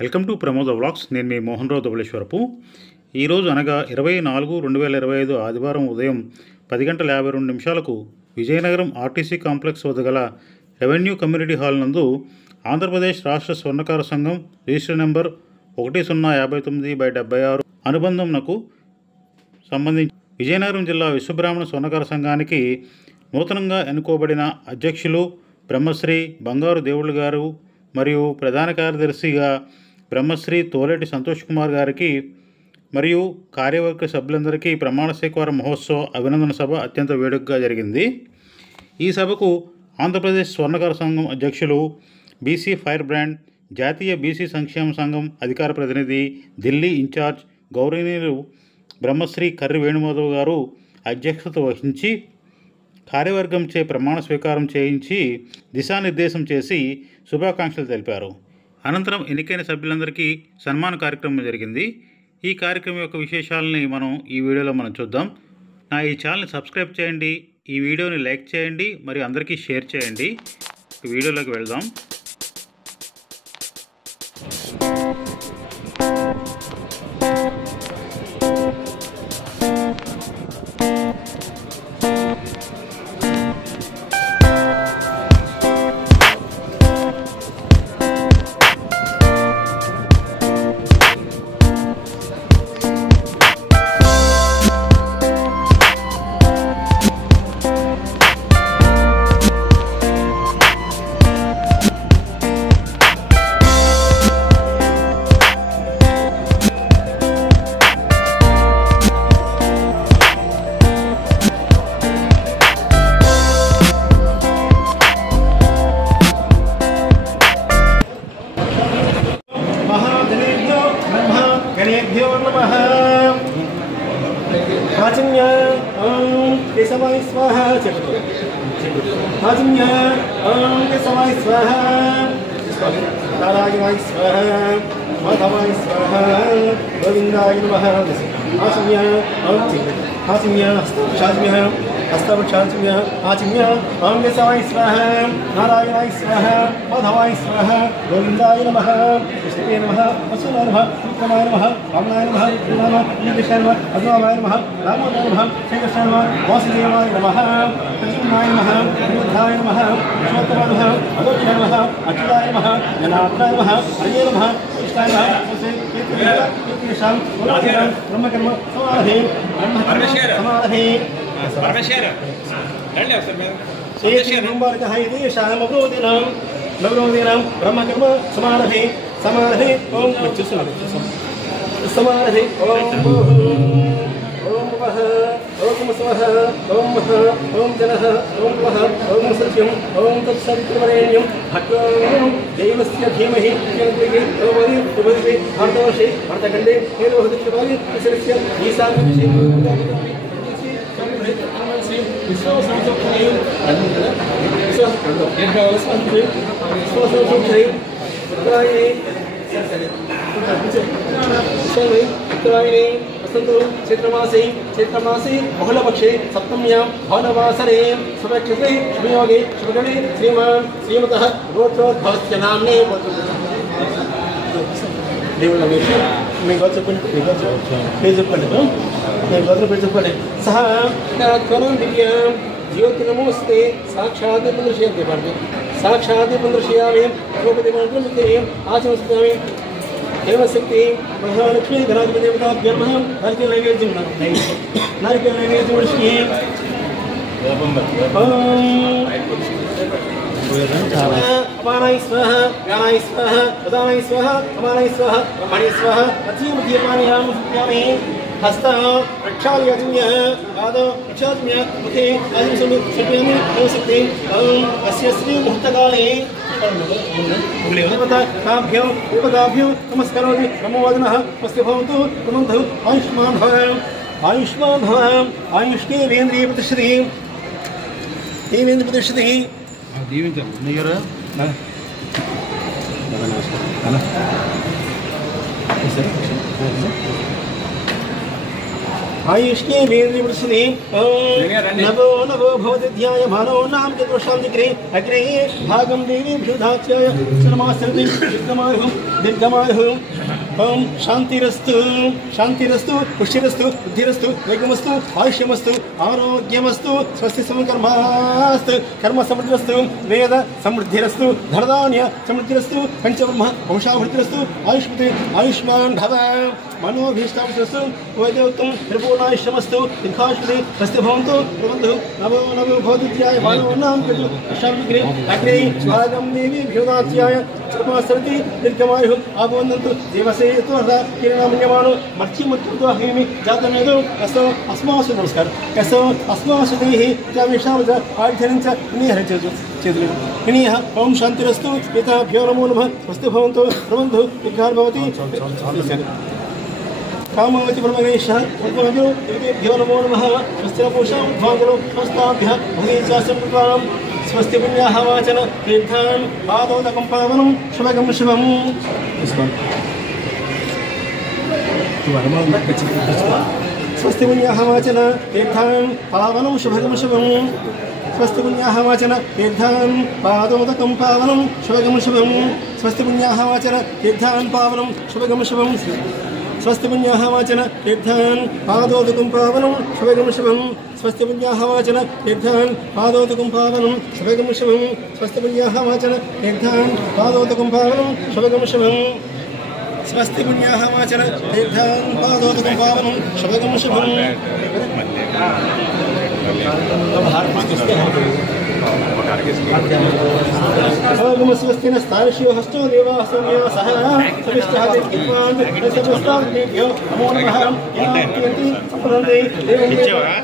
Welcome to Pramoda vlogs. నేను మీ మోహన్ రావు ధవళేశ్వరపు. ఈరోజు అనగా 24/2025 ఆదివారం ఉదయం 10:52 విజయనగరం ఆర్టీసీ కాంప్లెక్స్ వద్ద గల రెవెన్యూ కమ్యూనిటీ హాల్ నందు ఆంధ్రప్రదేశ్ రాష్ట్ర స్వర్ణకార సంఘం రిజిస్టర్ నెంబర్ 1059/76 అనుబంధంనకు సంబంధించి విజయనగరం జిల్లా విశ్వబ్రాహ్మణ స్వర్ణకార సంఘానికి నూతనంగా ఎన్నుకోబడిన అధ్యక్షులు బ్రహ్మశ్రీ బంగారు దేవుళ్ళు గారు మరియు ప్రధాన కార్యదర్శిగా బ్రహ్మశ్రీ తోలేటి సంతోష్ కుమార్ గారికి మరియు కార్యవర్గ సభ్యులందరికీ ప్రమాణ స్వీకార మహోత్సవ అభినందన సభ అత్యంత వేడుకగా జరిగింది. ఈ సభకు ఆంధ్రప్రదేశ్ స్వర్ణకార సంఘం అధ్యక్షులు, బీసీ ఫైర్ బ్రాండ్, జాతీయ బీసీ సంక్షేమ సంఘం అధికార ప్రతినిధి, ఢిల్లీ ఇన్ఛార్జ్ గౌరవనీయులు బ్రహ్మశ్రీ కర్రి వేణుమాధవ్ గారు అధ్యక్షత వహించి కార్యవర్గంచే ప్రమాణ స్వీకారం చేయించి దిశానిర్దేశం చేసి శుభాకాంక్షలు తెలిపారు. అనంతరం ఎన్నికైన సభ్యులందరికీ సన్మాన కార్యక్రమం జరిగింది. ఈ కార్యక్రమం యొక్క విశేషాలని ఈ వీడియోలో చూద్దాం. నా ఈ ఛానల్ని సబ్స్క్రైబ్ చేయండి, ఈ వీడియోని లైక్ చేయండి, మరియు అందరికీ షేర్ చేయండి. వీడియోలోకి వెళ్దాం. गणेभ्यो नमः. आचम्य ओम केशवाय स्वाहा. आचम्य ओम केशवाय स्वाहा, नारायणाय स्वाहा, माधवाय स्वाहा, गोविंदाय नमः. आचम्य ओम आचम्य हस्तावक्षाचम्य हस्तावक्षाचम्य आचम्य ओम केशवाय स्वाहा, नारायणाय स्वाहा, माधवाय स्वाहा, गोविंदाय नमः. कृष्णाय नमः, वसुदेवाय नमः, विक्रमाय नमः, वामनाय नमः, नमः कृष्णाय नमः, अग्निवाय नमः, रामाय नमः, श्रीकृष्णाय नमः, वासुदेवाय नमः, प्रद्युम्नाय नमः, अनिरुद्धाय नमः, विष्णुत्तमाय नमः, अगोचराय नमः, अच्युताय नमः, जनार्दनाय नमः, हरये नमः, कृष्णाय नमः, कीर्तिशां ब्रह्मकर्म समारभे, समारभे नवरोदिनां ब्रह्मकर्म समारभे, समारभे ओम समारभे ओम ओम वः ओम स्वः ओम मः ओम जनः ओम वः ओम सत्यं ओम तत्सवितुर्वरेण्यं भर्गो देवस्य धीमहि जगद्विगे ओमरि उपदिवे भारतवर्षे भारतखण्डे हेतुः विशेषस्य ईशान्यदिशि चैत्रमासे बहुलपक्षे सप्तम्यां भानुवासरे शुभक्षते शुभयोगे शुभगणे श्रीमान् श्रीमतः गोत्रोद्भवस्य नाम्ने దేవుళ్ళ విషయం మీ గోత్ర పేరు చెప్పండి. మీ గోత్ర పేరు చెప్పండి. సహ త్వరం దివ్య జ్యోతి నమోస్తే సాక్షాత్ పునర్షయామి చెప్పండి. సాక్షాత్ పునర్షయామి ద్రౌపది మంత్రం ఆచరిస్తామి. దేవశక్తి మహాలక్ష్మి గణాధిపతి దేవతాభ్యో నమః. నారికేల నైవేద్యం నారికేల నైవేద్యం శ్రీ अपानाय स्वाहा, ज्ञानाय स्वाहा, उदानाय स्वाहा, अमानाय स्वाहा, ब्रह्मणे स्वाहा. मध्य पानीयां सुप्यामि. हस्तः प्रक्षालयामि, पादौ प्रक्षालयामि, मुखे आदिं सुप्यामि. नमस्ते. ओम अस्य श्री मुहूर्तकाले उपदाभ्यो नमस्करोमि. नमोवादनः स्वस्ति भवन्तु. कुर्वन्तु आयुष्मान् भव, आयुष्मान् भव, आयुष्केन्द्रिय प्रतिष्ठितिः, देवेन्द्र प्रतिष्ठितिः. దీవించండి. నీరు आयुष्णे वेन्द्रिवृष्णे नवो नवो भवद्ध्याय मानो नाम चतुर्षां दिक्रे अग्रे भागं देवी भूधाच्याय सर्मासर्दि दीर्घमायुः ओम शांतिरस्तु शांतिरस्तु पुष्टिरस्तु बुद्धिरस्तु वेगमस्तु आयुष्यमस्तु आरोग्यमस्तु स्वस्ति समकर्मास्तु कर्म समृद्धिरस्तु वेद समृद्धिरस्तु धनधान्य समृद्धिरस्तु पंचब्रह्म वंशाभिवृद्धिरस्तु आयुष्मते आयुष्मान् भव मनोभीष्टाभिष्टस्तु वैद्योक्तं त्रिपूर्णायुष्यमस्तु दीर्घायुष्मते स्वस्ति भवन्तु भवन्तु नमो नमो भवद्ध्याय मानो नाम चतुर्षां अग्रे भागं देवी भूधाच्याय सर्मासर्दि दीर्घमायुः आभवन्तु देवसे किरणमन्यमानो मर्चिमुत्तो अहिमि जातमेदो असो अस्मासु नमस्कार असो अस्मासु देहि जामेषामज आर्धनञ्च निहरचतु चेतु इनियः ओम शान्तिरस्तु यथाभ्यो नमो नमः स्वस्ति भवन्तु प्रबन्धु विघ्नान् भवति कामवति ब्रह्मगणेशः उद्भवतु देवेभ्यो नमो नमः स्वस्ति पूषां भागलो स्वस्ताभ्यः भगीचासं स्वस्ति पुण्याः वाचन तीर्थान् पादोदकं पावनं शुभगं शुभम् स्वस्ति पुण्याः वाचन तीर्थान् पावनं शुभगं शुभम् स्वस्ति पुण्याः वाचन तीर्थान् पादोदकं पावनं शुभगं शुभम् स्वस्ति पुण्याः वाचन तीर्थान् पावनं शुभगं शुभम् स्वस्ति पुण्याः वाचन तीर्थान् पादोदकं पावनं शुभगं शुभम् स्वस्ति पुण्याः वाचन तीर्थान् पादोदकं पावनं शुभगं शुभम् स्वस्ति पुण्याः वाचन तीर्थान् पादोदकं पावनं शुभगं शुभम् स्वस्ति पुण्याः वाचन तीर्थान् पादोदकं पावनं शुभगं शुभम् स्वस्ति न स्थानशिव हस्तो देवा सौम्या सह सविष्टः विद्वान् सर्वस्ताभ्यो नमो नमः यान्ति संप्रदे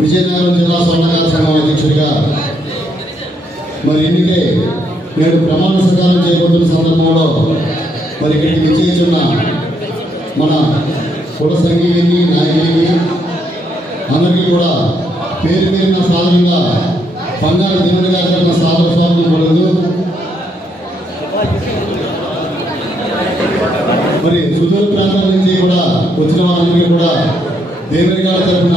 విజయనగరం జిల్లా స్వర్ణకార సంఘం అధ్యక్షుడిగా మరి ఎన్నికై నేడు ప్రమాణ స్వీకారం చేయబడుతున్న సందర్భంలో మరి ఇక్కడికి విచ్చేస్తున్న మన కుల సంఘీయులకి నాయకులకి అందరికీ కూడా పేరు పేరున సాధారణంగా బంగారు దేవుడి గారి తరఫున సాదర స్వాగతం పలుకుతూ మరి సుదూర ప్రాంతాల నుంచి కూడా వచ్చిన వారందరికీ కూడా దేవుడి గారి తరఫున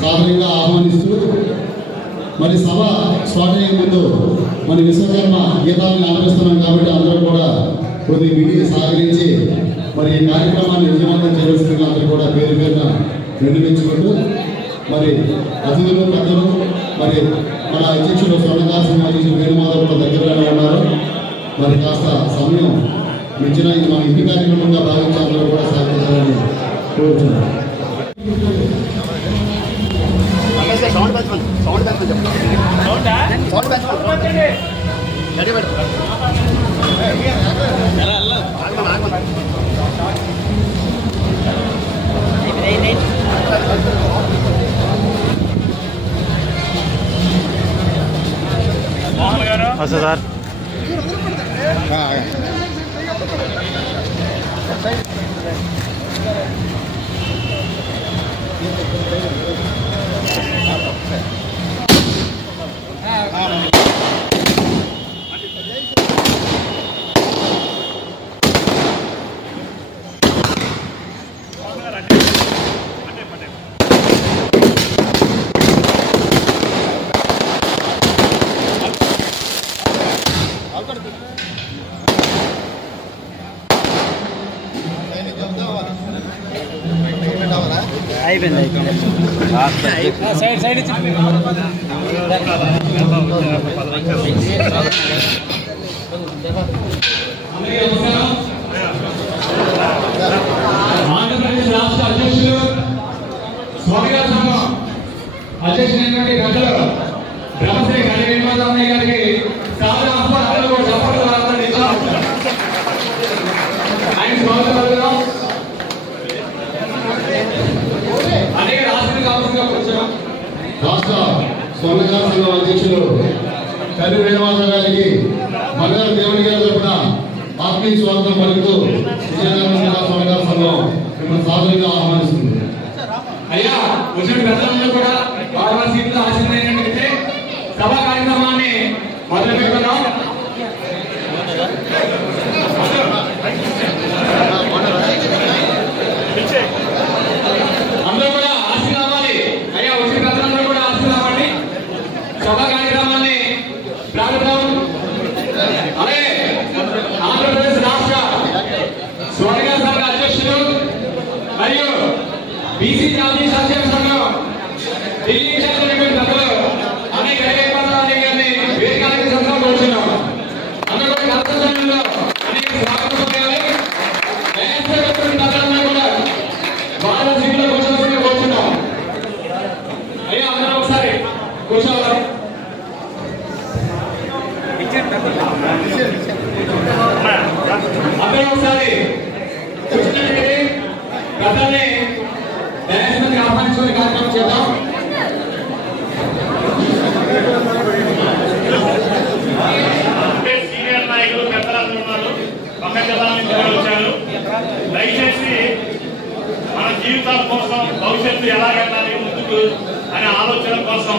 సాధారణంగా ఆహ్వానిస్తూ మరి సభ స్టార్ట్ అయ్యే ముందు మన విశ్వకర్మ గీతాలను ఆలపిస్తున్నాం కాబట్టి అందరూ కూడా కొద్ది విని సహకరించి మరి ఈ కార్యక్రమాన్ని విజయవంతం చేయవలసిందిగా అందరూ కూడా పేరు పేరున విన్నవించుకుంటూ మరి అతిథులు పెద్దలు మరి మన అధ్యక్షుడు స్వర్ణకార సంఘం అధ్యక్షుడు వేణుమాధవ్ కూడా దగ్గరగానే ఉన్నారు. మరి కాస్త సమయం మించిన ఇది మన ఇంటి కార్యక్రమంగా భావించి అందరూ కూడా సహకరించాలని కోరుతున్నాం. సార్ ఆంధ్రప్రదేశ్ రాష్ట్ర అధ్యక్షులు స్వర్ణకార సంఘం అధ్యక్షులైనటువంటి గంటలు బ్రహ్మశ్రీ గడి వేణుమాధవయ్య గారికి సాదర ఆహ్వానాలు చప్పట్లు ఆయన స్వాగతం పలుకుదాం. అనేక రాష్ట్ర కావాల్సిందిగా కూర్చున్నాం. రాష్ట్ర స్వర్ణకార సంఘం అధ్యక్షులు గడి వేణుమాధవ్ గారికి బంగారు దేవుడి గారి తరఫున ఆత్మీయ స్వాగతం పలుకుతూ విజయనగరం జిల్లా స్వర్ణకార సంఘం మిమ్మల్ని సాదరంగా ఆహ్వానిస్తుంది. అయ్యా వచ్చిన పెద్దలందరూ కూడా వారి సీట్లు ఆశీర్వదించే సభ బీసీ జాతీయ సంక్షేమ సంఘం ఢిల్లీ చెందినటువంటి పెద్దలు అనేక రేపటి గారిని వేదికలకు సంఘం కూర్చున్నాం. అందరూ కూడా కలత సమయంలో అనేక స్వాగతం పలికాలి. పెద్దలందరూ కూడా వాళ్ళ సీట్లో కూర్చున్నాం. అయ్యా అందరూ ఒకసారి కూర్చోవాలి. అందరూ ఒకసారి కూర్చున్నట్టు పెద్దల్ని దయచేసి ఆహ్వానించుకునే కార్యక్రమం చేద్దాం. సీనియర్ నాయకులు పెద్దలందరూ ఉన్నారు, పక్క జిల్లా నుంచి వచ్చారు. దయచేసి మన జీవితాల కోసం భవిష్యత్తు ఎలా వెళ్ళాలి ముందుకు అనే ఆలోచన కోసం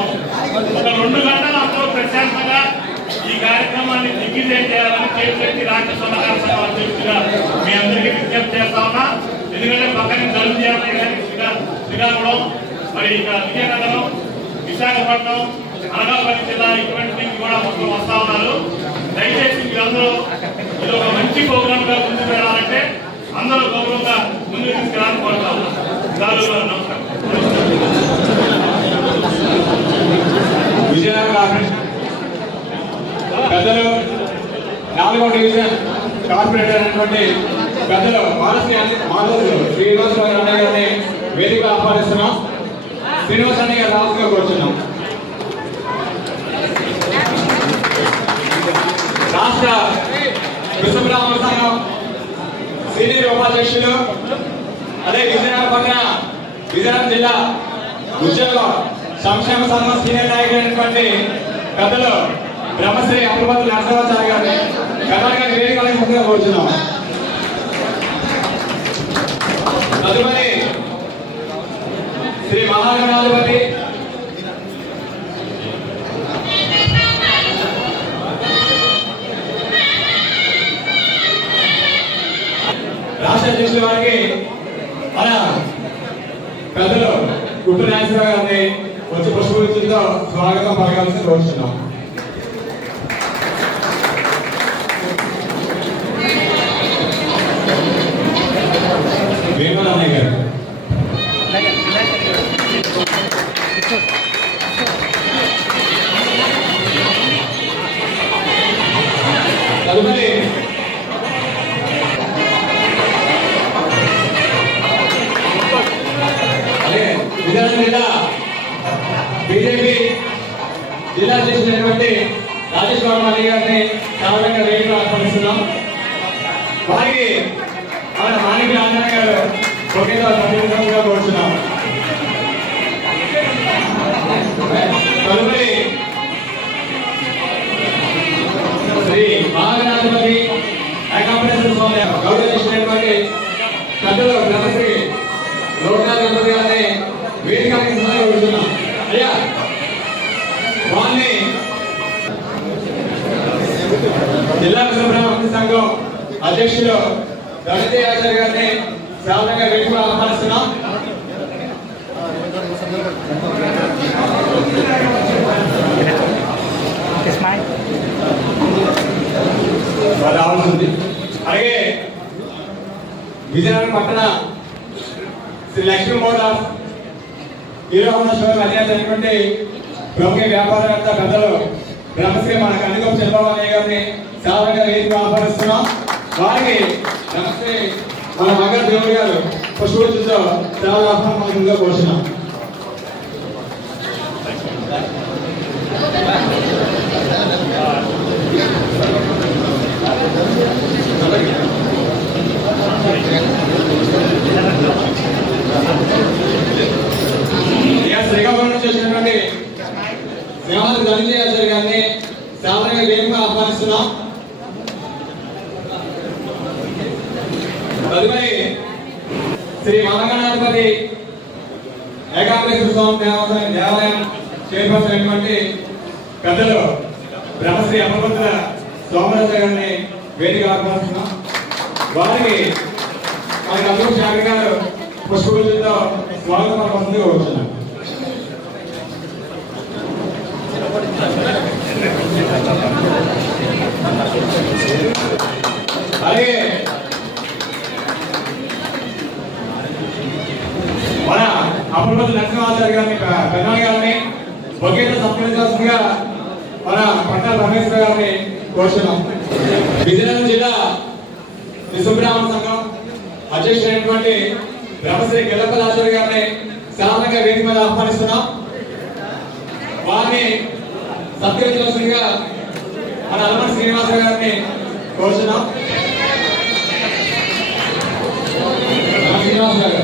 ఒక 2 గంటల అప్పుడు ప్రశాంతంగా ఈ కార్యక్రమాన్ని దిగ్విజయం చేయాలని చేతి రాష్ట్ర సన్నకార సంఘం అధ్యక్షుడిగా మీ అందరికీ విజ్ఞప్తి చేస్తా ఉన్నా. ఎందుకంటే పక్కన దళిత చేయాలి కానీ శ్రీకాకుళం, మరి ఇక విజయనగరం, విశాఖపట్నం, అనకాపల్లి జిల్లా ఇటువంటి కూడా మొత్తం వస్తా ఉన్నారు. దయచేసి మీరందరూ ఇది ఒక మంచి ప్రోగ్రామ్ గా ముందుకు వెళ్ళాలంటే అందరూ గౌరవంగా ముందుకు తీసుకెళ్ళాలని కోరుతా ఉన్నాం. నమస్కారం. విజయనగరం కార్పొరేషన్ పెద్దలు 4వ డివిజన్ కార్పొరేటర్ అయినటువంటి పెద్దలు మాధవులు శ్రీనివాసరావు అన్నయ్య గారిని వేదిక ఆహ్వానిస్తున్నాం. శ్రీనివాస అన్నయ్య గారు రాష్ట్రంగా కూర్చున్నాం. రాష్ట్ర విశ్వబ్రాహ్మణ సంఘం సీనియర్ ఉపాధ్యక్షులు, అదే విజయనగరం పక్కన విజయనగరం జిల్లా ఉద్యోగ సంక్షేమ సంఘం సీనియర్ నాయకులు అయినటువంటి పెద్దలు బ్రహ్మశ్రీ అమృపతి నరసింహాచార్య గారిని కర్ణాటక వేదికలకు ముందుగా కూర్చున్నాం. తదుపరి శ్రీ మహాగణాధిపతి రాష్ట్ర అధ్యక్షుల వారికి మన పెద్దలు గుట్టు నాగేశ్వరరావు గారిని వచ్చి పుష్పగుచ్చంతో స్వాగతం పలకాల్సి కోరుతున్నాం. వేణుగోపాల్ అన్నయ్య గారు తదుపరి విజయనగరం జిల్లా బీజేపీ జిల్లా అధ్యక్షుడైనటువంటి రాజేష్ బాబు అన్నయ్య గారిని సాధారణంగా వేదికలో ఆహ్వానిస్తున్నాం. వారికి మన మాణిక్య ఆంజనేయ గారు ఒకేగా సందర్భంగా కోరుచున్నాం. తదుపరి శ్రీ మహాగణాధిపతి ఏకాంబరేశ్వర స్వామి గౌరవ చేసినటువంటి పెద్దలు బ్రహ్మశ్రీ లోకాధిపతి గారిని వేదికకి కోరుచున్నాం. అయ్యా వారిని జిల్లా విశ్వబ్రాహ్మణ సంఘం అధ్యక్షులు దళితాచార్య గారిని సాధారణంగా వేదికగా ఆహ్వానిస్తున్నాం. రావాల్సింది. అలాగే విజయనగరం పట్టణ Sri Lakshmi motors Hero Honda showroom అధినేతైనటువంటి ప్రముఖ వ్యాపారవేత్త పెద్దలు బ్రహ్మశ్రీ మన కందిగొప్ప చంద్రబాబు అన్నయ్య గారిని సాధారణంగా వేదికగా ఆహ్వానిస్తున్నాం. వారికి బ్రహ్మశ్రీ మన మగ దేవుడు గారు పుష్పగుచ్చంతో చాలా ఆహ్వానంగా కోరుచున్నాం. శ్రీకాకుళం నుంచి వచ్చినటువంటి శ్రీనివాస ధనంజయాచార్య గారిని సాధారణంగా వేదికగా ఆహ్వానిస్తున్నాం. తదుపరి శ్రీ మహాగణాధిపతి ఏకాంబరేశ్వర స్వామి దేవాలయం చైర్పర్సన్ అయినటువంటి పెద్దలు బ్రహ్మశ్రీ అమృపతుల సోమరాజు గారిని వేదిక ఆహ్వానిస్తున్నాం. వారికి మనకి అందరూ శాఖ గారు పుష్పగుచ్చంతో స్వాగతం పలకాల్సిందిగా కోరుచున్నాం. అలాగే మన పాపలపల్లి నరసింహాచారి గారిని పెద్దనాన్న గారిని ఒకేత సత్కరించాల్సిందిగా మన పట్టాల రమేశ్వర గారిని కోరుతున్నాం. విజయనగరం జిల్లా విశ్వబ్రాహ్మణ సంఘం అధ్యక్షుడైనటువంటి బ్రహ్మశ్రీ గెల్లపల్లాచారి గారిని సాధారణంగా వేదిక మీద ఆహ్వానిస్తున్నాం. వారిని సత్కరించాల్సిందిగా మన అలమటి శ్రీనివాస గారిని కోరుతున్నాం. శ్రీనివాస గారు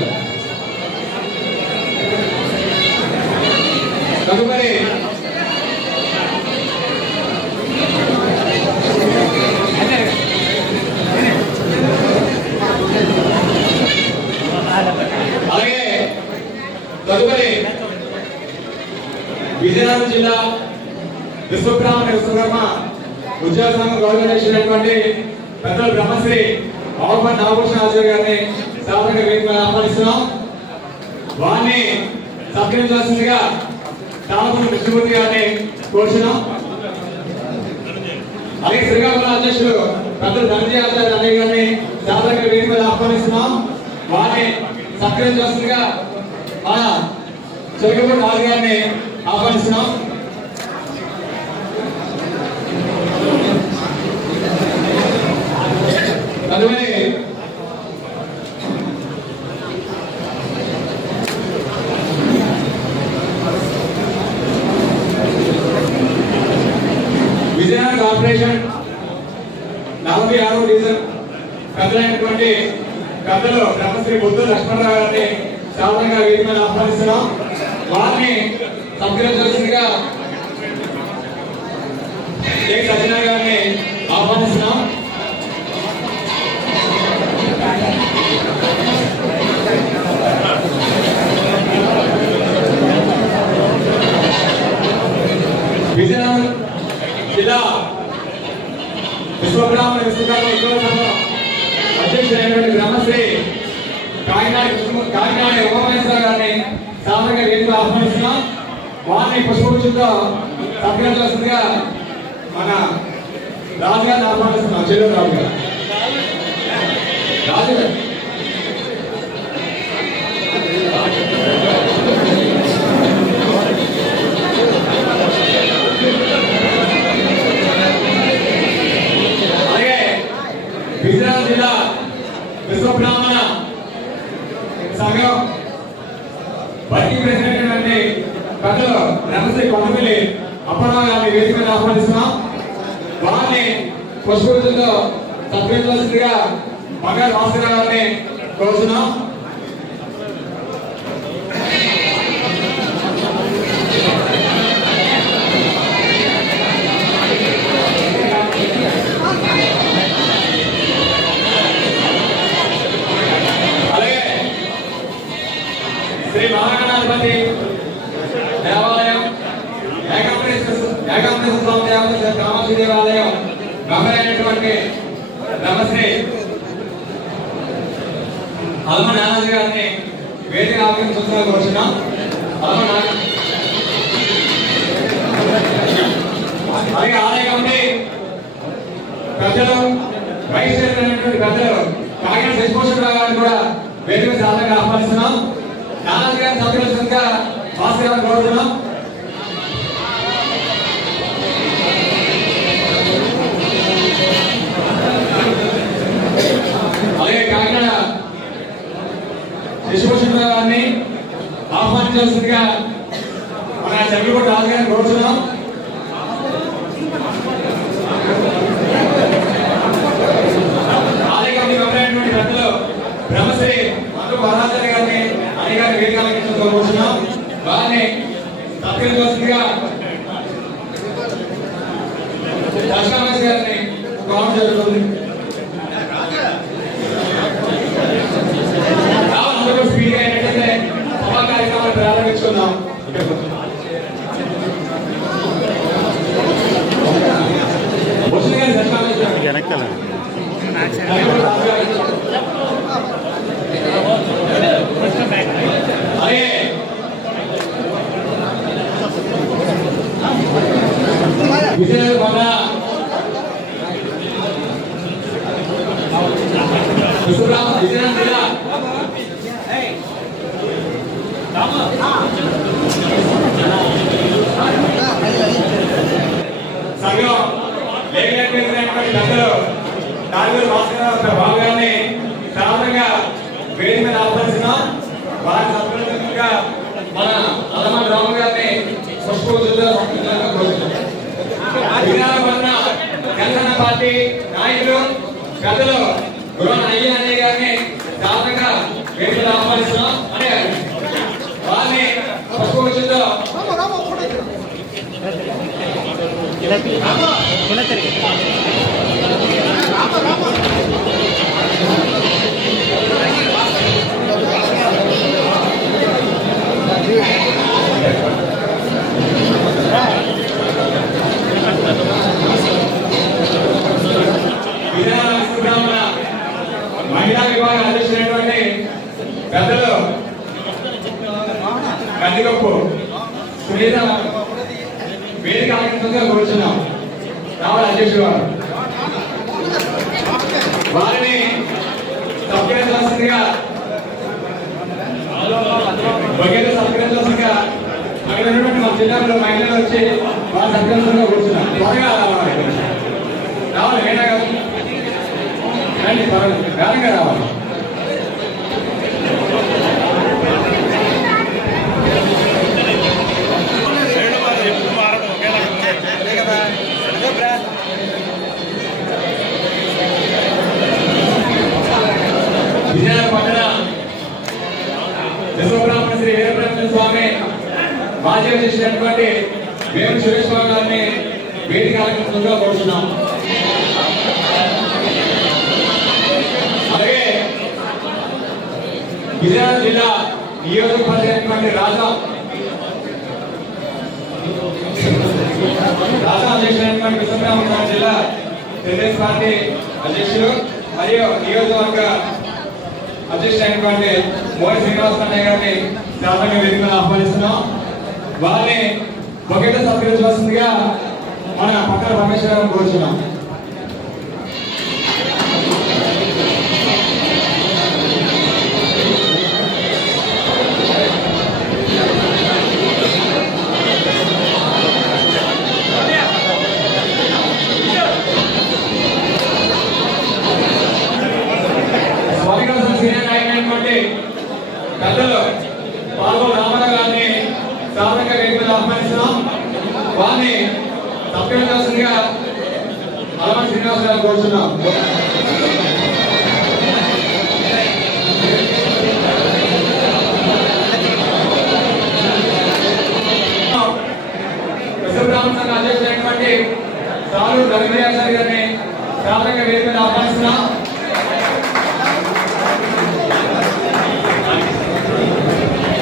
తదుపరి అలాగే విజయనగరం జిల్లా విశ్వబ్రాహ్మణ విశ్వకర్మ ఉద్యోగ సంఘం గౌరవించినటువంటి పెద్దలు బ్రహ్మశ్రీ ఆవుపల్లి నాగభూషణ ఆచార్య గారిని సాధారణంగా వేదిక ఆహ్వానిస్తున్నాం. వారిని సత్కరించాల్సిందిగా తామూరు విష్ణుమూర్తి గారిని కోరుతున్నాం. అలాగే శ్రీకాకుళం అధ్యక్షులు పెద్దలు ధనంజయ ఆచార్య అన్నయ్య గారిని సాధారణంగా వేదిక ఆహ్వానిస్తున్నాం. వారిని సత్కరించాల్సిందిగా మన చెరుకపూడి రాజు గారిని ఆహ్వానిస్తున్నాం. తదుపరి విజయనగరం కార్పొరేషన్ 46వ డివిజన్ పెద్దలైనటువంటి పెద్దలు బ్రహ్మశ్రీ బుద్ధు లక్ష్మణరావు గారిని సాధారణంగా వేదిక మీద ఆహ్వానిస్తున్నాం. వారిని సత్కరించాల్సిందిగా ఏ సత్యనారాయణ గారిని ఆహ్వానిస్తున్నాం. విజయనగరం జిల్లా విశ్వబ్రాహ్మణ విశ్వకర్మ ఉద్యోగ సంఘం అధ్యక్షుడైనటువంటి బ్రహ్మశ్రీ కాకినాడ ఉమామహేశ్వర గారిని సాధారణంగా వేదిక ఆహ్వానిస్తున్నాం. వారిని పుష్పగుచ్చంతో సత్కరించాల్సిందిగా మన రాజు గారిని ఆహ్వానిస్తున్నాం. చెల్లూరు రాజు గారు రాజు గారు అలాగే విజయనగరం జిల్లా విశ్వబ్రాహ్మణ సంఘం వర్కింగ్ ప్రెసిడెంట్ అంటే పెద్దలు బ్రహ్మశ్రీ కొండపల్లి అప్పారావు గారిని వేదిక మీద ఆహ్వానిస్తున్నాం. వారిని పుష్పగుచ్చంతో సత్కరించాల్సిందిగా బంగారు భాస్కర్ గారిని కోరుతున్నాం. అలాగే శ్రీ మహాగణాధిపతి దేవాలయం ఏకాంబరేశ్వర స్వామి దేవాలయం కామాక్షి దేవాలయం గమనైనటువంటి బ్రహ్మశ్రీ అల్మ నానాజీ గారిని వేదిక ఆహ్వానించాల్సిందిగా కోరుతున్నాం. అలాగే ఆలయ కమిటీ పెద్దలు వైస్ చైర్మన్ పెద్దలు కాకినాడ శశిభూషణరావు గారిని కూడా వేదిక సాధనగా ఆహ్వానిస్తున్నాం. నానాజీ గారిని సత్కరించాల్సిందిగా భాస్కర్ గారిని కోరుతున్నాం. అలాగే కాకినాడ శశిభూషణరావు గారిని ఆహ్వానించాల్సిందిగా మన చెరుకూరు రాజు గారిని కోరుతున్నాం. ఆలయ కమిటీ మెంబరైనటువంటి పెద్దలు బ్రహ్మశ్రీ మధు వరాచార్య గారిని అధికారి వేదికలను కోరుతున్నాం. వారిని సత్కరించాల్సిందిగా దర్శనమేశ్వర గారిని కోరడం జరుగుతుంది. స్పీడ్గా ఏంటంటే సభా కార్యక్రమాన్ని ప్రారంభించుకుందాం. విజయనగరం జిల్లా సంఘం లేఖనటువంటి పెద్దలు నాలుగు భాస్కర్ బాబు గారిని సాధారణంగా వేదిక మీద ఆహ్వానిస్తున్నాం. వారి సందర్భంగా మన అలమా రాము గారిని జనసేన పార్టీ నాయకులు పెద్దలు గురువు అయ్య గారిని సాధారణంగా వేదిక మీద ఆహ్వానిస్తున్నాం. అనే వారిని పుష్పగుచ్చుతో మహిళా విభాగం అధ్యక్షులైనటువంటి పెద్దలు కందిగప్పు సునీత వేదిక ఆనందంగా కూర్చున్నాం. రావాలి అధ్యక్షుడు వారు వారిని సత్కరించాల్సిందిగా సత్కరించాల్సిందిగా అక్కడ ఉన్నటువంటి మా జిల్లాలో మహిళలు వచ్చి వారు సత్కరించగా కూర్చున్నాం. త్వరగా రావాలి వేణా గారు రండి, వేగంగా రావాలి. విజయనగరం పట్టణ విశ్వబ్రాహ్మణ శ్రీ వీరబ్రహ్మ స్వామి మాజీ అధ్యక్షుడైనటువంటి వేము సురేష్ బాబు గారిని వేదిక ఆలంకరణగా కోరుతున్నాం. అలాగే విజయనగరం జిల్లా నియోజకవర్గమైనటువంటి రాజా అధ్యక్షుడైనటువంటి విశ్వబ్రాహ్మణ జిల్లా తెలుగుదేశం పార్టీ అధ్యక్షులు మరియు నియోజకవర్గ అధ్యక్షుడైనటువంటి మోహన్ శ్రీనివాస్ అన్నయ్య గారిని సాధారణ వేదిక ఆహ్వానిస్తున్నాం. వారిని ఒకటే సత్కరించవలసిందిగా మన పక్కన రమేశ్వర గారిని కోరుచున్నాం. సీనియర్ నాయకులైనటువంటి పెద్దలు పాల్గొన రామారావు గారిని సాధారణంగా వేదిక ఆహ్వానిస్తున్నాం. వారిని సత్కరించాల్సిందిగా అలమా శ్రీనివాస్ గారిని కోరుతున్నాం. విశ్వబ్రాహ్మణ సంఘ అధ్యక్షుడైనటువంటి సాలూరు రవీంద్రయాచారి గారిని సాధారణంగా వేదిక ఆహ్వానిస్తున్నాం.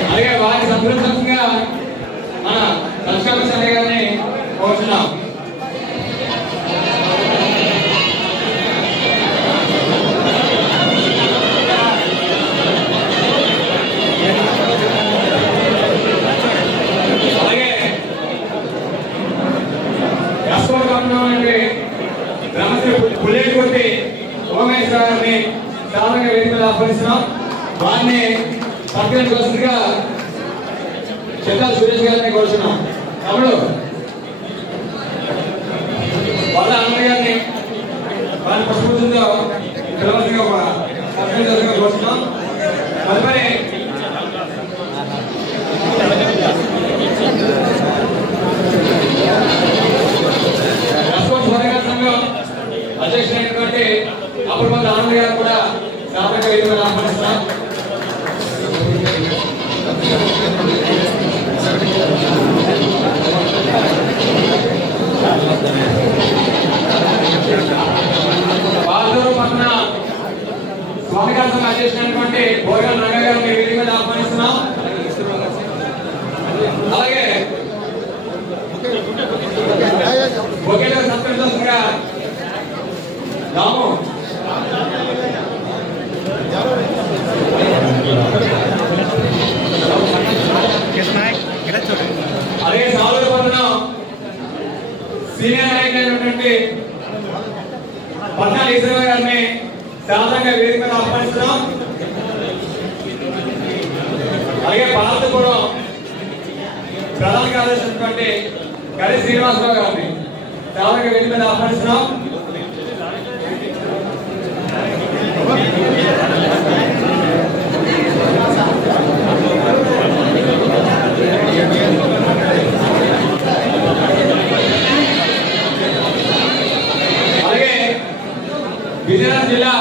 అలాగే వారి సందర్భంగా మన లక్ష్మణ గారిని కోరుతున్నాం. అలాగే బ్రహ్మశ్రీ పుల్లేటి ఓమేశ్వర గారిని సాధారణంగా వేదిక ఆహ్వానిస్తున్నాం. వారిని సత్కరించవలసిందిగా చెల్లాల సురేష్ గారిని కోరుచున్నాం. తమ్ముడు వాళ్ళ అన్నయ్య గారిని వారి పుష్పంతో పిలవలసిందిగా సత్కరించవలసిందిగా కోరుచున్నాం. తదుపరి సంఘం అధ్యక్షుడైనటువంటి అప్పుడు ఆనంద్ గారు కూడా సాధారణ వేదికగా ఆహ్వానిస్తున్నాం. పాలూరు పట్టణ స్వామిగార సంఘ అధ్యక్షుడైనటువంటి బోర్గల్ రంగ గారిని వేదికగా ఆహ్వానిస్తున్నాం. అలాగే ఒకేలా సత్కరించాల్సిందిగా రాము అలాగే సాలూరు పట్టణం సీనియర్ నాయకులైనటువంటి పట్నాల ఈశ్వర గారిని సాధారణంగా వేదిక మీద ఆహ్వానిస్తున్నాం. అలాగే పాలతగూడెం ప్రధాన కార్యదర్శి అయినటువంటి కరి శ్రీనివాసరావు గారిని సాధారణంగా వేదిక మీద ఆహ్వానిస్తున్నాం. అలాగే విజయనగరం జిల్లా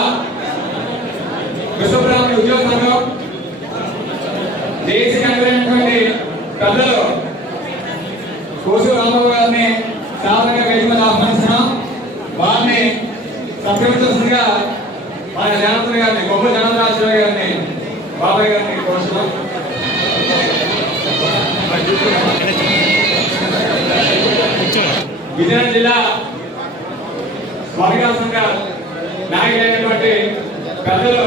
విశ్వబ్రాహ్మణ ఉద్యోగ సంఘం దేశీ కనుగొనేటువంటి పెద్దలు కోసు రాంబాబు గారిని సాధారణంగా వేదిక మీద ఆహ్వానిస్తున్నాం. వారిని సత్కరించాల్సిందిగా మన జనార్దన్ గారిని గొప్ప జనార్దన్ గారిని బాబాయ్ గారిని కోరుతున్నాం. విజయనగరం జిల్లా స్వామిగా సంఘ నాయకులైనటువంటి పెద్దలు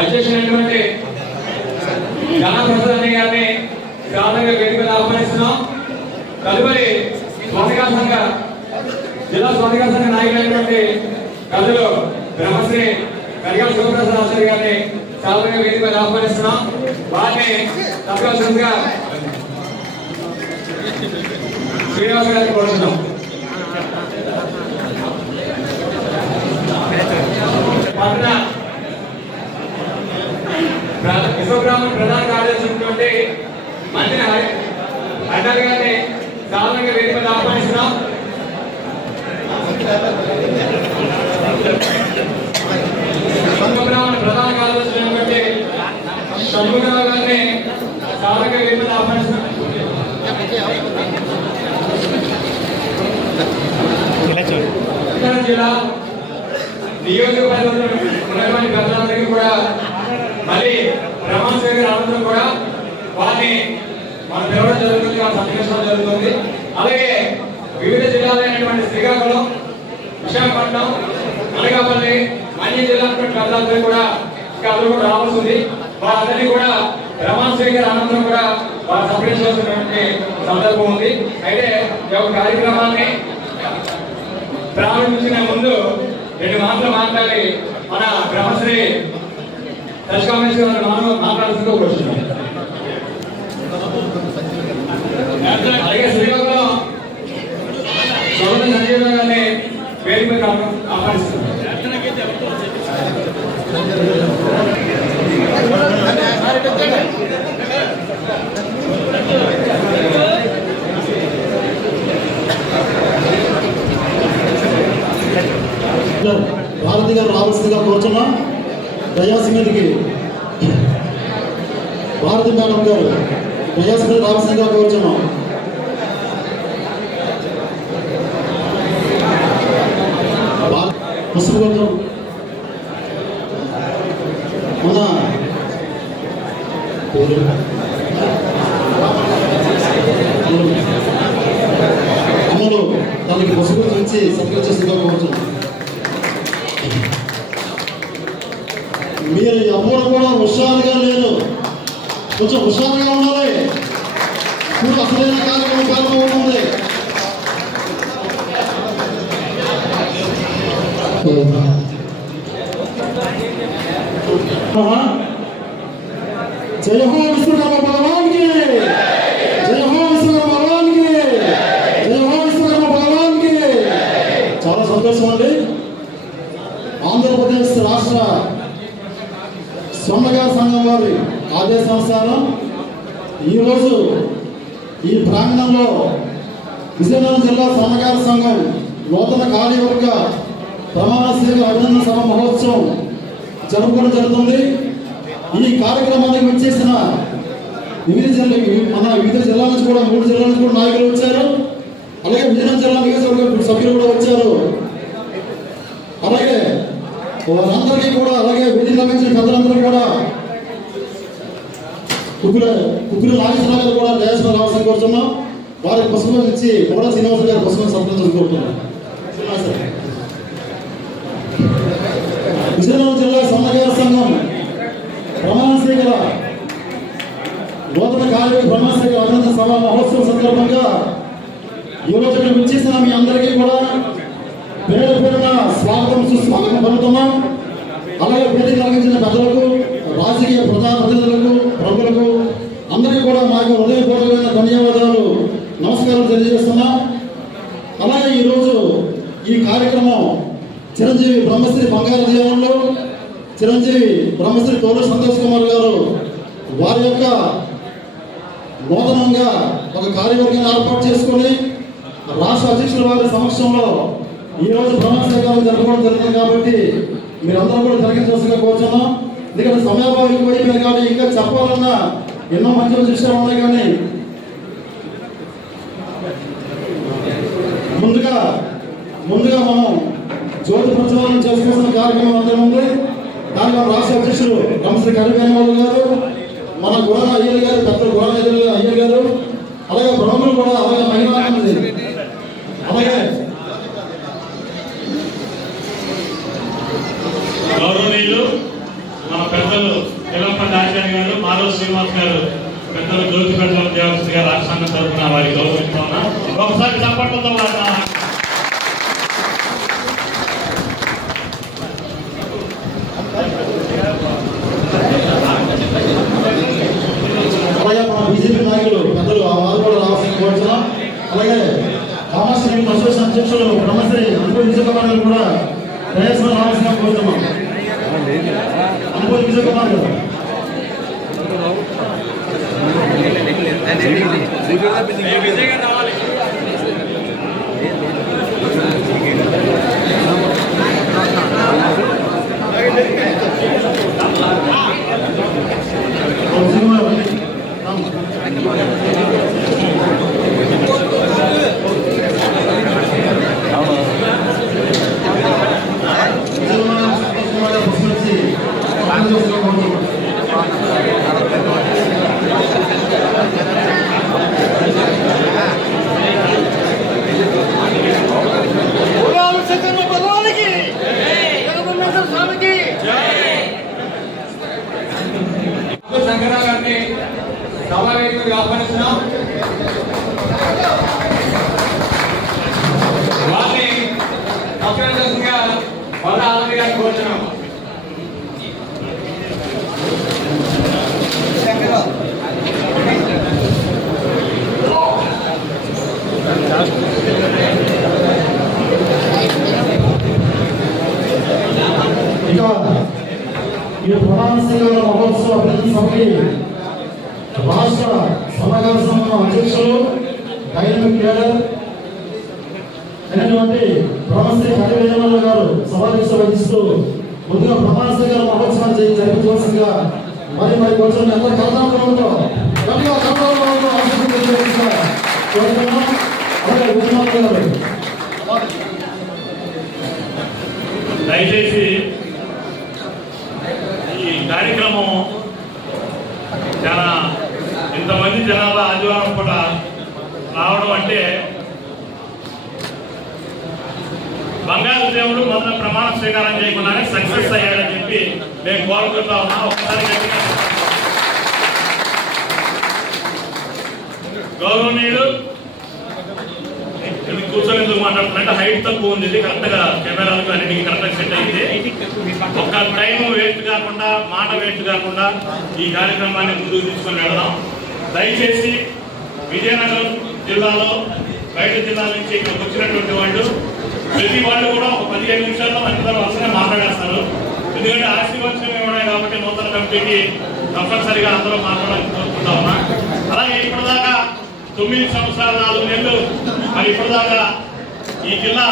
అధ్యక్షులైనటువంటి జ్ఞానప్రసాద్ అన్నయ్య గారిని సాధారణంగా వేదిక మీద ఆహ్వానిస్తున్నాం. తదుపరి స్వామిగా సంఘ జిల్లా స్వామిగా సంఘ నాయకులైనటువంటి పెద్దలు బ్రహ్మశ్రీ కరిగాల శివప్రసాద్ ఆచార్య గారిని సాధారణంగా వేదిక మీద ఆహ్వానిస్తున్నాం. వారిని తప్పనిసరిగా శ్రీనివాస గారిని కోరుతున్నాం. పట్టణ విశ్వబ్రాహ్మణ ప్రధాన కార్యదర్శి మంత్రి హరినాథ్ గారిని సాధారణంగా వేదిక మీద ఆహ్వానిస్తున్నాం. విశ్వబ్రాహ్మణ ప్రధాన కార్యదర్శి షణ్ముఖరావు గారిని సాధారణంగా వేదిక మీద ఆహ్వానిస్తున్నాం. జిల్లా నియోజకవర్గంలో ఉన్నటువంటి పెద్దలందరికీ కూడా మళ్ళీ బ్రహ్మశ్రీ అనంతరం కూడా వారిని మనం పిలవడం జరుగుతుంది, వాళ్ళు సత్కరించడం జరుగుతుంది. అలాగే వివిధ జిల్లాలైనటువంటి శ్రీకాకుళం, విశాఖపట్నం, అనకాపల్లి, అన్ని జిల్లాల పెద్దలందరూ కూడా ఇంకా అందరూ కూడా రావాల్సి ఉంది. వారందరినీ కూడా బ్రహ్మశ్రీ గారి అనంతరం కూడా వారు సత్కరించాల్సినటువంటి సందర్భం ఉంది. అయితే ఈ యొక్క కార్యక్రమాన్ని ప్రారంభించిన ముందు 2 మాటలు మాట్లాడి మన బ్రహ్మశ్రీ దశకామేశ్వర మనం మాట్లాడుతూ కూర్చున్నాం. అలాగే శ్రీకాకుళం సోదర సంజీవ గారిని వేదిక మీద ఆహ్వానిస్తున్నాం. భారతి గారు రావాల్సిందిగా కోరుచున్నాం. దయాసి మీదకి భారతి మేడం గారు దయాసి మీద రావాల్సిందిగా కోరుచున్నాం. పుస్తకం మన అమ్మలు తనకి పుస్తకం ఇచ్చి సత్కరించేసిందిగా కోరుచున్నాం. మీరు ఎవరు కూడా హుషారుగా లేరు, కొంచెం హుషారుగా ఉండాలి. ఇప్పుడు అసలైన కార్యక్రమం ప్రారంభమవుతుంది. జయ హో విశ్వకర్మ భగవాన్కి, జయ హో విశ్వకర్మ భగవాన్కి, జయ హో విశ్వకర్మ భగవాన్కి. చాలా సంతోషం అండి. ఆంధ్రప్రదేశ్ రాష్ట్ర స్వర్ణకార సంఘం వారి ఆదేశానుసారం ఈరోజు ఈ ప్రాంగణంలో విజయనగరం జిల్లా స్వర్ణకార సంఘం నూతన కార్యవర్గ ప్రమాణ స్వీకార అభినందన సభ మహోత్సవం జరుపుకోవడం జరుగుతుంది. ఈ కార్యక్రమానికి వచ్చేసిన వివిధ జిల్లాల నుంచి కూడా 3 జిల్లాల నుంచి కూడా నాయకులు వచ్చారు. అలాగే విజయనగరం జిల్లా నియోజకవర్గ సభ్యులు కూడా వచ్చారు. అలాగే వారందరికీ కూడా, అలాగే విధి లభించిన పెద్దలందరూ కూడా కుక్కులు నాగేశ్వరరావు గారు కూడా దయాశ్వర రావాల్సిన కోరుతున్నాం. వారికి పుస్తకం ఇచ్చి కూడా శ్రీనివాస గారి పుస్తకం సంప్రదించాలని కోరుతున్నాం. విజయనగరం జిల్లా స్వర్ణకార సంఘం ప్రమాణ స్వీకార నూతన కార్యవర్గ ప్రమాణ స్వీకార అభినందన సభ మహోత్సవం సందర్భంగా ఈరోజు ఇక్కడ విచ్చేసిన మీ అందరికీ కూడా పేరు పేరున స్వాగతం సుస్వాగతం పలుకుతున్నాం. అలాగే వేదిక కలిగించిన పెద్దలకు, రాజకీయ ప్రజాప్రతినిధులకు, ప్రముఖులకు అందరికీ కూడా మాకు హృదయపూర్వకమైన ధన్యవాదాలు, నమస్కారం తెలియజేస్తున్నాం. అలాగే ఈరోజు ఈ కార్యక్రమం చిరంజీవి బ్రహ్మశ్రీ బంగారు జీవనంలో చిరంజీవి బ్రహ్మశ్రీ తోలు సంతోష్ కుమార్ గారు వారి యొక్క నూతనంగా ఒక కార్యవర్గాన్ని ఏర్పాటు చేసుకొని రాష్ట్ర అధ్యక్షుల వారి సమక్షంలో ఈరోజు ప్రమాణ స్వీకారం జరపడం జరుగుతుంది. కాబట్టి మీరందరూ కూడా జరిగించవలసిగా కోరుతున్నాం. ఎందుకంటే సమయాభావం ఎక్కువైపోయింది కానీ ఇంకా చెప్పాలన్నా ఎన్నో మంచి విషయాలు ఉన్నాయి. కానీ ముందుగా మనం జ్యోతి ప్రచారం చేసుకోవాల్సిన కార్యక్రమం అంతా ఉంది. దానిలో రాష్ట్ర అధ్యక్షులు బ్రహ్మశ్రీ కరివేణులు గారు, మన గురాల అయ్యర్ గారు, పెద్ద గురాల అయ్యర్ గారు, అలాగే ప్రముఖులు కూడా, అలాగే మహిళా అలాగే గౌరవనీయులు మన పెద్దలు ఎల్లప్పటి ఆచార్య గారు, మాధవ శ్రీనివాస్ గారు పెద్దలు జ్యోతి ప్రచారం చేయవలసిందిగా రాష్ట్ర సంఘం తరఫున వారికి గౌరవిస్తా ఉన్నా. ఒకసారి చప్పట్లతో అలాగే మన బీజేపీ నాయకులు పెద్దలు వారు కూడా రావాల్సిన కోరుతున్నాం. అలాగే కామర్స్ అసోసియేషన్ అధ్యక్షులు బ్రహ్మశ్రీ అనుభవ విజయకుమార్ గారు కూడా ప్రయాసం రావాల్సిన కోరుతున్నాం. అనుభవ విజయకుమార్ గారు శంకరరావు గారిని సమావేశానికి ఆహ్వానిస్తున్నాం. వారిని అభ్యర్థిగా వల్ల ఆనంద్ గారిని కోరుతున్నాం. ఇంకా ఈ ప్రధాన శ్రీగారు మహోత్సవ అభివృద్ధి సభకి రాష్ట్ర సమాచార సంఘం అధ్యక్షులు, డైనమిక్ లీడర్ అయినటువంటి బ్రహ్మశ్రీ కరివేణుల గారు సభాధ్యక్షత వహిస్తూ ముందుగా ప్రధాన శ్రీగారు మహోత్సవాన్ని జరిపించవలసిందిగా మరి కొంచెం ఎంత కథనాంతో అలాగే విజయనాథ్ గారు దయచేసి ఈ కార్యక్రమం చాలా ఇంతమంది జనాభా ఆదివారం పూట రావడం అంటే బంగారు దేవుడు మొదట ప్రమాణ స్వీకారం చేయకుండానే సక్సెస్ అయ్యాడని చెప్పి నేను కోరుకుంటా ఉన్నా. ఒకసారి గౌరవనీయుడు కూర్చొని ఎందుకు మాట్లాడుతున్నట్టు హైట్ తక్కువ ఉంది. ఇది కరెక్ట్ గా కెమెరాలకు అన్నిటికీ కరెక్ట్ గా సెట్ అయింది. ఒక్క టైం వేస్ట్ కాకుండా, మాట వేస్ట్ కాకుండా ఈ కార్యక్రమాన్ని ముందుకు తీసుకొని వెళ్దాం. దయచేసి విజయనగరం జిల్లాలో బయట జిల్లాల నుంచి ఇక్కడికి వచ్చినటువంటి వాళ్ళు ప్రతి వాళ్ళు కూడా ఒక 15 నిమిషాల్లో అందరూ వరుసగా మాట్లాడేస్తారు. ఎందుకంటే ఆశీర్వచనం ఉన్నాయి కాబట్టి నూతన కమిటీకి తప్పనిసరిగా అందరూ మాట్లాడాలని కోరుకుంటా ఉన్నా. అలాగే ఇప్పటిదాకా 9 సంవత్సరాలు 4 నెలలు మరి ఇప్పటిదాకా ఈ జిల్లా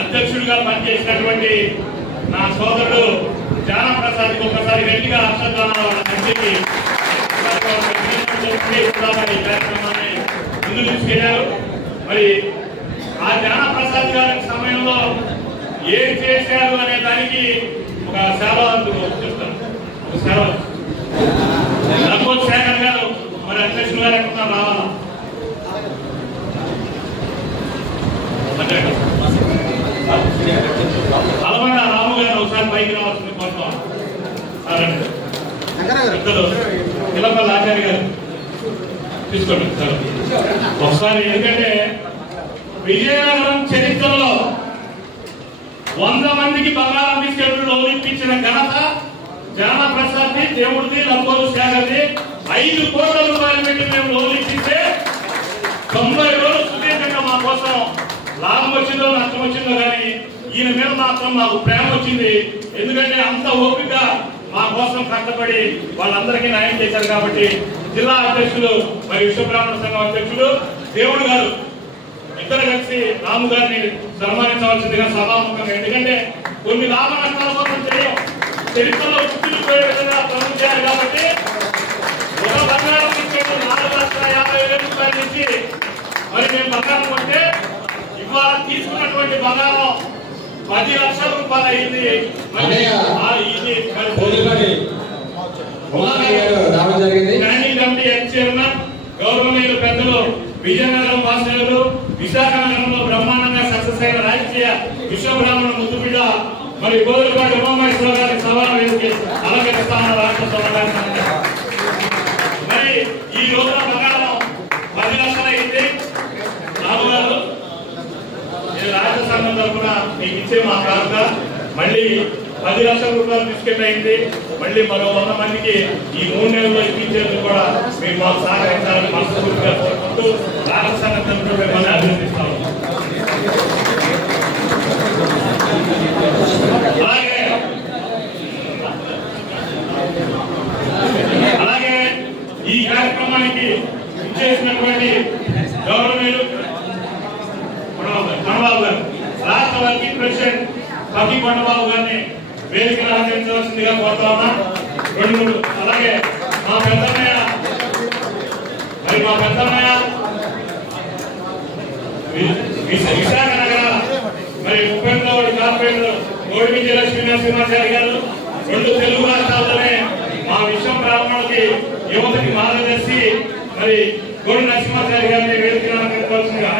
అధ్యక్షుడిగా పనిచేసినటువంటి నా సోదరుడు జానా ప్రసాద్కి ఒకసారి గట్టిగా అక్షరాలు వాళ్ళ కంటికి ఈ కార్యక్రమాన్ని ముందు తీసుకెళ్లారు. మరి ఆ జానా ప్రసాద్ గారి సమయంలో ఏం చేశారు అనే దానికి ఒక సేవ చెప్తాను. ఒక సేవ రఘువత్ శేఖర్ గారు మరి అధ్యక్షులు గారు ఎక్కడ రావాలా? అలవాడ రాము గారు ఒకసారి పైకి రావాల్సింది కోరుతాం. పిల్లపల్లి ఆచార్య గారు తీసుకోండి సార్ ఒకసారి. ఎందుకంటే విజయనగరం చరిత్రలో 100 మందికి బంగారం తీసుకెళ్ళి ఇప్పించిన ఘనత జన ప్రసాద్ది, దేవుడిది, లంబోలు శాఖది 5 కోట్ల రూపాయలు పెట్టి మేము లోన్లు ఇచ్చితే 90 రోజులు సుదీర్ఘంగా మా కోసం లాభం వచ్చిందో నష్టం వచ్చిందో కానీ ఈయన మీద మాత్రం మాకు ప్రేమ వచ్చింది. ఎందుకంటే అంత ఓపిక మా కోసం కష్టపడి వాళ్ళందరికీ న్యాయం చేశారు. కాబట్టి జిల్లా అధ్యక్షులు మరియు విశ్వబ్రాహ్మణ సంఘం అధ్యక్షులు దేవుడు గారు ఇద్దరు కలిసి రాము గారిని సన్మానించవలసిందిగా సభాముఖంగా. ఎందుకంటే కొన్ని లాభ నష్టాల కోసం చేయం, చరిత్రలో గుర్తుండిపోయే విధంగా పనులు చేయాలి. కాబట్టి ఒక బంగారం తీసుకెళ్ళి 4,50,000 రూపాయల నుంచి మరి మేము బంగారం కొంటే ఇవాళ తీసుకున్నటువంటి బంగారం 10 లక్షల రూపాయలు అయింది. ప్లానింగ్ కమిటీ ఎక్స్ చైర్మన్ గౌరవనీయులు పెద్దలు విజయనగరం వాసులు, విశాఖ నగరంలో బ్రహ్మాండంగా సక్సెస్ అయిన రాజకీయ విశ్వబ్రాహ్మణ ముద్దుబిడ్డ మరి కోదలపాటి ఉమామహేశ్వర గారి సభా వేదిక అలంకరిస్తామన్న రాష్ట్ర సభ. మరి ఈ రోజున బంగారం 10 లక్షలు అయింది. రాము గారు రాష్ట్ర సంఘం తరఫున మీకు ఇచ్చే మా కాక మళ్ళీ 10 లక్షల రూపాయలు బిస్కెట్ అయింది. మళ్ళీ మరో 100 మందికి ఈ 3 నెలల్లో ఇప్పించేందుకు కూడా మీరు మాకు సహకరించాలని మనస్ఫూర్తిగా కోరుకుంటూ రాష్ట్ర సంఘం తరఫున మిమ్మల్ని అభినందిస్తాము. అలాగే ఈ కార్యక్రమానికి ఇచ్చేసినటువంటి గౌరవనీయులు కొండబాబు గారు, రాష్ట్ర వర్కింగ్ ప్రెసిడెంట్ పతి కొండబాబు గారిని వేదికను అలంకరించవలసిందిగా కోరుతా ఉన్నా. 2-3 అలాగే మా పెద్దన్నయ్య విశాఖ నగర మరి 32వ కార్పొరేటర్ గోడి విజయ శ్రీనివాసాచారి గారు 2 తెలుగు రాష్ట్రాల్లోనే మా విశ్వ బ్రాహ్మణులకి యువతకి మార్గదర్శి మరి గోడి నరసింహాచారి గారిని వేదికను అలంకరించవలసిందిగా.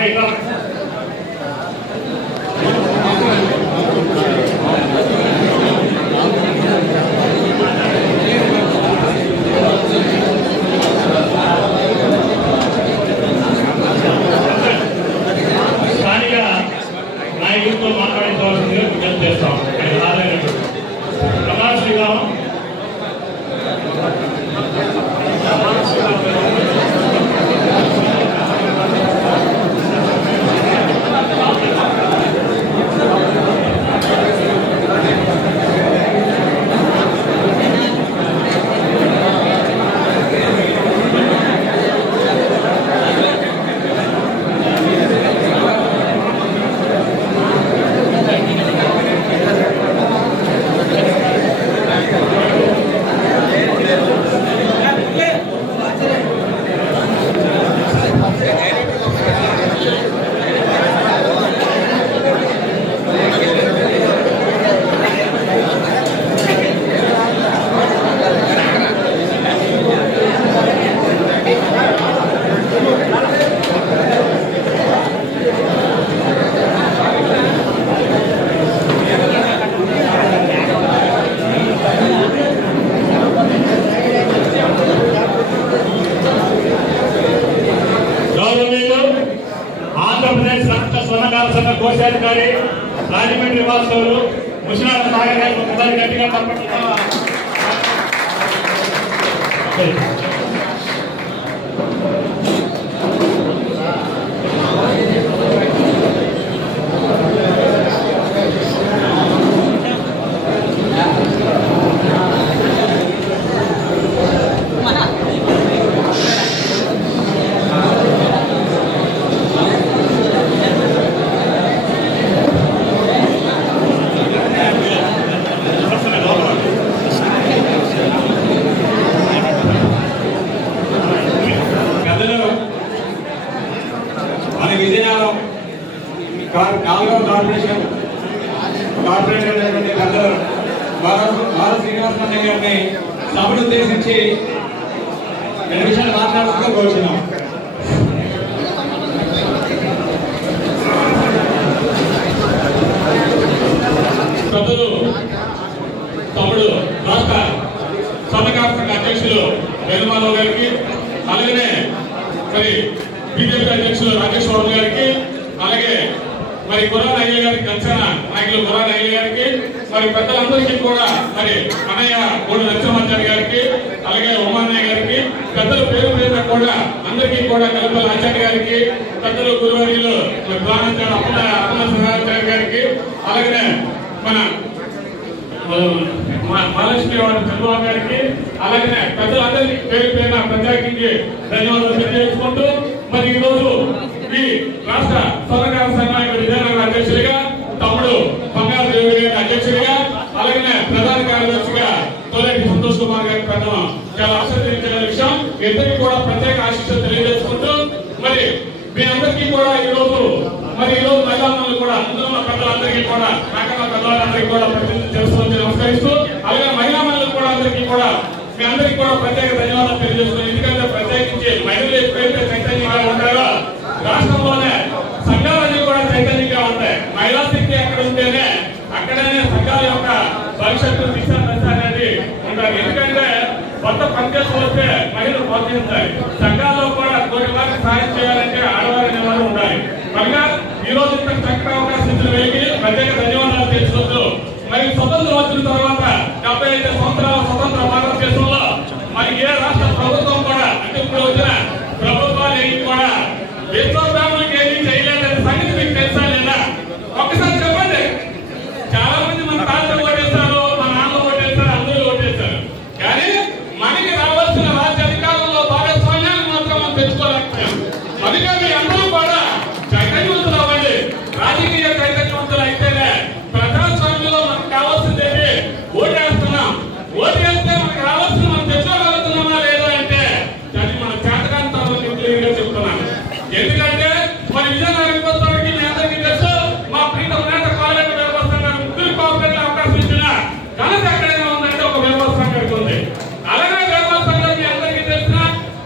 స్థానిక నాయకులతో మాట్లాడించవలసిందిగా విజ్ఞప్తి చేస్తాం. ప్రమాణ శ్రీరామం ఆంధ్రప్రదేశ్ రాష్ట్ర స్వర్ణకార సంఘ కోశాధికారి రాజమండ్రి వాసులు ముషినాథ సాగర్ గారికి ఒకసారి గట్టిగా తప్పకుండా. విజయనగరం 4వ కార్పొరేటర్ పెద్దలు వారు శ్రీనివాస గారిని సభను ఉద్దేశించి 2 నిమిషాలు మాట్లాడుతూ కోరుతున్నాం. పెద్దలు తమ్ముడు రాష్ట్ర స్వర్ణకార సంఘ అధ్యక్షులు వేణుమాధవ్ గారికి, అలాగే మరి బీజేపీ అధ్యక్షులు రాజేష్ బాబు గారికి, అలాగే మరి కురాన్ అయ్య గారికి కలిసిన నాయకులు కురాన్ అయ్య గారికి మరి పెద్దలందరికీ కూడా మరి అన్నయ్య గోడు నరసింహాచారి గారికి అలాగే ఉమాన్నయ్య గారికి పెద్దల పేరు మీద కూడా అందరికీ కూడా కల్పల ఆచార్య గారికి పెద్దలు గురువర్యులు ప్రాణాచార్య అప్పల సింహాచార్య గారికి అలాగే మన మహాలక్ష్మి చంద్రబాబు గారికి అలాగే పెద్దలందరికీ పేరు పేరున ప్రత్యేకించి ధన్యవాదాలు తెలియజేసుకుంటూ మరి ఈ రోజు ఈ రాష్ట్ర స్వర్ణకార సంఘానికి విజయనగర అధ్యక్షుడిగా తమ్ముడు బంగారు దేవి గారి అధ్యక్షుడిగా అలాగే ప్రధాన కార్యదర్శిగా తోలేటి సంతోష్ కుమార్ గారి పెట్టడం చాలా ఆశ్చర్యించిన విషయం. ఇద్దరికి కూడా ప్రత్యేక ఆశీస్సులు తెలియజేసుకుంటూ మరి మీ అందరికీ కూడా ఈ రోజు మహిళలు కూడా అందులో పెద్దలందరికీ కూడా నాకన్నా పెద్దలందరికీ కూడా తెలుసుకొని నమస్కరిస్తూ అలాగే మహిళలు కూడా అందరికీ కూడా మీ అందరికీ కూడా ప్రత్యేక ధన్యవాదాలు తెలియజేస్తున్నాను. ఎందుకంటే ప్రత్యేకించి మహిళలు ఎప్పుడైతే చైతన్యంగా ఉంటారో రాష్ట్రంలోనే సంఘాలన్నీ కూడా చైతన్యంగా ఉంటాయి. మహిళా శక్తి ఎక్కడ ఉంటేనే అక్కడనే సంఘాల యొక్క భవిష్యత్తు దిశ దశ అనేది ఉంటారు. ఎందుకంటే కొత్త పనిచేసి వస్తే మహిళలు ప్రోత్సహించాలి. సంఘాల్లో కూడా కోటి వారికి సహాయం చేయాలంటే ఆడవారి నివారణ ఉండాలి. కనుక ఈ రోజు ఇంత చక్కటి అవకాశం వెళ్ళి ప్రత్యేక ధన్యవాదాలు తెలుసుకుంటూ మరి స్వతంత్రం వచ్చిన తర్వాత 75 సంవత్సరాల స్వతంత్ర భారతదేశంలో మరి ఏ రాష్ట్ర ప్రభుత్వం కూడా అంటే ఇప్పుడు వచ్చిన ప్రభుత్వాలు ఏమి కూడా విశ్వబ్రాహ్మణులకి ఏమీ చేయలేదనే సంగతి మీకు తెలుసా లేదా? ఒక్కసారి చెప్పండి. చాలా మంది మన తాతలు ఓటేస్తారు, మన నాన్న ఓటేస్తారు, అందరూ ఓటేస్తారు. కానీ మనకి రావాల్సిన రాజ్య అధికారంలో భాగస్వామ్యాన్ని మాత్రం మనం తెచ్చుకోలేకపోయాం. అందుకని అందరూ కూడా చైతన్యవంతులు అవ్వండి. రాజకీయ చైతన్యవంతులు అయితేనే ప్రజాస్వామ్యంలో మనకు కావాల్సింది ఏంటి? ఓటేస్తున్నాం. ఓటేస్తే మనకు రావాల్సిన మనం తెచ్చుకోగలుగుతున్నామా లేదా అంటే దాన్ని మన చేతకాంతాలను క్లియర్గా చెప్తున్నాను. ఎందుకంటే మన విజయనగరం కోస్తానికి మీ అందరికీ తెలుసు, మా ప్రీతం నేత కాలేజీ వ్యవస్థ ముగ్గురు కోఆపరేట్ అవకాశం ఇచ్చిన ఘనత ఎక్కడైనా ఉందంటే ఒక వ్యవస్థ సంఘటన ఉంది. అలాగే వ్యవస్థ మీ అందరికీ తెలిసిన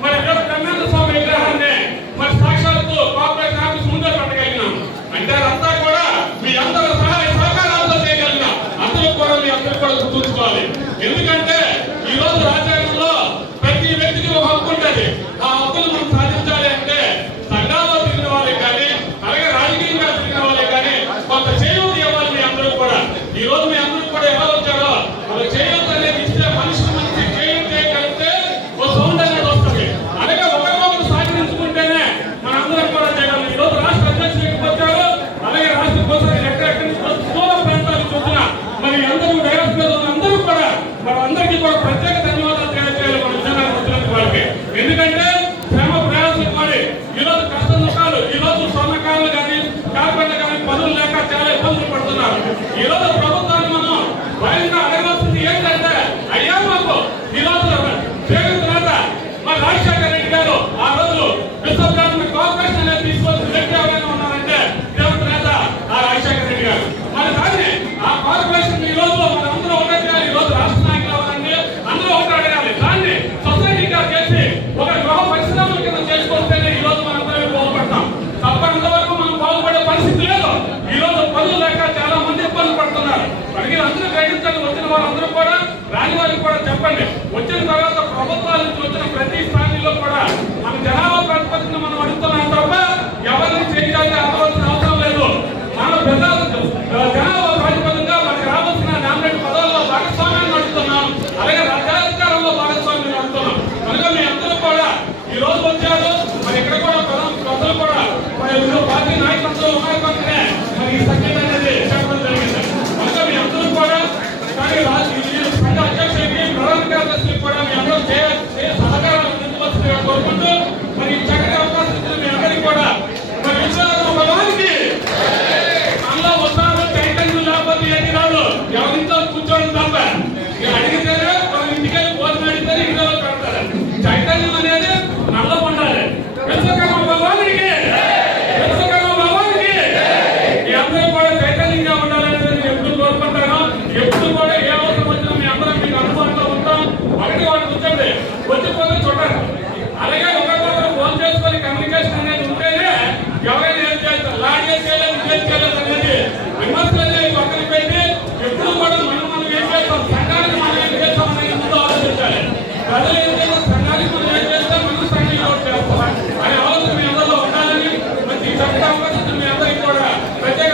మరి బ్రహ్మాండ స్వామి విగ్రహాన్ని మరి సాక్షాత్తు కోఆపరేషన్ ఆఫీస్ ముందే పెట్టగలిగినాం. అంటే అదంతా కూడా మీ అందరూ సహాయ సహకారాలతో చేయగలిగినాం. అందరూ కూడా మీ అందరూ కూడా గుర్తుంచుకోవాలి. ఎందుకంటే ఈ రోజు రాజ్యాంగంలో ప్రతి వ్యక్తికి ఒక హక్కు ఉంటుంది. ఆ హక్కులు మనం సాధించాలి అంటే సంఘాల్లో తిరిగిన వాళ్ళకి కానీ అలాగే రాజకీయంగా తిరిగిన వాళ్ళకి కానీ కొంత చేయూత ఇవ్వాలి. మీ అందరూ కూడా ఈ రోజు మీ అందరూ కూడా ఎలా వచ్చారో వాళ్ళకి చేయూత అనేది ఇస్తే మనిషి చేయూత చేయగలిగితే ఒక సౌండ్ అనేది వస్తుంది. అలాగే ఒకరికొకరు సహకరించుకుంటేనే మన అందరం కూడా చేయగలం. ఈ రోజు రాష్ట్ర అధ్యక్షుడికి వచ్చారు, అలాగే రాష్ట్ర కోసం ఎక్కడెక్కడి నుంచి దూర ప్రాంతాలకు చూసిన మరి అందరూ అందరూ కూడా వాళ్ళందరికీ కూడా ప్రత్యేక ధన్యవాదాలు తెలియజేయాలి మన విజయనగరం వచ్చినందుకు వాళ్ళకి. ఎందుకంటే శ్రమ ప్రయాసం పడి ఈ రోజు కష్ట సుఖాలు ఈ రోజు స్వర్ణకారులు కానీ కార్పొరేట్లు కానీ పనులు లేక చాలా ఇబ్బందులు పడుతున్నారు. ఈ రోజు ప్రభుత్వాన్ని మనం బలంగా అడగవలసింది ఏంటంటే అయ్యా మాకు ఈ రోజు చేరుతున్న మరి రాజశేఖర రెడ్డి గారు ఆ రోజు విశ్వబ్రాహ్మణ కార్పొరేషన్ అనేది తీసుకోవాల్సిన వ్యక్తి ఎవరైనా ఉన్నారంటే దేవుడి నేత ఆ రాజశేఖర రెడ్డి గారు. మరి దాన్ని ఆ కార్పొరేషన్ ఈ రోజు మన అందరూ ఒకటే చేయాలి. ఈ రోజు రాష్ట్ర నాయకులు అవ్వాలంటే అందరూ ఒకటి అడగాలి. దాన్ని సొసైటీగా చేసి ఒక గృహ పరిశ్రమల కింద చేసుకొస్తేనే ఈ రోజు మనందరం బాగుపడతాం. తప్పనంత వరకు మనం బాగుపడే పరిస్థితి లేదు. ఈ రోజు పనులు లేక చాలా మంది ఇబ్బంది పడుతున్నారు. మనకి అందరూ గ్రహించాలి. వచ్చిన వాళ్ళందరూ కూడా రాని వారికి కూడా చెప్పండి. వచ్చిన తర్వాత ప్రభుత్వాల నుంచి వచ్చిన ప్రతి స్థాయిలో కూడా మన జనాభా ప్రాతిపదికన మనం అడుగుతున్నాం తప్ప ఎవరిని చేయాలని అడగవలసిన అవసరం లేదు. మన జనాభా ప్రాతిపదికగా మనకి రావాల్సిన నామినేట్ పదవుల్లో భాగస్వామ్యాన్ని అడుగుతున్నాం, అలాగే రాజ్యాధికారంలో భాగస్వామ్యాన్ని అడుగుతున్నాం. కనుక మీ అందరూ కూడా ఈ రోజు వచ్చారు. మరి ఇక్కడ కూడా ప్రజలు కూడా పార్టీ నాయకులతో ఉన్నాయే మరి ఈ సంఖ్య అనేది చెప్పడం జరిగింది. కనుక మీ అందరూ కూడా కానీ సంఘ అధ్యక్షుడికి ప్రధాన కార్యదర్శులకు కూడా మీ అందరూ సహకారాలు అందించవలసిందిగా కోరుకుంటూ మరి చక్కటి అవకాశం ఇచ్చిన మీ అందరికీ కూడా మరి విశ్వనాథ భగవానికి మనలో వస్తారు చైతన్యం లేకపోతే ఏది రాదు. ఎవరింతో కూర్చోవడం తప్ప అడిగితేనే మనం ఇంటికి భోజనం అడిగితే ఇంట్లో పెడతారు. చైతన్యం అనేది నల్ల ఉండాలి. విశ్వకర్మ భగవానికి మీ అందరూ కూడా చైతన్యంగా ఉండాలని నేను ఎప్పుడు కోరుకుంటాను. ఎప్పుడు కూడా ఏ అవసరం వచ్చినా మీ అందరం మీకు అనుభవంలో ఉంటాం. ఒకటి వాటి ఉంచండి, వచ్చిపోతే చూడండి. అలాగే ఒకరికొకరు ఫోన్ చేసుకొని కమ్యూనికేషన్ అనేది ఉంటేనే ఎవరైనా ఏం చేస్తారు, లాడ్ చేయలేదు ఏం చేయలేదు అనేది విమర్శలు పక్కన పెట్టి ఎప్పుడు కూడా మనం ఏం చేస్తాం, సంఘానికి మనం ఏం చేస్తాం అనేది ముందు ఆలోచించాలి. ప్రజలు ఏం చేస్తాం, సంఘానికి మనం ఏం చేస్తాం, మనం సంఘంలో చేస్తాం అనే ఆలోచన మీ అందరిలో ఉండాలని మంచి చక్కటి అవకాశం మీ అందరికీ కూడా ప్రత్యేక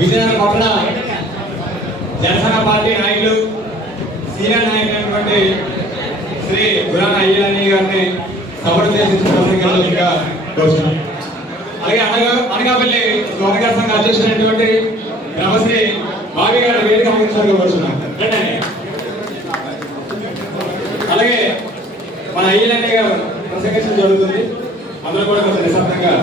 విజయనగరం పట్టణ జనసేన పార్టీ నాయకులు సీనియర్ నాయకులైనటువంటి శ్రీ గురాన అయ్యని గారిని సభను చేసిందిగా కోరుతున్నాం. అలాగే అనకాపల్లి స్వర్ణకార సంఘ అధ్యక్షుడైనటువంటి బ్రహ్మశ్రీ బాబీ గారు వేదిక అందించాలని కోరుతున్నాం. అలాగే మన అయ్యలయ్య గారు ప్రసంగించడం జరుగుతుంది. అందరూ కూడా కొంచెం నిశ్శబ్దంగా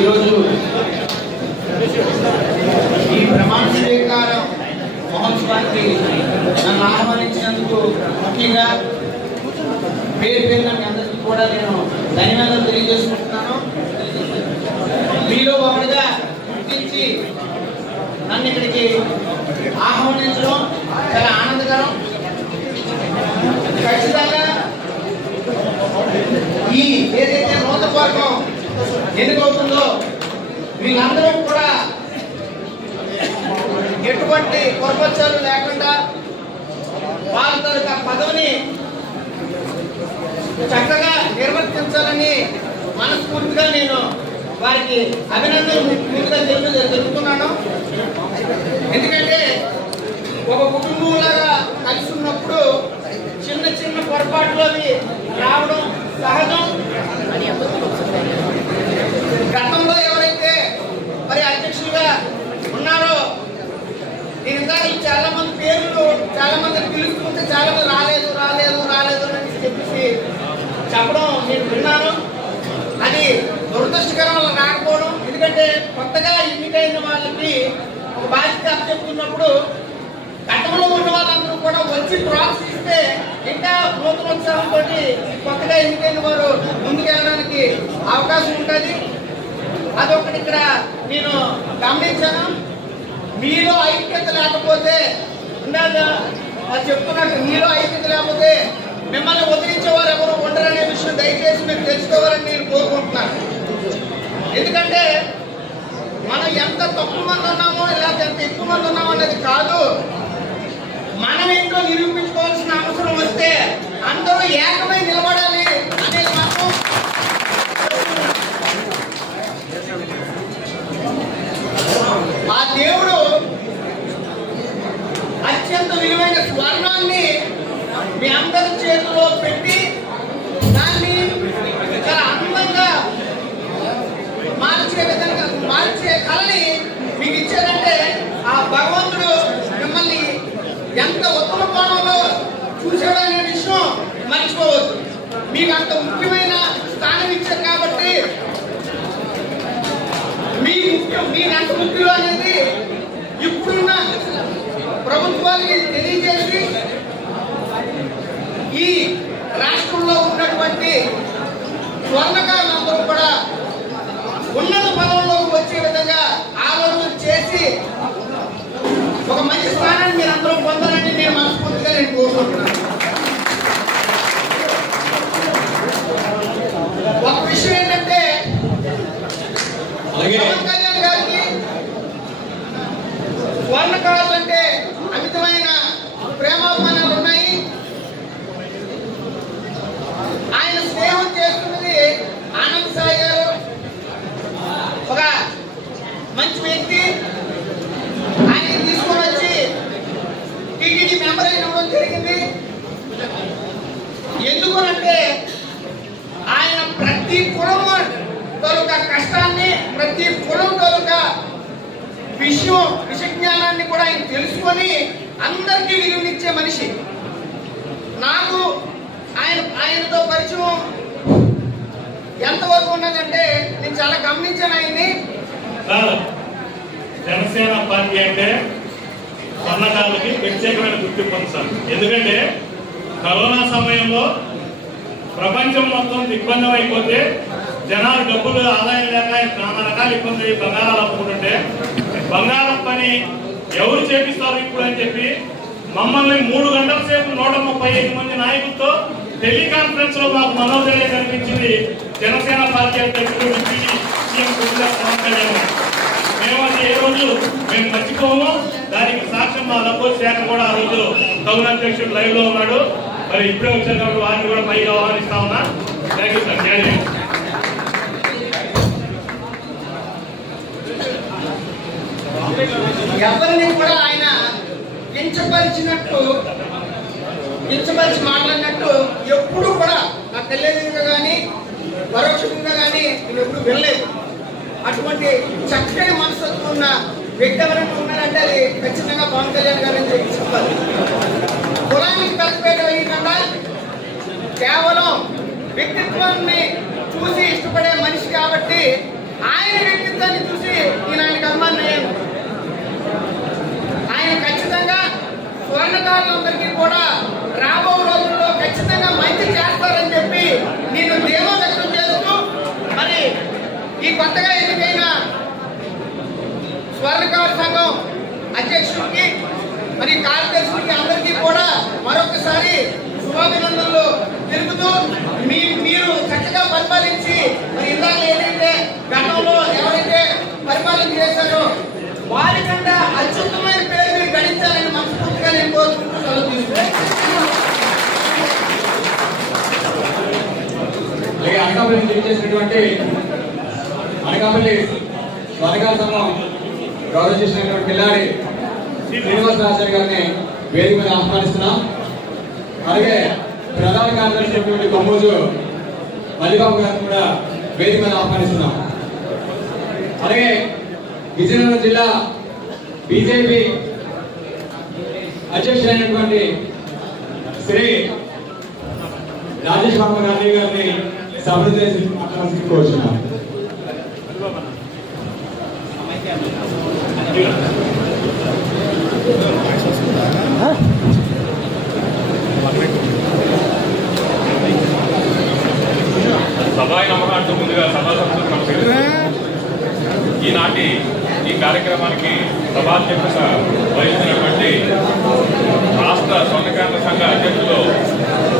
ఈరోజు ఈ ప్రమాణ స్వీకార మహోత్సవానికి నన్ను ఆహ్వానించినందుకు ముఖ్యంగా పేరు పేరున మీ అందరికీ కూడా నేను ధన్యవాదాలు తెలియజేసుకుంటున్నాను. మీలో ఒకటిగా గుర్తించి నన్ను ఇక్కడికి ఆహ్వానించడం చాలా ఆనందకరం. ఖచ్చితంగా ఈ ఏదైతే నూతనవర్గం ఎన్నికవుతుందో వీళ్ళందరూ కూడా ఎటువంటి పొరపచ్చాలు లేకుండా వాళ్ళ తాలూకా పదవిని చక్కగా నిర్వర్తించాలని మనస్ఫూర్తిగా నేను వారికి అభినందనలు ముందుగా తెలుపుతున్నాను. ఎందుకంటే ఒక కుటుంబంలాగా కలిసి ఉన్నప్పుడు చిన్న చిన్న పొరపాట్లు అవి రావడం సహజం. గతంలో ఎవరైతే మరి అధ్యక్షులుగా ఉన్నారో నేను ఇందాక చాలా మంది పేర్లు చాలా మంది పిలుస్తుంటే చాలా మంది రాలేదు రాలేదు రాలేదు అని చెప్పేసి చెప్పడం నేను విన్నాను. అది దురదృష్టకరం రాకపోవడం. ఎందుకంటే కొత్తగా ఎన్నికైన వాళ్ళకి ఒక బాధ్యత అప్పచెప్తున్నప్పుడు గతంలో ఉన్న వాళ్ళందరూ కూడా వచ్చి ప్రోత్సహిస్తే ఇంకా నూతనోత్సాహంతో కొత్తగా ఎన్నికైన వారు ముందుకెళ్ళడానికి అవకాశం ఉంటుంది. అదొకటి ఇక్కడ నేను గమనించాను. మీలో ఐక్యత లేకపోతే ఇందాక చెప్తున్నట్టు మీలో ఐక్యత లేకపోతే మిమ్మల్ని వదిలించేవారు ఎవరు ఉండరనే విషయం దయచేసి మీరు తెలుసుకోవాలని నేను కోరుకుంటున్నాను. ఎందుకంటే మనం ఎంత తక్కువ మంది ఉన్నామో లేకపోతే ఎంత ఎక్కువ మంది ఉన్నామో అనేది కాదు, మనం ఏంటో నిరూపించుకోవాల్సిన అవసరం వస్తే అందరూ ఏకమై నిలబడాలి అనేది మాత్రం ఆ దేవుడు అత్యంత విలువైన స్వర్ణాన్ని మీ అందరి చేతిలో పెట్టి దాన్ని చాలా అందంగా మార్చే కళని మీకు ఇచ్చారంటే ఆ భగవంతుడు మిమ్మల్ని ఎంత ఉత్తమ కోణంలో చూశాడనే విషయం మర్చిపోవద్దు. మీకు అంత ముఖ్యమైన స్థానం ఇచ్చారు కాబట్టి మీరు ఎంత ముఖ్యులు అనేది ఇప్పుడున్న ప్రభుత్వానికి తెలియజేసి ఈ రాష్ట్రంలో ఉన్నటువంటి స్వర్ణకారులందరూ కూడా ఉన్నత పదవుల్లోకి వచ్చే విధంగా ఆలోచన చేసి ఒక మంచి స్థానాన్ని మీరు అందరూ పొందాలని నేను మనస్ఫూర్తిగా నేను కోరుకుంటున్నాను. ఒక విషయం ఏంటంటే పవన్ కళ్యాణ్ గారికి స్వర్ణకారులు అంటే అమితమైన ప్రేమాభిమానాలు ఉన్నాయి. ఆయన స్నేహం చేస్తున్నది ఆనంద్ సాయి గారు ఒక మంచి వ్యక్తి. ఆయన తీసుకొని వచ్చి టీటీడీ మెంబర్ అయినప్పుడు జరిగింది. ఎందుకనంటే ఆయన ప్రతి కులం తాలూకా కష్టాన్ని ప్రతి కులం తాలూకా విషజ్ఞానాన్ని కూడా ఆయన తెలుసుకొని అందరికీ విలువనిచ్చే మనిషి. నాకు ఆయనతో పరిచయం ఎంతవరకు ఉన్నదంటే నేను చాలా గమనించాను ఆయన్ని. జనసేన పార్టీ అంటే స్వర్ణకారులకి ప్రత్యేకమైన గుర్తింపు ఉంది సార్. ఎందుకంటే కరోనా సమయంలో ప్రపంచం మొత్తం దిగ్బంధం అయిపోతే జనాలు డబ్బులు ఆదాయం లేక నానా రకాల ఇబ్బందులు బంగారాలు అమ్ముకుంటుంటే బంగారం పని ఎవరు చేపిస్తారు ఇప్పుడు అని చెప్పి మమ్మల్ని 3 గంటల సేపు 135 మంది నాయకులతో టెలికాన్ఫరెన్స్ లో మాకు మనోధైర్యం కనిపించింది. జనసేన పార్టీ అధ్యక్షుడు డిప్యూటీ సీఎం పవన్ కళ్యాణ్ గారు. మేము అది ఏ రోజు మేము మర్చిపోము. దానికి సాక్ష్యం మా లపోజ్ శాఖ కూడా ఆ రోజు టౌన్ అధ్యక్షుడు లైవ్ లో ఉన్నాడు. మరి ఇప్పుడే వచ్చేటప్పుడు వారిని కూడా పైగా ఆహ్వానిస్తా ఉన్నా. Thank you sir. జై హింద్. ఎవరిని కూడా ఆయన కించపరిచినట్టు కించపరిచి మాట్లాడినట్టు ఎప్పుడు కూడా నాకు తెలియదుగా కానీ పరోక్షంగా కానీ నేను ఎప్పుడు వినలేదు. అటువంటి చక్కటి మనస్తత్వం ఉన్న వ్యక్తి ఎవరైనా ఉన్నారంటే అది ఖచ్చితంగా పవన్ కళ్యాణ్ గారు అని చెప్పి చెప్పాలి. కులానికి పెద్దపేట వేయకుండా కేవలం వ్యక్తిత్వాన్ని చూసి ఇష్టపడే మనిషి కాబట్టి ఆయన వ్యక్తిత్వాన్ని చూసి నేను ఆయనకు అభిమానం అయ్యాను. ఆయన ఖచ్చితంగా స్వర్ణకారులందరికీ కూడా రాబో రోజుల్లో ఖచ్చితంగా మంచి చేస్తారని చెప్పి నేను ధీమా వ్యక్తం చేస్తూ మరి ఈ కొత్తగా ఎన్నికైన స్వర్ణకారు సంఘం అధ్యక్షుడికి మరి కార్యదర్శులకి అందరికీ కూడా మరొకసారి శుభాభినందనలు తెలుపుతూ మీరు చక్కగా పరిపాలించి మరి ఇందాక ఏదైతే గతంలో ఎవరైతే పరిపాలన చేశారో వారికంటే అత్యుత్తమైన పేరు మీరు గణించాలని మనస్ఫూర్తిగా నేను కోరుకుంటూ సెలవు తీసుకుంటాను. అలాగే అనకాపల్లి తెలియజేసినటువంటి అనకాపల్లి స్వర్ణకారు సంఘం గౌరవ చేసినటువంటి పిల్లాడి శ్రీనివాసరాచార్య గారిని వేదిక మీద ఆహ్వానిస్తున్నాం. అలాగే ప్రధాన కార్యదర్శి కొమ్మూజు మల్లిబాబు గారిని కూడా వేదిక మీద ఆహ్వానిస్తున్నాం. అలాగే విజయనగరం జిల్లా బీజేపీ అధ్యక్షుడైనటువంటి శ్రీ రాజేష్ బాబు గాంధీ గారిని సభలు చేసి మాట్లాడాల్సి కోరుచున్నాం. సభాయి నమ్మకాంటూ ముందుగా సభా సంస్థలు ఈనాటి ఈ కార్యక్రమానికి సభాధ్యక్షత వహించినటువంటి రాష్ట్ర స్వర్ణకారుల సంఘ అధ్యక్షులు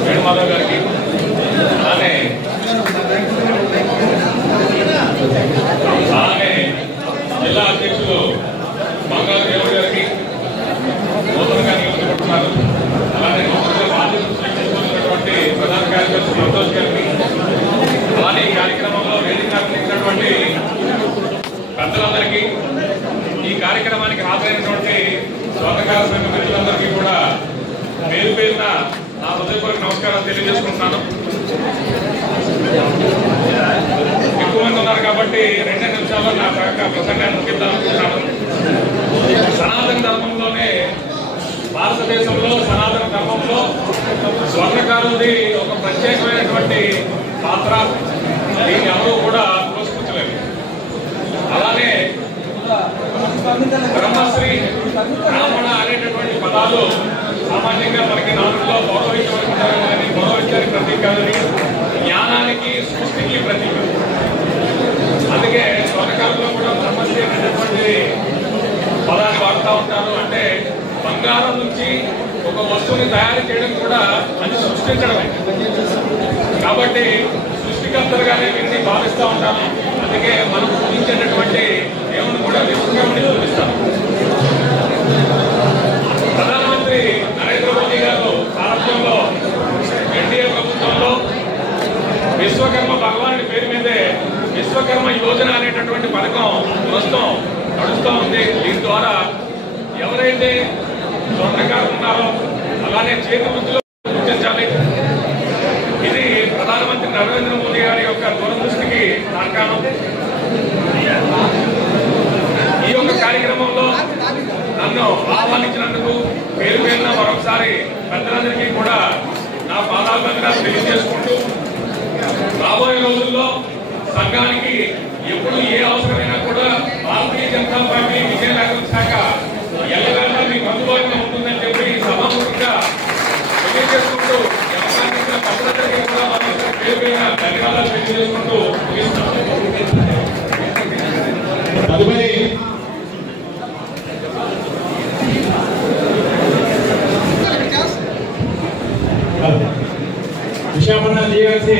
వేణుమాధవ్ గారికి, అలానే జిల్లా అధ్యక్షులు బంగారు దేవుడు గారికి, నూతనంగా నియమించబడుతున్నారు అలానే నూతనంగా బాధ్యతలు స్వీకరిస్తున్నటువంటి ప్రధాన కార్యదర్శి సంతోష్ గారికి, అలానే ఈ కార్యక్రమంలో వేదిక అందించినటువంటి పెద్దలందరికీ, ఈ కార్యక్రమానికి హాజరైనటువంటి స్వర్ణకార సంఘ మిత్రులందరికీ కూడా పేరు పేరున నా హృదయపూర్వక నమస్కారాలు తెలియజేసుకుంటున్నాను. ఎక్కువ మంది ఉన్నారు కాబట్టి 2 నిమిషాల్లో నా ప్రసంగాన్ని ముగిద్దామనుకుంటున్నాను. సనాతన ధర్మంలోనే భారతదేశంలో సనాతన ధర్మంలో స్వర్ణకారులది ఒక ప్రత్యేకమైనటువంటి పాత్ర. దీన్ని ఎవరూ కూడా పోషించలేదు. అలానే బ్రహ్మశ్రీ బ్రాహ్మణ అనేటటువంటి పదాలు సామాన్యంగా మనకి నాలుగులో గౌరవించడానికి ప్రతీక కాదని, జ్ఞానానికి సృష్టికి ప్రతీక. అందుకే స్వర్ణకారులో కూడా బ్రహ్మశ్రీ అనేటటువంటి పదాన్ని వాడుతూ ఉంటారు. అంటే బంగారం నుంచి ఒక వస్తువుని తయారు చేయడం కూడా అది సృష్టించడమే. కాబట్టి సృష్టికర్తలుగానే వీరిని భావిస్తూ ఉంటాము. అందుకే మనం పూజించేటటువంటి దేవుని కూడా విశ్వకర్మని పూజిస్తాం. ప్రధానమంత్రి నరేంద్ర మోదీ గారు సారథ్యంలో ఎన్డీఏ ప్రభుత్వంలో విశ్వకర్మ భగవానుడి పేరు మీదే విశ్వకర్మ యోజన అనేటటువంటి పథకం ప్రస్తుతం నడుస్తూ ఉంది. దీని ద్వారా ఎవరైతే స్వర్ణకారులు ఉన్నారో అలానే చేతి వృత్తిలో గుర్తించాలి. ఇది ప్రధానమంత్రి నరేంద్ర మోదీ గారి యొక్క దూరదృష్టికి తార్కాణం. ఈ యొక్క కార్యక్రమంలో నన్ను ఆహ్వానించినందుకు పేరు పేరున మరొకసారి పెద్దలందరికీ కూడా నా పాదాభివందనాలు తెలియజేసుకుంటూ, రాబోయే రోజుల్లో సంఘానికి ఎప్పుడు ఏ అవసరమైనా కూడా భారతీయ జనతా పార్టీ విజయనగరం శాఖ ఎల్లవేళ మీకు అందుబాటులో ఉంటుందని చెప్పి సభాముఖంగా తెలియజేసుకుంటూ, వ్యవసాయించిన పెద్దలందరికీ కూడా పేరు పేరున ధన్యవాదాలు తెలియజేసుకుంటూ ముగిస్తున్నాను. తదుపరి విశాఖపట్నం జీవీఎంసీ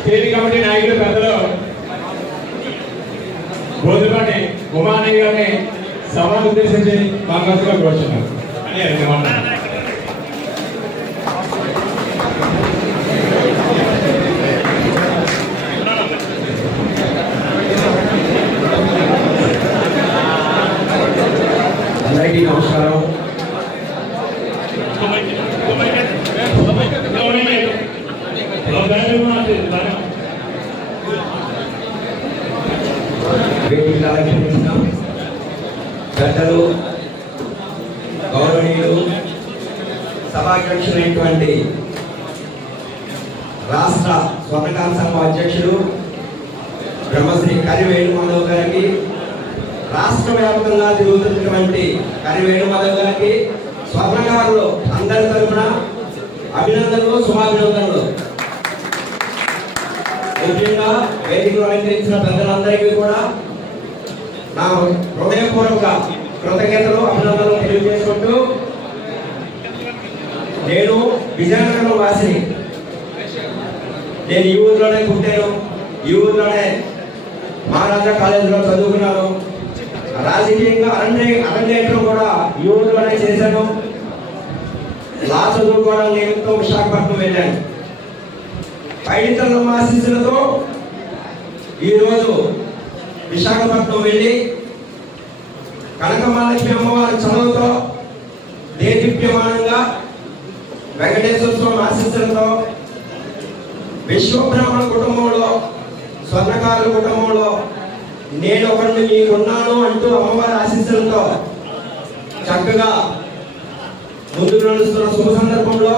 స్టేట్ కమిటీ నాయకులు పెద్దలు బోధుపాటి ఉమానయ్య గారిని సభను ఉద్దేశించి మాట్లాడుతూ కోరుచున్నారు అని అడిగారు. అందరికీ నమస్కారం. పెద్దలు, గౌరవనీయులు, సభాధ్యక్షులైనటువంటి రాష్ట్ర స్వర్ణకార సంఘం అధ్యక్షుడు బ్రహ్మశ్రీ కరి వేణుమాధవ్ గారికి, రాష్ట్ర వ్యాప్తంగా తిరుగుతున్నటువంటి కరి వేణుమాధవ్ గారికి స్వర్ణకారులు అందరి తరఫున అభినందనలు, శుభాభినందనలు. ముఖ్యంగా వేదికలో అలంకరించిన పెద్దలందరికీ కూడా నా హృదయపూర్వక కృతజ్ఞతలు, అభినందనలు తెలియజేసుకుంటూ, నేను విజయనగరం వాసిని. నేను ఈ ఊరిలోనే పుట్టాను, ఈ ఊరిలోనే మహారాజా కాలేజీలో చదువుకున్నాను. రాజకీయంగా అరంగేట్రం కూడా ఈ ఊరిలోనే చేశాను. లా చదువుకోవడం నిమిత్తం విశాఖపట్నం వెళ్ళాను. పైడితల్లమ్మ ఆశీస్సులతో ఈరోజు విశాఖపట్నం వెళ్ళి కనకమహాలక్ష్మి అమ్మవారి చదువుతో దేదీప్యమానంగా వెంకటేశ్వర స్వామి ఆశీస్సులతో విశ్వబ్రహ్మణ కుటుంబంలో, స్వర్ణకారుల కుటుంబంలో నేను ఒకరిని మీకున్నాను అంటూ అమ్మవారి ఆశీస్సులతో చక్కగా ముందుకు నడుస్తున్న శుభ సందర్భంలో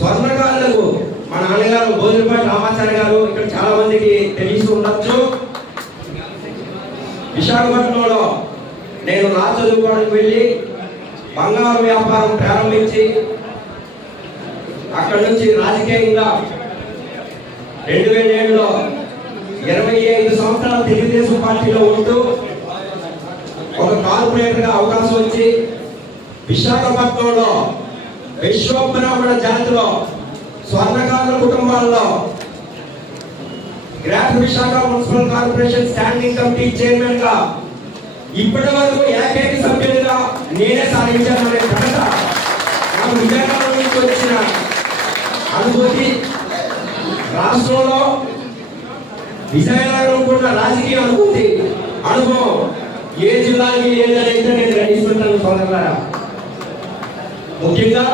స్వర్ణకారులకు మా నాన్నగారు బోధులపాటి రామాచార్య గారు ఇక్కడ చాలా మందికి తెలిసి ఉండొచ్చు. విశాఖపట్నంలో నేను లా చదువుకోవడానికి వెళ్ళి బంగారు వ్యాపారం ప్రారంభించి అక్కడి నుంచి రాజకీయంగా 2007లో 25 సంవత్సరాలు తెలుగుదేశం పార్టీలో ఉంటూ ఒక కార్పొరేటర్గా అవకాశం వచ్చి విశాఖపట్నంలో విశ్వబ్రాహ్మణ జాతిలో స్వర్ణకారుల కుటుంబాల్లో greater Visakha municipal corporation standing committee chairman గా ఇప్పటి వరకు ఏకైక సభ్యులుగా నేనే సాధించాననే ఘనత నాకు విజయనగరం నుంచి వచ్చిన అనుభూతి. రాష్ట్రంలో విజయనగరం కూడా రాజకీయ అనుభవం ఏ జిల్లాకి ఏదైతే నేను గ్రహిస్తుంటాను సోదరులారా. ముఖ్యంగా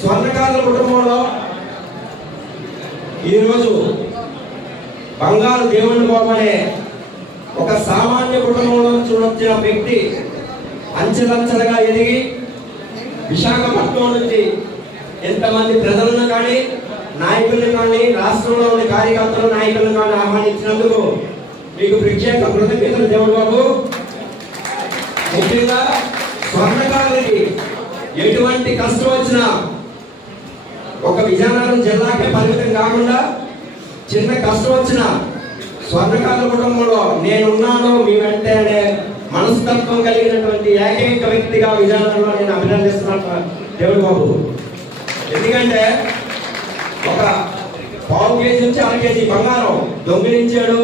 స్వర్ణకారుల కుటుంబంలో ఈరోజు బంగారు దేవుని బాబనే ఒక సామాన్య కుటుంబంలో చూడొచ్చిన వ్యక్తి అంచెలంచెలుగా ఎదిగి విశాఖపట్నం నుంచి ఎంతమంది ప్రజలను కానీ, నాయకులను కానీ, రాష్ట్రంలో ఉన్న కార్యకర్తలు, నాయకులను కానీ ఆహ్వానించినందుకు మీకు ప్రత్యేక కృతజ్ఞతలు దేవుడు బాబు. ముఖ్యంగా స్వర్ణకారులకి ఎటువంటి కష్టం వచ్చినా ఒక విజయనగరం జిల్లాకే పరిమితం కాకుండా చిన్న కష్టం వచ్చినా స్వర్ణకారుల కుటుంబంలో నేనున్నాను మీ వెంటే అనే మనస్తత్వం కలిగినటువంటి ఏకైక వ్యక్తిగా విజయనగరంలో నేను అభినందిస్తున్నాను దేవుడు బాబు. ఎందుకంటే ఒక పావు కేజీ నుంచి 1 కేజీ బంగారం దొంగిలించాడు,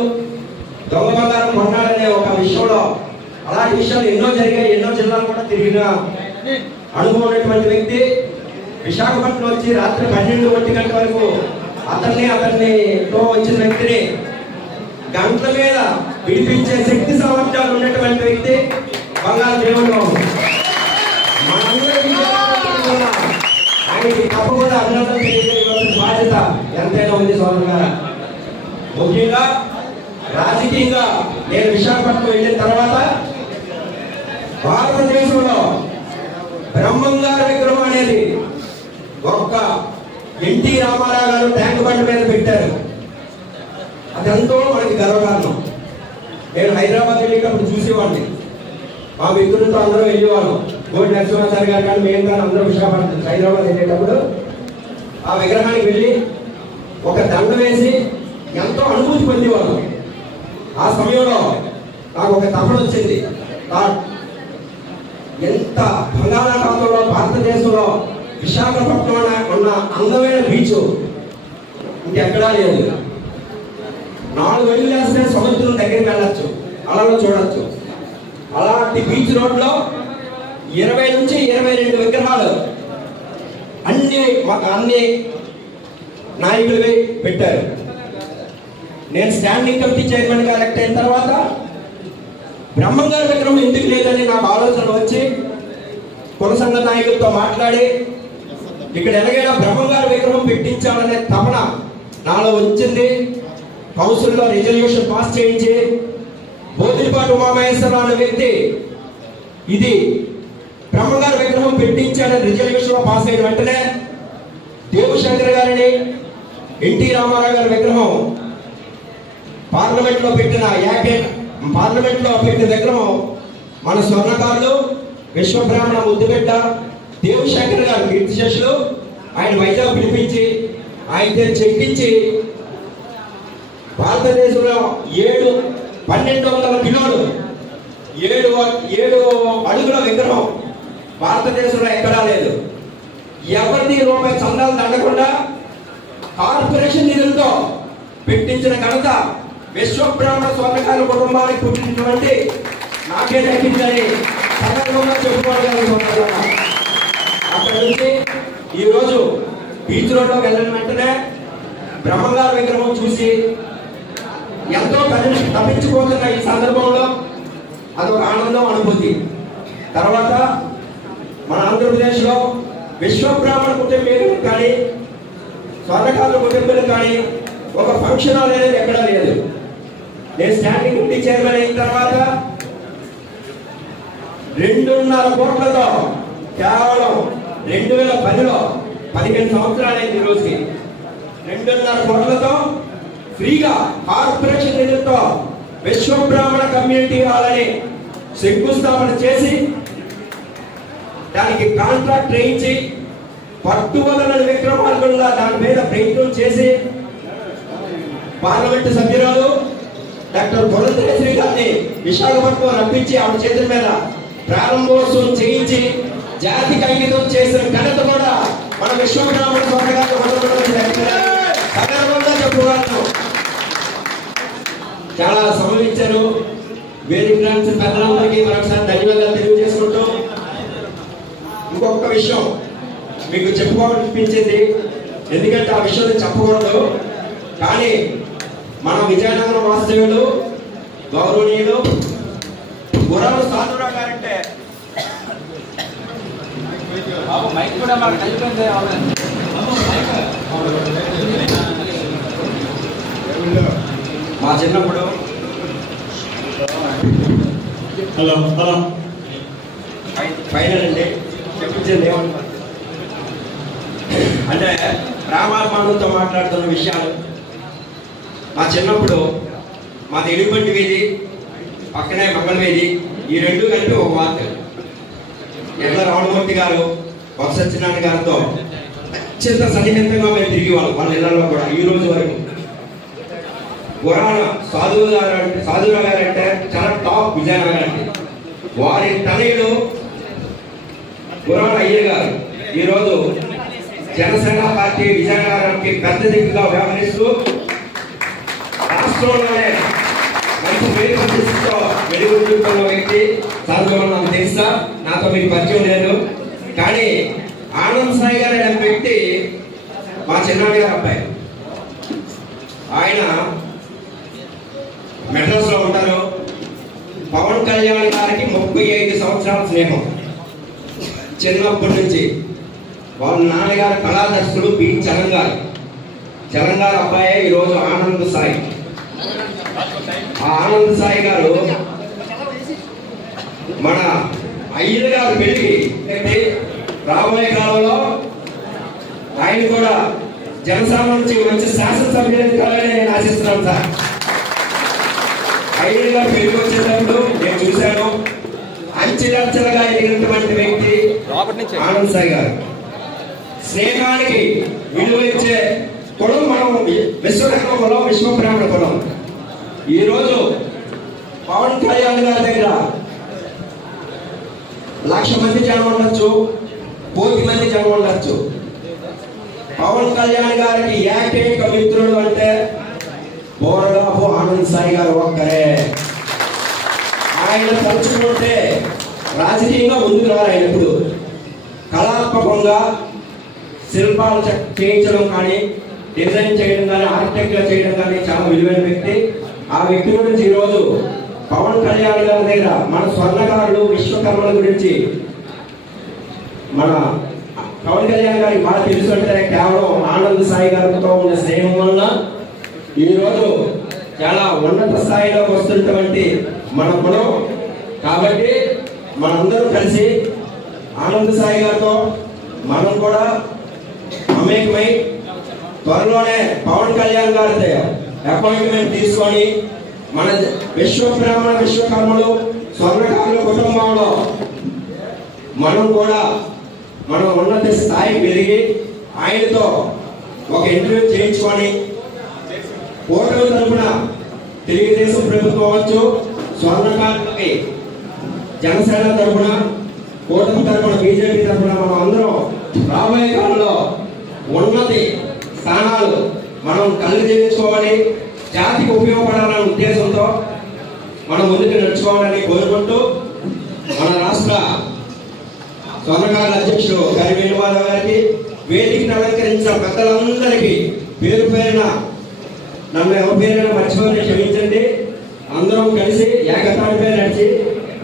దొంగ బంగారం కొన్నాడనే ఒక విషయంలో అలాంటి విషయాలు ఎన్నో జరిగాయి. ఎన్నో జిల్లాలు కూడా తిరిగిన అనుభవం ఉన్నటువంటి వ్యక్తి విశాఖపట్నం వచ్చి రాత్రి 12-1 గంటల వరకు అతన్నితో వచ్చిన వ్యక్తిని గంటల మీద విడిపించే శక్తి సామర్థ్యాలు ఉన్నటువంటి వ్యక్తి బంగారు దేవుడు బాబు. ఆయనకి తప్పకుండా అభినందన తెలియజేయవలసిన బాధ్యత ఎంతైనా ఉంది సోదరులారా. ముఖ్యంగా రాజకీయంగా నేను విశాఖపట్నం వెళ్ళిన తర్వాత భారతదేశంలో బ్రహ్మంగారి విగ్రహం అనేది ఒక్క ఎన్టీ రామారావు గారు ట్యాంక్ బండ్ మీద పెట్టారు. అదంతో మనకి గర్వకారణం. నేను హైదరాబాద్ వెళ్ళేటప్పుడు చూసేవాడిని, మా మిత్రులతో అందరూ వెళ్ళేవాళ్ళం. గోడి నరసింహాచారి గారు కానీ మేము కానీ అందరూ విశాఖపట్నం హైదరాబాద్ వెళ్ళేటప్పుడు ఆ విగ్రహానికి వెళ్ళి ఒక దండ వేసి ఎంతో అనుభూతి పొందేవాళ్ళం. ఆ సమయంలో నాకు ఒక తపన వచ్చింది. ఎంత బంగాళాఖాతంలో భారతదేశంలో విశాఖపట్నం ఉన్న అందమైన బీచ్ ఇంకెక్కడా లేదు. 4 అడుగులు వేస్తే సముద్రం దగ్గరికి వెళ్ళచ్చు, అలలో చూడొచ్చు. అలాంటి బీచ్ రోడ్లో 20 నుంచి 22 విగ్రహాలు అన్ని నాయకులు పెట్టారు. నేను స్టాండింగ్ కమిటీ చైర్మన్గా ఎలక్ట్ అయిన తర్వాత బ్రహ్మంగారి విగ్రహం ఎందుకు లేదని నాకు ఆలోచన వచ్చి కుల సంఘ నాయకులతో మాట్లాడి ఇక్కడ ఎలాగైనా బ్రహ్మంగారి విగ్రహం పెట్టించాలనే తపన నాలో వచ్చింది. కౌన్సిల్లో రిజల్యూషన్ పాస్ చేయించి బోధిపాటి ఉమామహేశ్వరరావు అనే వ్యక్తి ఇది బ్రహ్మంగారి విగ్రహం పెట్టించాలని రిజల్యూషన్ పాస్ అయిన వెంటనే దేవశంకర్ గారిని ఎన్టీ రామారావు గారి విగ్రహం పార్లమెంట్ లో పెట్టిన విగ్రహం మన స్వర్ణకారులు విశ్వబ్రాహ్మణ ముద్దుబిడ్డ దేవశంకర్ గారు కీర్తిశేషులు ఆయన వైజాగ్ పిలిపించి ఆయన చెక్కించి భారతదేశంలో 1200 కిలోలు 7 అడుగుల విగ్రహం భారతదేశంలో ఎక్కడా లేదు. ఎవరిని రూపాయి చందాలు దండకుండా కార్పొరేషన్ నిధులతో పెట్టించిన ఘనత విశ్వబ్రాహ్మణ స్వర్ణకారుల కుటుంబానికి పుట్టినటువంటి నాకే దక్కిందని సందర్భంగా చెప్పుకోగలను. అక్కడి నుంచి ఈరోజు బీచ్ రోడ్లోకి వెళ్ళిన వెంటనే బ్రహ్మంగారి విగ్రహం చూసి ఎంతో తప్పించిపోతున్న ఈ సందర్భంలో అదొక ఆనందం, అనుభూతి. తర్వాత మన ఆంధ్రప్రదేశ్లో విశ్వబ్రాహ్మణ కుటుంబీకులు కానీ స్వర్ణకారుల కుటుంబీకులు కానీ ఒక ఫంక్షన్ హాల్ అనేది ఎక్కడా లేదు. నేను స్టాండింగ్ కమిటీ చైర్మన్ అయిన తర్వాత 2.5 కోట్లతో కేవలం 2010లో 15 సంవత్సరాలైంది. ఈ రోజుకి 2.5 కోట్లతో ఫ్రీగా కార్పొరేషన్ నిధులతో విశ్వబ్రాహ్మణ కమ్యూనిటీ హాల్ అని శంకుస్థాపన చేసి దానికి కాంట్రాక్ట్ వేయించి పట్టువదల విక్రమార్కుల్లా దాని మీద ప్రయత్నం చేసి పార్లమెంటు సభ్యురాలు డాక్టర్ పురంధరేశ్వరి గారిని విశాఖపట్నం రప్పించి ఆవిడ చేతుల మీద ప్రారంభోత్సవం చేయించి జాతికి అంకితం చేసిన ఘనత కూడా మన విశ్వబ్రాహ్మణ సందర్భంగా చెప్పుకోవచ్చు. చాలా సమయించారు. వేదిక పెద్దలందరికీ మరొకసారి ధన్యవాదాలు తెలియజేసుకుంటూ ఇంకొక విషయం మీకు చెప్పుకోవాలనిపించింది. ఎందుకంటే ఆ విషయం చెప్పకూడదు, కానీ మన విజయనగరం వాస్తవ్యులు గౌరవనీయులు గురాలు సాధురావు గారంటే మా చిన్నప్పుడు హలో ఫైనల్ అండి చెప్పించింది ఏమన్నా అంటే రామాభిమానులతో మాట్లాడుతున్న విషయాలు. మా చిన్నప్పుడు మాది ఎలుగుబంటి వీధి, పక్కనే మంగళ వీధి, ఈ రెండు కలిపి ఒక వార్త. ఎట్లా రావణమూర్తి గారు బొత్స సత్యనారాయణ గారితో అత్యంత సన్నిహితంగా మేము తిరిగేవాళ్ళం వాళ్ళ ఇళ్లలో కూడా ఈ రోజు వరకు. గురాల సాధురావు గారు అంటే చాలా టాప్ విజయనగరం అంటే. వారి తనయుడు గురాల అయ్య గారు ఈరోజు జనసేన పార్టీ విజయనగరానికి పెద్ద దిక్కుగా వ్యవహరిస్తూ రాష్ట్రంలోనే మంచి పేరు ప్రతిష్టతో వెలుగుతున్న వ్యక్తి. సాధువులు నాకు తెలుసా, నాతో మీకు పరిచయం లేదు, కానీ ఆనంద్ సాయి గారు అనే వ్యక్తి మా చిన్నారి గారు అబ్బాయి. ఆయన మెడ్రాస్ లో ఉంటారు. పవన్ కళ్యాణ్ గారికి 35 సంవత్సరాల స్నేహం చిన్నప్పటి నుంచి. వాళ్ళ నాన్నగారు కళాదర్శకుడు బి చలంగారు అబ్బాయే ఈరోజు ఆనంద్ సాయి. ఆ ఆనంద్ సాయి గారు మన అయ్యర్ గారు పెళ్లి రాబోయే కాలంలో ఆయన కూడా జనసేన నుంచి మంచి శాసనసభ్యులు కావాలని నేను ఆశిస్తున్నాను సార్. అయ్యర్ గారు పెళ్లికి వచ్చేటప్పుడు నేను చూశాను. అంచెలంచెలుగా ఎదిగినటువంటి వ్యక్తి ఆనంద్ సాయి గారు. స్నేహానికి విలువ ఇచ్చే కులం మనం విశ్వకర్మ కులం, విశ్వబ్రాహ్మణ కులం. ఈరోజు పవన్ కళ్యాణ్ గారి దగ్గర 1,00,000 మంది జనం ఉండొచ్చు, 1,00,00,000 మంది జనం ఉండొచ్చు. పవన్ కళ్యాణ్ గారికి ఏకైక మిత్రుడు ఆయన తలుచుకుంటే రాజకీయంగా ముందుకు రారు. ఆయన ఎప్పుడు కళాత్మకంగా శిల్పాలు చేయించడం కానీ, డిజైన్ చేయడం కానీ, ఆర్కిటెక్ట్గా చేయడం కానీ చాలా విలువైన వ్యక్తి. ఆ వ్యక్తి గురించి ఈరోజు పవన్ కళ్యాణ్ గారి దగ్గర మన స్వర్ణకారులు విశ్వకర్మల గురించి మన పవన్ కళ్యాణ్ గారికి బాగా తెలుసు అంటే కేవలం ఆనంద్ సాయి గారితో ఉన్న స్నేహం వల్ల ఈరోజు చాలా ఉన్నత స్థాయిలోకి వస్తున్నటువంటి మన గుణం. కాబట్టి మనందరూ కలిసి ఆనంద్ సాయి గారితో మనం కూడా మమేకమై త్వరలోనే పవన్ కళ్యాణ్ గారి అపాయింట్మెంట్ తీసుకొని మన విశ్వబ్రాహ్మణ విశ్వకర్మలు స్వర్ణకారుల కుటుంబంలో మనం కూడా మనం ఉన్నత స్థాయికి పెరిగి ఆయనతో ఒక ఇంటర్వ్యూ చేయించుకొని ఓటమి తరఫున తెలుగుదేశం ప్రభుత్వం అవ్వచ్చు, స్వర్ణకారులకి జనసేన తరఫున, ఓటమి తరఫున బీజేపీ తరఫున మనం అందరం రాబోయే కాలంలో ఉన్నతి స్థానాలు మనం కళ్ళు చేయించుకోవాలి, జాతికి ఉపయోగపడాలనే ఉద్దేశంతో మనం ముందుకు నడుచుకోవాలని కోరుకుంటూ మన రాష్ట్ర స్వర్ణకారుల అధ్యక్షుడు గారి వేణుమాధవ్ గారికి, వేదికను అలంకరించిన పెద్దలందరికీ పేరు పేరున నన్ను ఎవరి పేరైనా మర్చిపోతే క్షమించండి. అందరం కలిసి ఏకతాటిపై నడిచి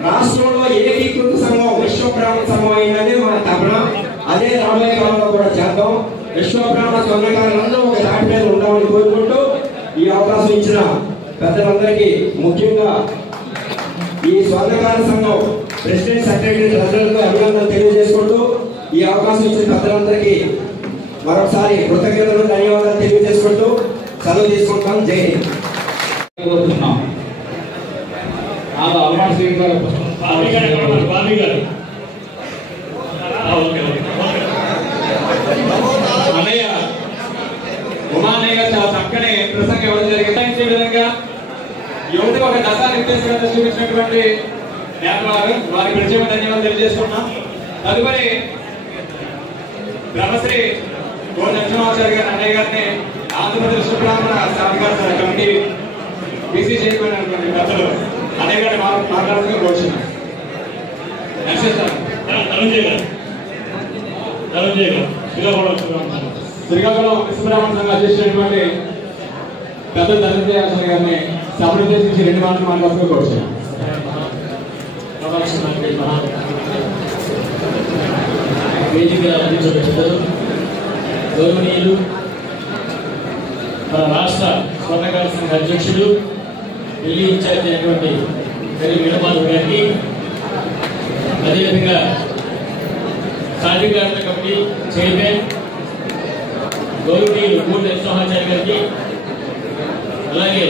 రాష్ట్రంలో ఏకీకృత సంఘం విశ్వబ్రాహ్మణ సంఘం అయిందని మన తపన. అదే రాబోయే కాలంలో కూడా చేద్దాం. విశ్వబ్రాహ్మణ స్వర్ణకారులందరూ ఒక తాటి మీద ఉండాలని కోరుకుంటూ ఈ అవకాశం ఇచ్చిన పెద్దలందరికీ, ముఖ్యంగా ఈ స్వర్ణకార సంఘం ప్రెసిడెంట్ సెక్రటరీ ట్రెజరర్లకు అభినందనలు తెలియజేసుకుంటూ ఈ అవకాశం ఇచ్చిన పెద్దలందరికీ మరొకసారి కృతజ్ఞతలు ధన్యవాదాలు తెలియజేసుకుంటూ సెలవు తీసుకుంటాం. జై హింద్. అన్నయ్య ఉమానయ్య గారు చాలా చక్కని ప్రసంగం ఇవ్వడం జరిగింది. విధంగా యువతకు ఒక దశ నిర్దేశంగా చూపించినటువంటి వారి ప్రత్యేక ధన్యవాదాలు తెలియజేసుకున్నాం. తదుపరి బ్రహ్మశ్రీ గో నరసింహాచార్య గారి అన్నయ్య గారిని ఆంధ్రప్రదేశ్ విశ్వబ్రాహ్మణ సాధికార కమిటీ బీసీ చైర్మన్ అనుకోండి పెద్దలు అన్నయ్య గారిని మాట్లాడుతూ కోరుచున్నాం. శ్రీకాకుళం విశ్వబ్రాహ్మణ సంఘం అధ్యక్షుడైనటువంటి పెద్ద ధనంజయ ఆచార్య గారిని సభను చేసి 2 మాటలు మాట్లాడుతూ కోరుచున్నాం. వేదిక అందించబడ్డారు గౌరవనీయులు మన రాష్ట్ర స్వర్ణకార సంఘ అధ్యక్షుడు ఢిల్లీ ఇన్ఛార్జ్ అయినటువంటి గరి వీణమాధవ్ గారికి, అదేవిధంగా సాధికారత కమిటీ చైర్మన్ గౌరవనీయులు గూడి నరసింహాచార్య గారికి, అలాగే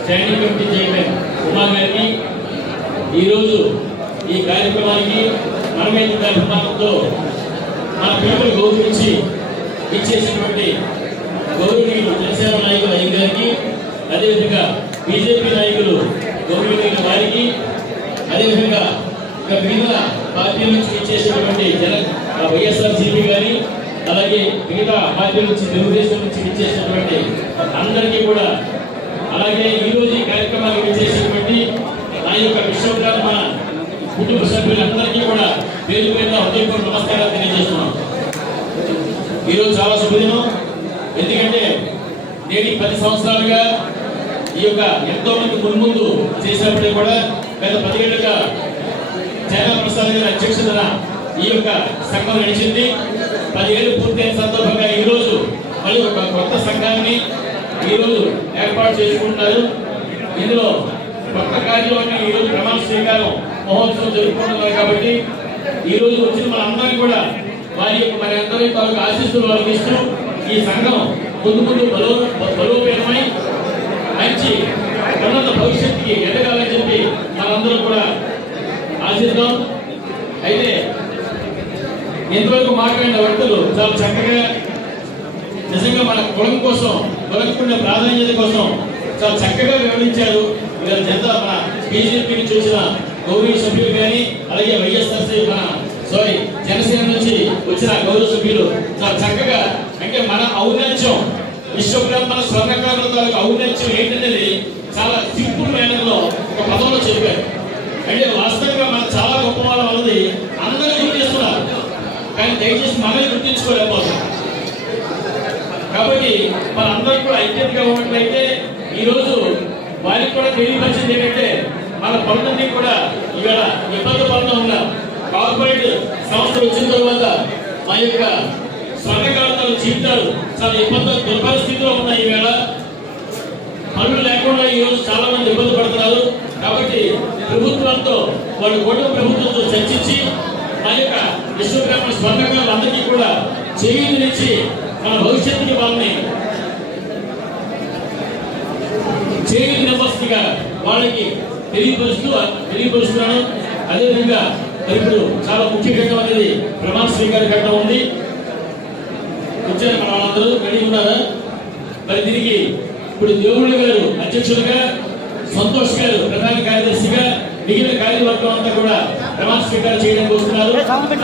స్టాండింగ్ కమిటీ చైర్మన్ ఉమా గారికి, ఈరోజు ఈ కార్యక్రమానికి మనమేంటి కార్యక్రమంతో మన పిల్లలు గౌరవించి ఇచ్చేసినటువంటి గౌరవనీయులు జనసేన నాయకులు అయ్య గారికి, అదేవిధంగా బీజేపీ నాయకులు గౌరవనీయుల వారికి, అదేవిధంగా మిగతా పార్టీల నుంచి ఇచ్చేసినటువంటి వైఎస్ఆర్సీపీ గారి, అలాగే మిగతా పార్టీల నుంచి తెలుగుదేశం నుంచి ఇచ్చేసినటువంటి అందరికీ కూడా, అలాగే ఈరోజు ఈ కార్యక్రమానికి ఇచ్చేసినటువంటి నా యొక్క విశ్వబ్రాహ్మణ కుటుంబ సభ్యులందరికీ కూడా పేరు పేరున హృదయపూర్వక నమస్కారాలు తెలియజేస్తున్నాం. ఈరోజు చాలా శుభదినం. ఎందుకంటే నేను 10 సంవత్సరాలుగా ఈ యొక్క ఎంతో మంది ముందు చేసినప్పటికీ కూడా గత 10 ఏళ్ళుగా జగన్ ప్రసాద్ గారి అధ్యక్షతన ఈ యొక్క సంఘం నడిచింది. 10 ఏళ్ళు పూర్తయిన సందర్భంగా ఈరోజు మళ్ళీ ఒక కొత్త సంఘాన్ని ఈరోజు ఏర్పాటు చేసుకుంటున్నారు. ఇందులో కొత్త కార్యంలోని ఈరోజు ప్రమాణ స్వీకారం మహోత్సవం జరుపుకుంటున్నారు. కాబట్టి ఈరోజు వచ్చిన మనందరికీ కూడా వారి యొక్క మరి అందరి తాలూకు ఆశీస్సులు వారికి ఇస్తూ ఈ సంఘం ముందు బలోపేతమై మంచి ఉన్నత భవిష్యత్తుకి ఎదగాలని చెప్పి మనందరం కూడా ఆశిద్దాం. అయితే ఇంతవరకు మాట్లాడిన వ్యక్తులు చాలా చక్కగా నిజంగా మన కులం కోసం, కులంకున్న ప్రాధాన్యత కోసం చాలా చక్కగా వివరించారు. జనతా మన బీజేపీని చూసిన గౌరవ సభ్యులు కానీ, అలాగే వైఎస్ఆర్సీ జనసేన నుంచి వచ్చిన గౌరవ సభ్యులు చాలా చక్కగా, అంటే మన ఔన్నత్యం విశ్వబ్రాహ్మణ స్వర్ణకారుల ఔన్నత్యం ఏంటనేది చాలా సింపుల్ మేనర్ లో ఒక పదంలో చెప్పారు. అంటే వాస్తవంగా మనకు చాలా గొప్ప వాళ్ళ ఉన్నది అందరూ గుర్తిస్తున్నారు, కానీ దయచేసి మనల్ని గుర్తించుకోలేకపోతున్నాం. కాబట్టి మనందరం కూడా ఐక్యతగా ఉన్నట్లయితే ఈరోజు వారికి కూడా తెలియపరిచింది ఏంటంటే మన పనులన్నీ కూడా ఇవాళ ఇబ్బంది పడుతూ ఉన్నారు. కార్పొరేట్ సంస్థలు వచ్చిన తర్వాత మా యొక్క స్వర్ణకాలంలో జీవితాలు చాలా ఇబ్బందులు దుర్పరిస్థితిలో ఉన్నాయి. ఈవేళ పనులు లేకుండా ఈరోజు చాలా మంది ఇబ్బంది పడుతున్నారు. కాబట్టి ప్రభుత్వంతో వాళ్ళు కూటమి ప్రభుత్వంతో చర్చించి మా యొక్క విశ్వబ్రాహ్మణ స్వర్ణకారులందరికీ కూడా చేయూతనిచ్చి మన భవిష్యత్తుకి వాళ్ళని చేయూతనివ్వాల్సిందిగా వాళ్ళకి తెలియపరుస్తున్నాను. అదేవిధంగా ఇప్పుడు చాలా ముఖ్య ఘట్టం అనేది ప్రమాణ స్వీకార ఘట్టం ఉంది. వచ్చారు మన వాళ్ళందరూ రెడీ ఉన్నారా? మరి దీనికి ఇప్పుడు దేవుళ్ళ గారు అధ్యక్షులుగా, సంతోష్ గారు ప్రధాన కార్యదర్శిగా, మిగిలిన కార్యవర్గం అంతా కూడా ప్రమాణ స్వీకారం చేయడానికి వస్తున్నారు.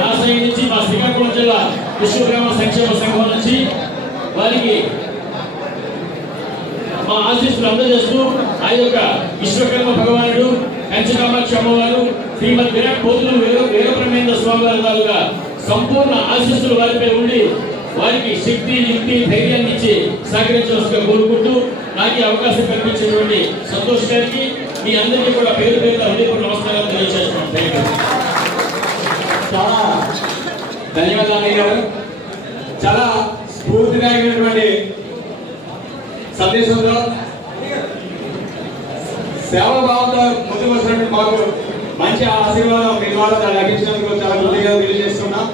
ఆ సైడ్ నుంచి మా శ్రీకాకుళం జిల్లా విశ్వబ్రాహ్మణ సంక్షేమ సంఘం నుంచి వారికి మా ఆశీస్సులు అందజేస్తూ ఆ యొక్క విశ్వకర్మ భగవానుడు, కంచకామాక్షి అమ్మవారు, శ్రీమద్ విరాట్ పోతులు వీరబ్రహ్మేంద్ర స్వామి వారి తాలూగా సంపూర్ణ ఆశీస్సులు వారిపై ఉండి వారికి శక్తి, యుక్తి, ధైర్యాన్ని ఇచ్చి సహకరించవలసిగా కోరుకుంటూ నాకు అవకాశం కల్పించినటువంటి సంతోష్ గారికి మీ అందరికీ కూడా పేరు పేరుగా హృదయపూర్వక నమస్కారాలు తెలియజేస్తున్నాను. చాలా ధన్యవాదాలు గారు. చాలా స్ఫూర్తిదాయకమైనటువంటి సందేశంలో సేవాభావంతో ముందుకు వచ్చినటువంటి మాకు మంచి ఆశీర్వాదం మీ ద్వారా లభించినందుకు చాలా కృతజ్ఞతలు తెలియజేస్తున్నాం.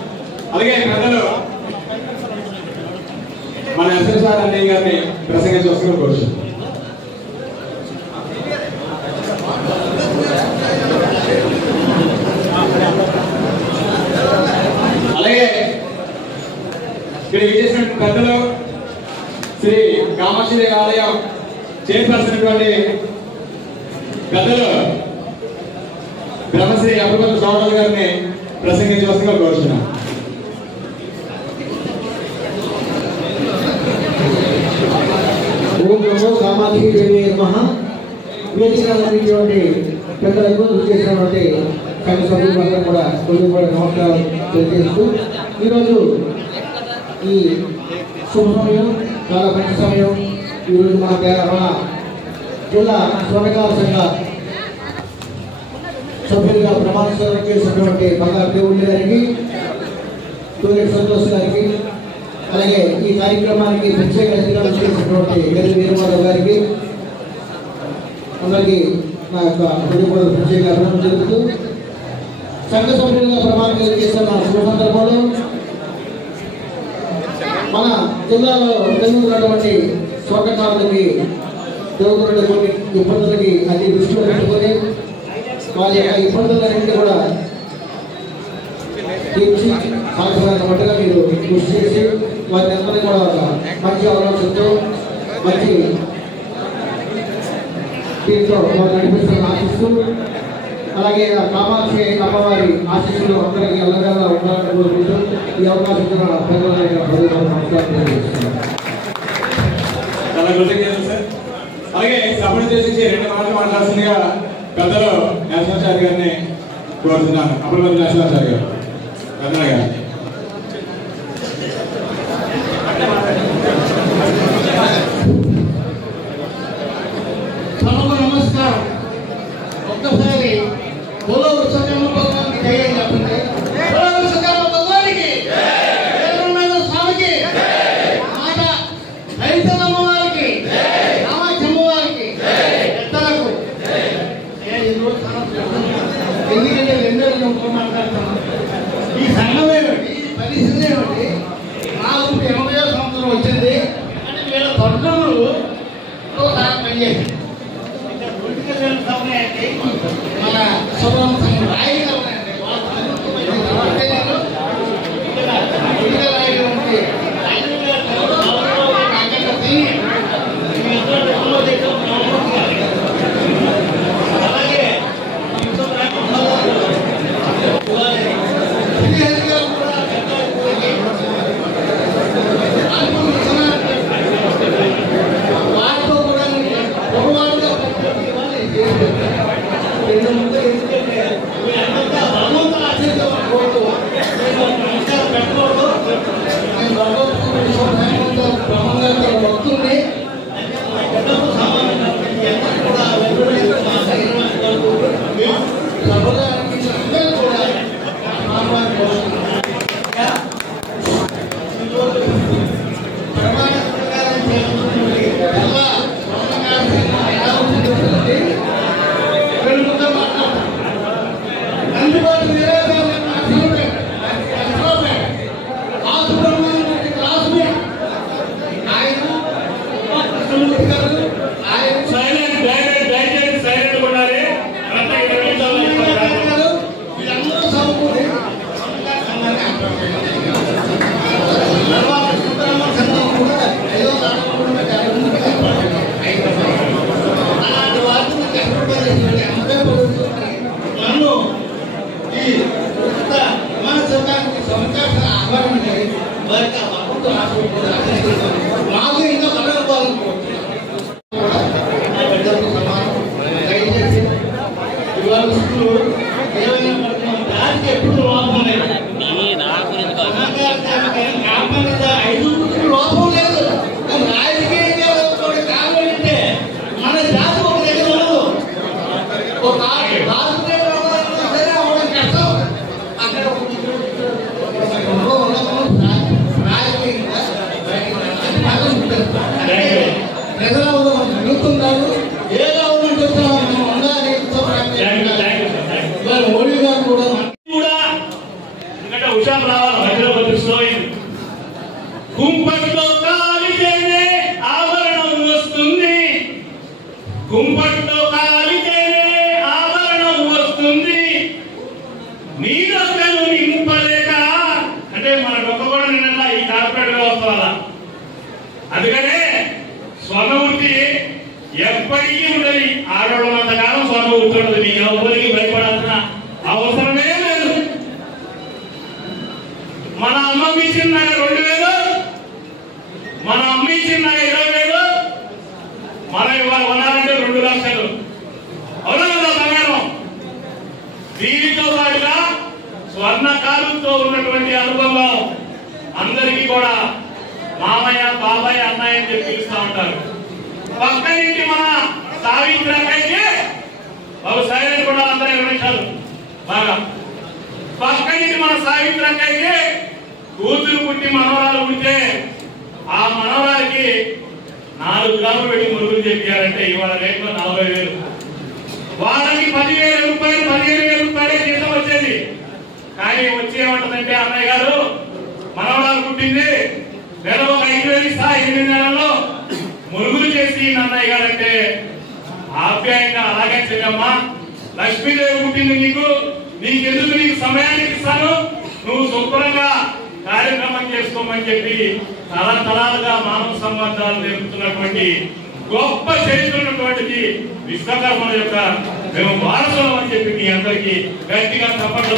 అలాగే పెద్దలు మన ఎస్ఎస్ఆర్ అన్నయ్య గారిని ప్రసంగించవలసిందిగా కోరుతున్నాం. అలాగే ఇక్కడ విజేసిన పెద్దలు శ్రీ కామాక్షిదేవి ఆలయం చైర్పర్సన్ పెద్దలు బ్రహ్మశ్రీ అభివృద్ధి సోదరులు గారిని ప్రసంగించవలసిందిగా కోరుతున్నాం. ఓం నమో కామాక్షిదేవి నమః. వేదికటువంటి పెద్దలకు చేసినటువంటి సంఘ సభ్యులందరూ కూడా నమస్కారం తెలియజేస్తూ ఈరోజు ఈ శుభ సమయం, చాలా మంచి సమయం. ఈరోజు మన జిల్లా స్వర్ణకార సంఘ సభ్యులుగా ప్రమాణ స్వీకారం చేసినటువంటి బంగారు దేవుళ్ళ గారికి, తూరెడ్డి సంతోష్ గారికి, అలాగే ఈ కార్యక్రమానికి ప్రత్యేక అధికారులు చేసినటువంటి గది వీరమాధవ్ గారికి అందరికీ నా యొక్క హృదయపూర్వక ప్రత్యేక అభినందనలు తెలుపుతూ సంఘ సభ్యులుగా ప్రమాణం చేస్తున్న శుభ సందర్భంలో మన జిల్లాలో జరుగుతున్నటువంటి స్వర్ణకారులకి జరుగుతున్న కొన్ని ఇబ్బందులకి అన్ని దృష్టిలో పెట్టుకొని వాళ్ళ యొక్క ఇబ్బందులన్నింటినీ కూడా తీర్చి సాధ్యమైన మట్టుగా మీరు కృషి చేసి వారిని అందరినీ కూడా ఒక మంచి ఆలోచనతో మంచి దీంతో వారు నడిపిస్తున్న ఆశిస్తూ అలాగే కామాక్షి అమ్మవారి ఆశీస్సులు అందరికీ ఎల్లగా ఉండాలని కోరుకుంటూ ఈ అవకాశం చాలా కృతజ్ఞతలు సార్. అలాగే సభను చేసి 2 మాటలు మాట్లాడాల్సిందిగా పెద్దలు నరసింహాచారి గారిని కోరుతున్నాను. అప్పుడు నరసింహాచారి గారు పెద్దలు గారు. నమస్కారం. ఒక్కసారి బోలో విశ్వకర్మ భగవానికి జయం చెప్పండి. బోలో విశ్వకర్మ భగవానికి, వీరబ్రహ్మేంద్ర స్వామికి, మాత రైతమ్మ వారికి, కామాక్షి అమ్మవారికి, పెద్దలకు ఎందుకంటే 2 మాట్లాడుతున్నాం. ఈ సంఘం ఏమిటి, ఈ పరిస్థితి ఏమిటి? నాకు 80వ సంవత్సరం వచ్చింది. అంటే వీళ్ళ తొట్టులు పనిచేసి మన శుభ్రం రాయిగా ఉన్నాయండి. అలాగే వారితో కూడా భగవానుగా ముందు ఎందుకంటే ఉందో మనం అడుగుతున్నారు. ఏ గవర్నమెంట్ వచ్చినా మనం ఉండాలి. మోడీ గారు కూడా ఎందుకంటే హుషారు రావాలి మధ్యలో కొద్ది స్లో అయింది. కుంపట్లో కాలితేనే ఆభరణం వస్తుంది, కుంపట్లో కాలితేనే ఆభరణం వస్తుంది, నీరొక్కలు నింపలేక అంటే మన డొక్క కూడా నిన్న ఈ కార్పొరేట్ వ్యవస్థ వల్ల. అందుకనే స్వర్ణ వృత్తి ఎప్పటికీ ఉండదు. ఆడవాళ్ళంత కాలం స్వర్ణ వృత్తి ఉండదు. మీకు ఎవరికి భయపడాల్సిన అవసరమే లేదు. మన అమ్మ ఇచ్చిన 2,000, మన అమ్మ ఇచ్చిన 20,000, మనం ఇవాళ కొనాలంటే 2 లక్షలు. అవునా కదా బంగారం? దీనితో పాటుగా స్వర్ణకారులతో ఉన్నటువంటి అనుభవం అందరికీ కూడా మామయ్య, బాబాయ్, అన్నయ్య అని చెప్పి పిలుస్తూ ఉంటారు. పక్క ఇంటి మన సావిత్రకైతే బాబు సైలెంట్ కూడా అందరూ 20 నిమిషాలు బాగా. పక్క ఇంటి మన సావిత్రకైతే కూతురు పుట్టి మనవరాలు పుట్టితే ఆ మనవరాలకి 4 గ్రాములు పెట్టి మురుగులు చెప్పారంటే ఇవాళ రేట్లో 40,000. వాళ్ళకి 10,000 రూపాయలు 15,000 రూపాయలే జీతం వచ్చేది. కానీ వచ్చేమంటుందంటే అన్నయ్య గారు మనవరాలు పుట్టింది, నేను ఒక 5,000 ఇస్తా, 8 నెలల్లో మురుగులు చేసి అన్నయ్య గారంటే ఆప్యాయంగా అలాగే చెల్లమ్మా, లక్ష్మీదేవి పుట్టింది నీకెందుకు, నీకు సమయానికి ఇస్తాను, నువ్వు శుభ్రంగా కార్యక్రమం చేసుకోమని చెప్పి తరతరాలుగా మానవ సంబంధాలు నేర్పుతున్నటువంటి గొప్ప చరిత్ర ఉన్నటువంటిది విశ్వకర్మల యొక్క మేము వారసులం అని చెప్పి మీ అందరికీ గట్టిగా తప్పట్లు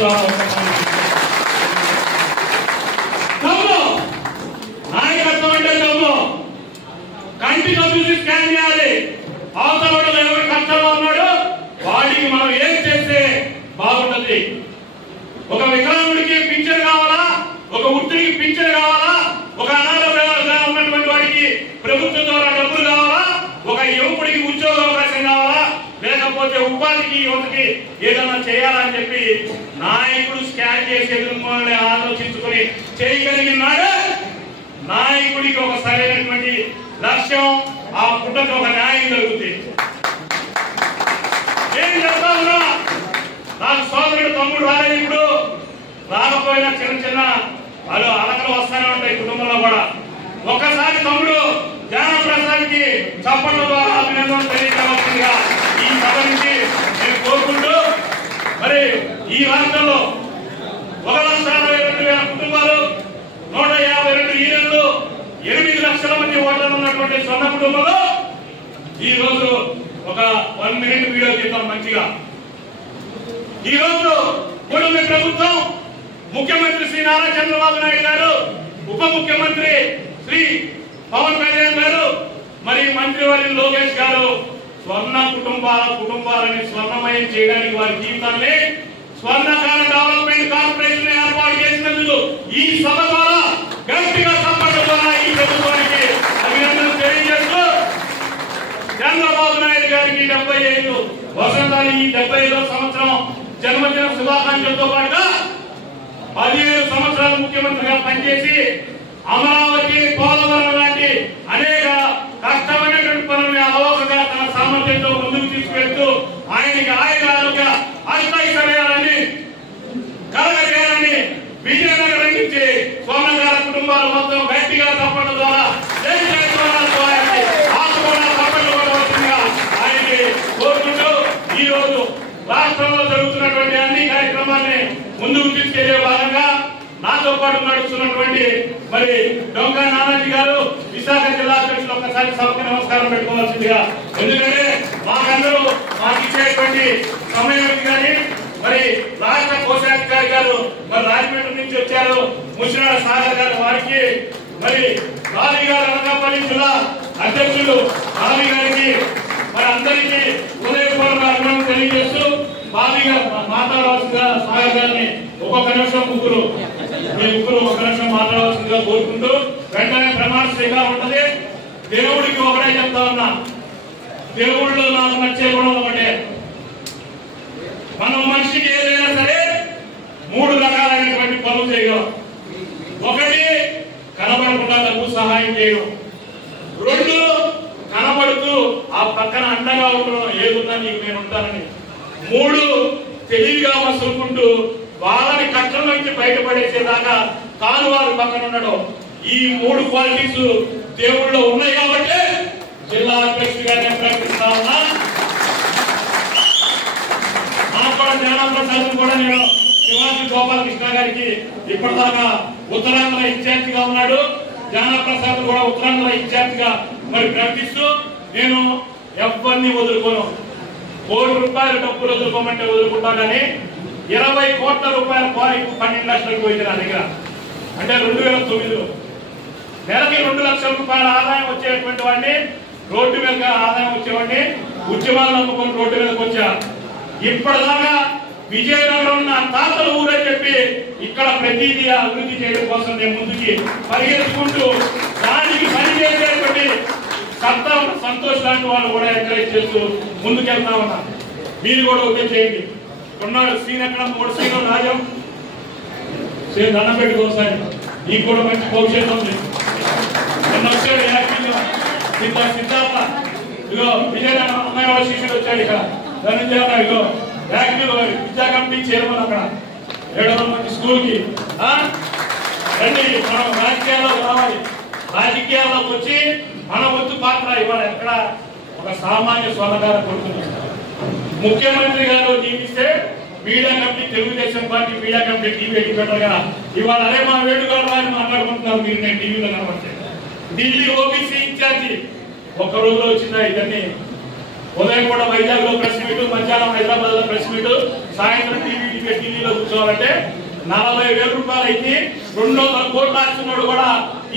నాయకత్వం అంటే దమ్ము. కంటితో చూసి స్కాన్ చేయాలి. అవతల ఎవరి కష్టంలో ఉన్నాడు వాడికి మనం ఏం చేస్తే బాగుంటుంది. ఒక వికలాంగుడికి పింఛన్ కావాలా, ఒక వృద్ధుడికి పింఛన్ కావాలా, ఒక అనాథగా ఉన్నటువంటి వాడికి ప్రభుత్వం ద్వారా డబ్బులు కావాలా, ఒక యువకుడికి ఉద్యోగ అవకాశం కావాలా, లేకపోతే ఉపాధికి యువతకి ఏదైనా చేయాలని చెప్పి నాయకుడు స్కాన్ చేసి ఎదుర్కోవాలని ఆలోచించుకొని చేయగలిగినాడు. నాయకుడికి ఒక సరైనటువంటి లక్ష్యం, ఆ పుట్టకు ఒక న్యాయం జరుగుతుంది. ఏం చెప్తా ఉన్నా, నాకు సోదరుడు తమ్ముడు రాలేదు, ఇప్పుడు రాకపోయినా చిన్న చిన్న వాళ్ళు అలకలు వస్తానే ఉంటాయి కుటుంబంలో కూడా. ఒక్కసారి తమ్ముడు జ్ఞానప్రసాద్కి చప్పట్ల ద్వారా అభినందనలు తెలియజేయవలసిందిగా ఈ సభ నుంచి నేను కోరుకుంటూ, మరి ఈ రాష్ట్రంలో 1,62,000 కుటుంబాలు, 152 ఈయనలు, 8 లక్షల మంది ఓటర్లు ఉన్నటువంటి స్వర్ణ కుటుంబంలో ఈ రోజు ఒక 1 మినిట్ వీడియో తీద్దాం మంచిగా. ఈ రోజు కూటమి ప్రభుత్వం, ముఖ్యమంత్రి శ్రీ నారా చంద్రబాబు నాయుడు గారు, ఉప ముఖ్యమంత్రి శ్రీ పవన్ కళ్యాణ్ గారు, మరి మంత్రివర్యులు లోకేష్ గారు స్వర్ణ కుటుంబాలని స్వర్ణమయం చేయడానికి వారి జీవితాన్ని స్వర్ణకార డెవలప్మెంట్ కార్పొరేషన్ ఏర్పాటు చేసినందుకు ఈ సభ ద్వారా గట్టిగా సంపర్కం ద్వారా ఈ ప్రభుత్వానికి అభినందనలు తెలియజేస్తూ, చంద్రబాబు నాయుడు గారికి 75 వసంతాలు, ఈ 75వ సంవత్సరం జన్మదిన శుభాకాంక్షలతో పాటుగా 17 సంవత్సరాలు ముఖ్యమంత్రిగా పనిచేసి అమరావతి, పోలవరం లాంటి అనేక కష్టమైనటువంటి పనులను అలవోకగా తన సామర్థ్యంతో ముందుకు తీసుకెళ్తూ ఆయనకి ఆరోగ్య అష్టైశ్వర్యాలని కలగజేయాలని విజయనగరం నుంచి స్వర్ణకార కుటుంబాలు మొత్తం గట్టిగా తప్పడం ద్వారా ఆయనకి కోరుకుంటూ ఈ రోజు రాష్ట్రంలో జరుగుతున్నటువంటి అన్ని కార్యక్రమాన్ని ముందుకు తీసుకెళ్లే భాగంగా నాతో పాటు నడుస్తున్నటువంటి మరి డొంక నానాజీ గారు, విశాఖ జిల్లా అధ్యక్షులు, ఒక్కసారి సభకు నమస్కారం పెట్టుకోవాల్సిందిగా. ఎందుకంటే మాకందరూ మాకు ఇచ్చేటువంటి సమయం కానీ, మరి రాష్ట్ర కోశాధికారి గారు మరి రాజమండ్రి నుంచి వచ్చారు, ముషిరాడ సాగర్ గారు, వారికి మరి రావి గారు అనకాపల్లి జిల్లా అధ్యక్షులు రావి గారికి మరి అందరికీ హృదయపూర్వక అభినందనలు తెలియజేస్తూ, బాబీ గారు మాట్లాడవలసిందిగా సాగర్ గారిని ఒక్కొక్క నిమిషం ముగ్గురు ఒక నిమిషం మాట్లాడవలసిందిగా కోరుకుంటూ, వెంటనే ప్రమాణ స్వీకారం ఉంటది. దేవుడికి ఒకటే చెప్తా ఉన్నా, దేవుళ్ళు నాకు నచ్చే గుణం ఒకటే. మనం మనిషికి ఏదైనా సరే 3 రకాలైనటువంటి పనులు చేయడం. ఒకటి, కనబడకుండా డబ్బు సహాయం చేయడం. 2, కనబడుతూ పక్కన అండగా ఉండడం, ఏదున్నా నీకు నేను ఉంటానని. 3 తెలివిగా మసులుకుంటూ వాళ్ళని కష్టం నుంచి బయటపడేసేదాకా తాను వారి పక్కన ఉండడం. ఈ 3 క్వాలిటీస్ దేవుళ్ళలో ఉన్నాయి కాబట్టి జిల్లా అధ్యక్షుడిగా నేను ప్రకటిస్తా ఉన్నా. నాకు కూడా జ్ఞానప్రసాద్ కూడా నేను శివాజీ గోపాలకృష్ణ గారికి ఇప్పటిదాకా ఉత్తరాంధ్ర ఇన్ఛార్జిగా ఉన్నాడు. జ్ఞానప్రసాద్ కూడా ఉత్తరాంధ్ర ఇన్ఛార్జిగా మరి ప్రకటిస్తూ నేను ఎవరిని వదులుకోను. 1 కోటి రూపాయలు డబ్బులు వదులుకోమంటే వదులుకుంటా, కానీ 20 కోట్ల రూపాయల క్వారీకి 12 లక్షలకు పోయింది నా దగ్గర. అంటే 2009లో నెలకి 2 లక్షల రూపాయల ఆదాయం వచ్చేటువంటి వాడిని, రోడ్డు మీద ఆదాయం వచ్చేవాడిని, ఉద్యమాలు నమ్ముకొని రోడ్డు మీదకి వచ్చా. ఇప్పటిదాకా విజయనగరం ఉన్న తాతల ఊరని చెప్పి ఇక్కడ ప్రతిదీ అభివృద్ధి చేయడం కోసం నేను ముందుకి పరిగెత్తుకుంటూ దానికి పనిచేసేటువంటి సత్తా సంతోష్ లాంటి వాళ్ళు కూడా ఎంకరేజ్ చేస్తూ ముందుకెళ్తా ఉన్నా. మీరు కూడా ఒకే చేయండి. ఉన్నాడు సీన్ ఎక్కడ 3 సీన్లు రాజం సేమ్ దండం పెట్టి ఒకసారి నీకు కూడా మంచి భవిష్యత్తు ఉంది. వచ్చాడు సిద్ధార్థ, ఇగో విజయనగరం అమ్మాయి శిష్యుడు వచ్చాడు ఇక్కడ ధనంజయ, ఇగో యాక్టివ్ విద్యా కమిటీ చైర్మన్ అక్కడ 700 మంది స్కూల్ కి రండి. మనం రాజకీయాల్లోకి రావాలి. రాజకీయాల్లోకి వచ్చి మన వంతు పాత్ర ఇవ్వాలి. ఎక్కడ ఒక సామాన్య స్వర్ణకార కొడుతున్నాం. ముఖ్యమంత్రి గారు నియమిస్తే media committee, Telugu Desam party media committee TV editor గా ఇవాళ అరే మా వేడుగారు అని మాట్లాడుకుంటున్నారు. మీరు నేను టీవీలో కనబడితే ఢిల్లీ ఓబీసీ ఇన్ఛార్జి ఒక్క రోజులో వచ్చిందా ఇవన్నీ? ఉదయం కూడా వైజాగ్ లో ప్రెస్ మీట్, మధ్యాహ్నం హైదరాబాద్ లో ప్రెస్ మీట్, సాయంత్రం టీవీలో కూర్చోవాలంటే 40,000 రూపాయలు అయితే 200 కోట్లు రాస్తున్నాడు కూడా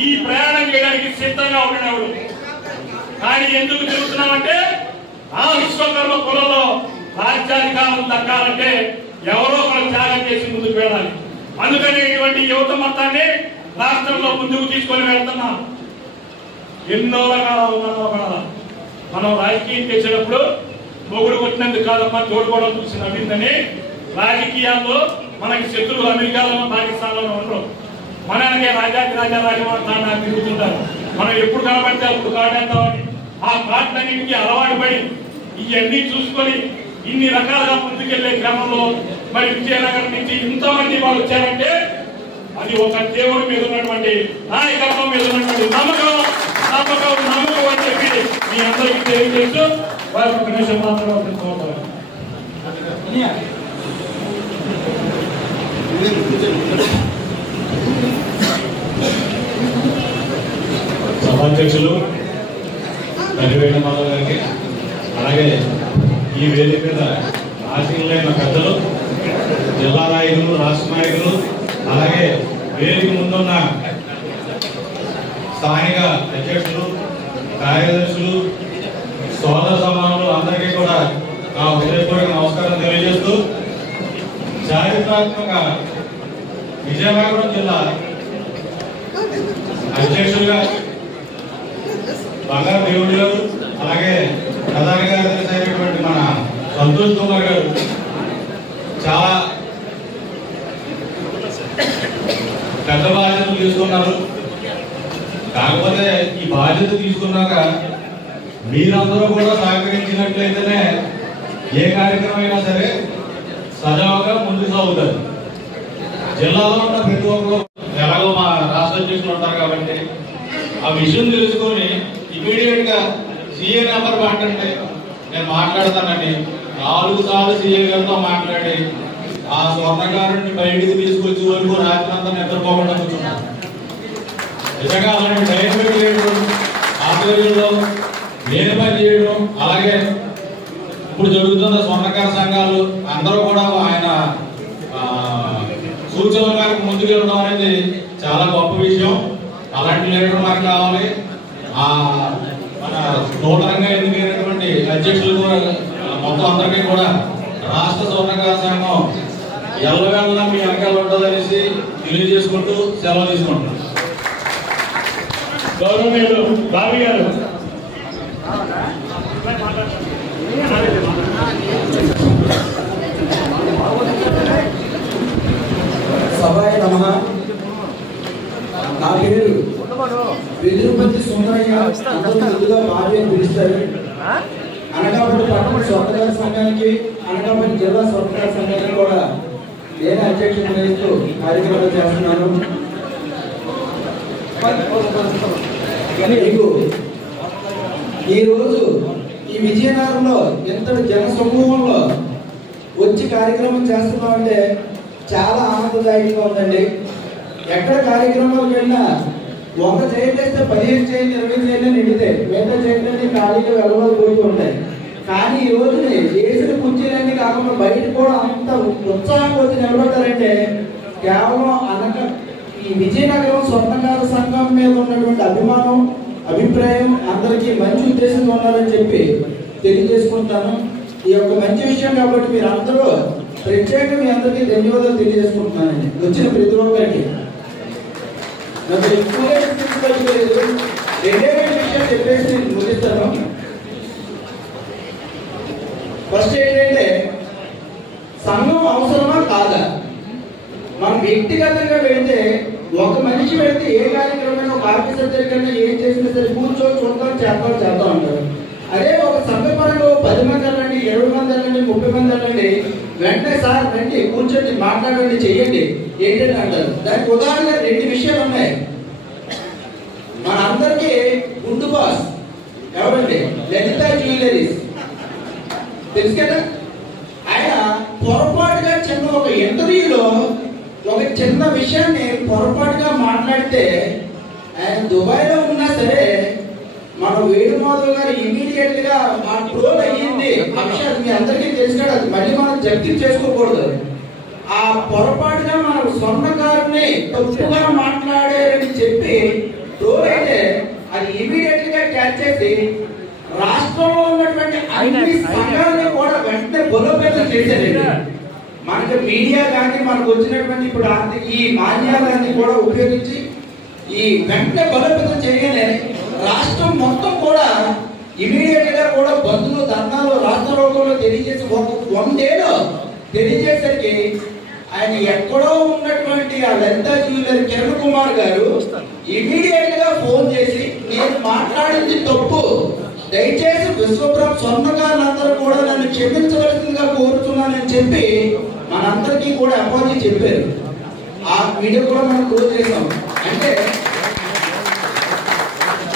ఈ ప్రయాణం చేయడానికి సిద్ధంగా ఉన్నాడు. కానీ ఎందుకు తిరుగుతున్నామంటే ఆ విశ్వకర్మ కులంలో రాజ్యాధికారం దక్కాలంటే ఎవరో ఒకరు త్యాగం చేసి ముందుకు వెళ్ళాలి. అందుకని ఇటువంటి యువత మొత్తాన్ని రాష్ట్రంలో ముందుకు తీసుకొని వెళ్తున్నాం. ఎన్నో రకాల అవమానాలు మనం రాజకీయం చేసేటప్పుడు మొగుడు కొట్టినందుకు కాదమ్మా తోడుకోవడం చూసి నవ్విందని. రాజకీయాల్లో మనకి శత్రువులు అమెరికాలో పాకిస్తాన్లో ఉండరు. మనకే రాజా తిరుగుతుంటారు. మనం ఎప్పుడు కనబడితే అప్పుడు కాటేద్దామని ఆ కాటన్నింటికి అలవాటు పడి ఇవన్నీ చూసుకొని ఇన్ని రకాలుగా ముందుకెళ్లే క్రమంలో మరి విజయనగరం నుంచి ఇంతమంది వాళ్ళు వచ్చారంటే అది ఒక దేవుడి మీద ఉన్నటువంటి నాయకత్వం మీద ఉన్నటువంటి నమ్మకం అని చెప్పి మీ అందరికీ తెలియజేస్తూ వారి ఒక నిమిషం మాత్రం సభాధ్యక్షులు గడివేట మాధవ్ గారికి, అలాగే ఈ వేదిక మీద ఆశీనులైన పెద్దలు, జిల్లా నాయకులు, రాష్ట్ర నాయకులు, అలాగే వేదిక ముందున్న స్థానిక అధ్యక్షులు, కార్యదర్శులు, సోదర సమానులు అందరికీ కూడా నా హృదయపూర్వక నమస్కారం తెలియజేస్తూ, చారిత్రాత్మక విజయనగరం జిల్లా అధ్యక్షులుగా బంగారు దేవుడు గారు, అలాగే ప్రధాన కార్యదర్శి అయినటువంటి మన సంతోష్ కుమార్ గారు చాలా పెద్ద బాధ్యతలు తీసుకున్నారు. కాకపోతే ఈ బాధ్యత తీసుకున్నాక మీరందరూ కూడా సహకరించినట్లయితేనే ఏ కార్యక్రమం అయినా సరే సజావుగా ముందుకు సాగుతారు. జిల్లాలో ఉన్న ప్రతి ఒక్కరు ఎలాగో మా రాష్ట్ర అధ్యక్షులు ఉంటారు కాబట్టి ఆ విషయం తెలుసుకొని ఇమీడియట్ గా సీఏ నెంబర్ మాట్లాడండి, నేను మాట్లాడతానండి. 4 సార్లు సీఏ గారితో మాట్లాడి ఆ స్వర్ణకారుడిని బయటికి తీసుకొచ్చి వరకు రాత్రి అంతా నిద్రపోకుండా కూర్చున్నాను. నిజంగా అలాంటి డైరెక్ట్ చేయడం, ఆధ్వర్యంలో లేని పని చేయడం, అలాగే ఇప్పుడు జరుగుతున్న స్వర్ణకార సంఘాలు అందరూ కూడా ఆయన సూచనల మేరకు ముందుకెళ్ళడం అనేది చాలా గొప్ప విషయం. అలాంటి లీడర్ మాకు కావాలి. మన నూతనంగా ఎన్నికైనటువంటి అధ్యక్షులు కూడా మొత్తం అందరికీ కూడా రాష్ట్ర స్వర్ణకార సంఘం ఎల్లవేళలా మీ వెనకాల ఉంటుందనేసి తెలియజేసుకుంటూ సెలవు తీసుకుంటున్నాం. గౌరవనీయులు బాబు గారు సభాయ నమః. నా పేరు వెదురుపతి సుందరయ్య, ముందుగా బాబు అని పిలుస్తారు. అనకాపల్లి పట్టణ స్వర్ణకార సంఘానికి, అనకాపల్లి జిల్లా స్వర్ణకార సంఘానికి కూడా నేను అధ్యక్షత వహిస్తూ కార్యక్రమాలు చేస్తున్నాను. మీకు ఈరోజు ఈ విజయనగరంలో ఎంత జన సమూహంలో వచ్చి కార్యక్రమం చేస్తున్నామంటే చాలా ఆనందదాయకంగా ఉందండి. ఎక్కడ కార్యక్రమాలకు వెళ్ళినా ఒక చైర్లు వేస్తే 15 చైర్లు 20 చైర్లు నిండితే మిగతా చైర్లన్నీ ఖాళీగా వెళ్ళబోతూ ఉంటాయి. కానీ ఈ రోజు చేసిన కుర్చీలన్నీ కాకుండా బయట కూడా అంత ఉత్సాహంగా వచ్చి నిలబడతారంటే కేవలం ఈ విజయనగరం స్వర్ణకార సంఘం మీద ఉన్నటువంటి అభిమానం, అభిప్రాయం, అందరికీ మంచి ఉద్దేశంగా ఉన్నారని చెప్పి తెలియజేసుకుంటాను. ఈ యొక్క మంచి విషయం కాబట్టి మీరు అందరూ ప్రత్యేకంగా మీ అందరికీ ధన్యవాదాలు తెలియజేసుకుంటున్నానండి. వచ్చిన ప్రతి ఒక్కరికి నాకు ఎక్కువగా లేదు, 2 విషయాలు చెప్పేసి నేను ముగిస్తాను. ఫస్ట్ ఏంటంటే సంఘం అవసరమా కాదా? మనం వ్యక్తిగతంగా వెళితే ఒక మనిషి వెళితే ఏ కార్యక్రమం ఒక ఆఫీసర్ దగ్గర ఏం చేసినా సరే కూర్చొని చూద్దాం చేద్దాం అంటారు. అదే ఒక సంఘపరంగా 10 మంది వెళ్ళండి, 20 మంది వెళ్ళండి, 30 మంది వెళ్ళండి, వెంటనే సార్ రండి కూర్చొని మాట్లాడండి చెయ్యండి ఏంటంటే అంటారు. దానికి ఉదాహరణ 2 విషయాలు ఉన్నాయి. మన అందరికీ గుండు బాస్ ఎవరండి? లలిత జ్యువెలరీస్ తెలుసు కదా. ఆయన పొరపాటుగా చిన్న ఒక ఇంటర్వ్యూలో ఒక చిన్న విషయాన్ని పొరపాటుగా మాట్లాడితే ఆయన దుబాయ్లో ఉన్నా సరే మన వేణుమాధవ్ గారు ఇమీడియట్ గా ఆ ట్రోల్ అయ్యింది. ఆ విషయాలు మీ అందరికీ తెలుసు కదా, అది మళ్ళీ మనం జప్తి చేసుకోకూడదు. ఆ పొరపాటుగా మన స్వర్ణకారుని తప్పుగా మాట్లాడారని చెప్పి ట్రోల్ అయితే అది ఇమీడియట్ గా క్యాచ్ చేసి రాష్ట్రంలో ఉన్నటువంటి అన్ని సంఘాలని కూడా వెంటనే బలోపేతం చేశారండి. మనకి మీడియా కానీ మనకు వచ్చినటువంటి ఇప్పుడు ఈ మాధ్యమాలన్నీ కూడా ఉపయోగించి ఈ వెంటనే బలోపేతం చేయగానే రాష్ట్రం మొత్తం కూడా ఇమీడియట్ గా కూడా బంధువులు ధర్నాలు రాష్ట్ర రూపంలో తెలియజేసి 1 డేలో తెలియజేసరికి ఆయన ఎక్కడో ఉన్నటువంటి ఆ లలిత జ్యువెలరీ కిరణ్ కుమార్ గారు ఇమీడియట్ గా ఫోన్ చేసి నేను మాట్లాడింది తప్పు, దయచేసి విశ్వబ్రహ్మ స్వర్ణకారులందరూ కూడా నన్ను క్షమించవలసిందిగా కోరుతున్నానని చెప్పి మనందరికీ కూడా అపాజీ చెప్పారు. ఆ వీడియో కూడా మనం క్లోజ్ చేసాం. అంటే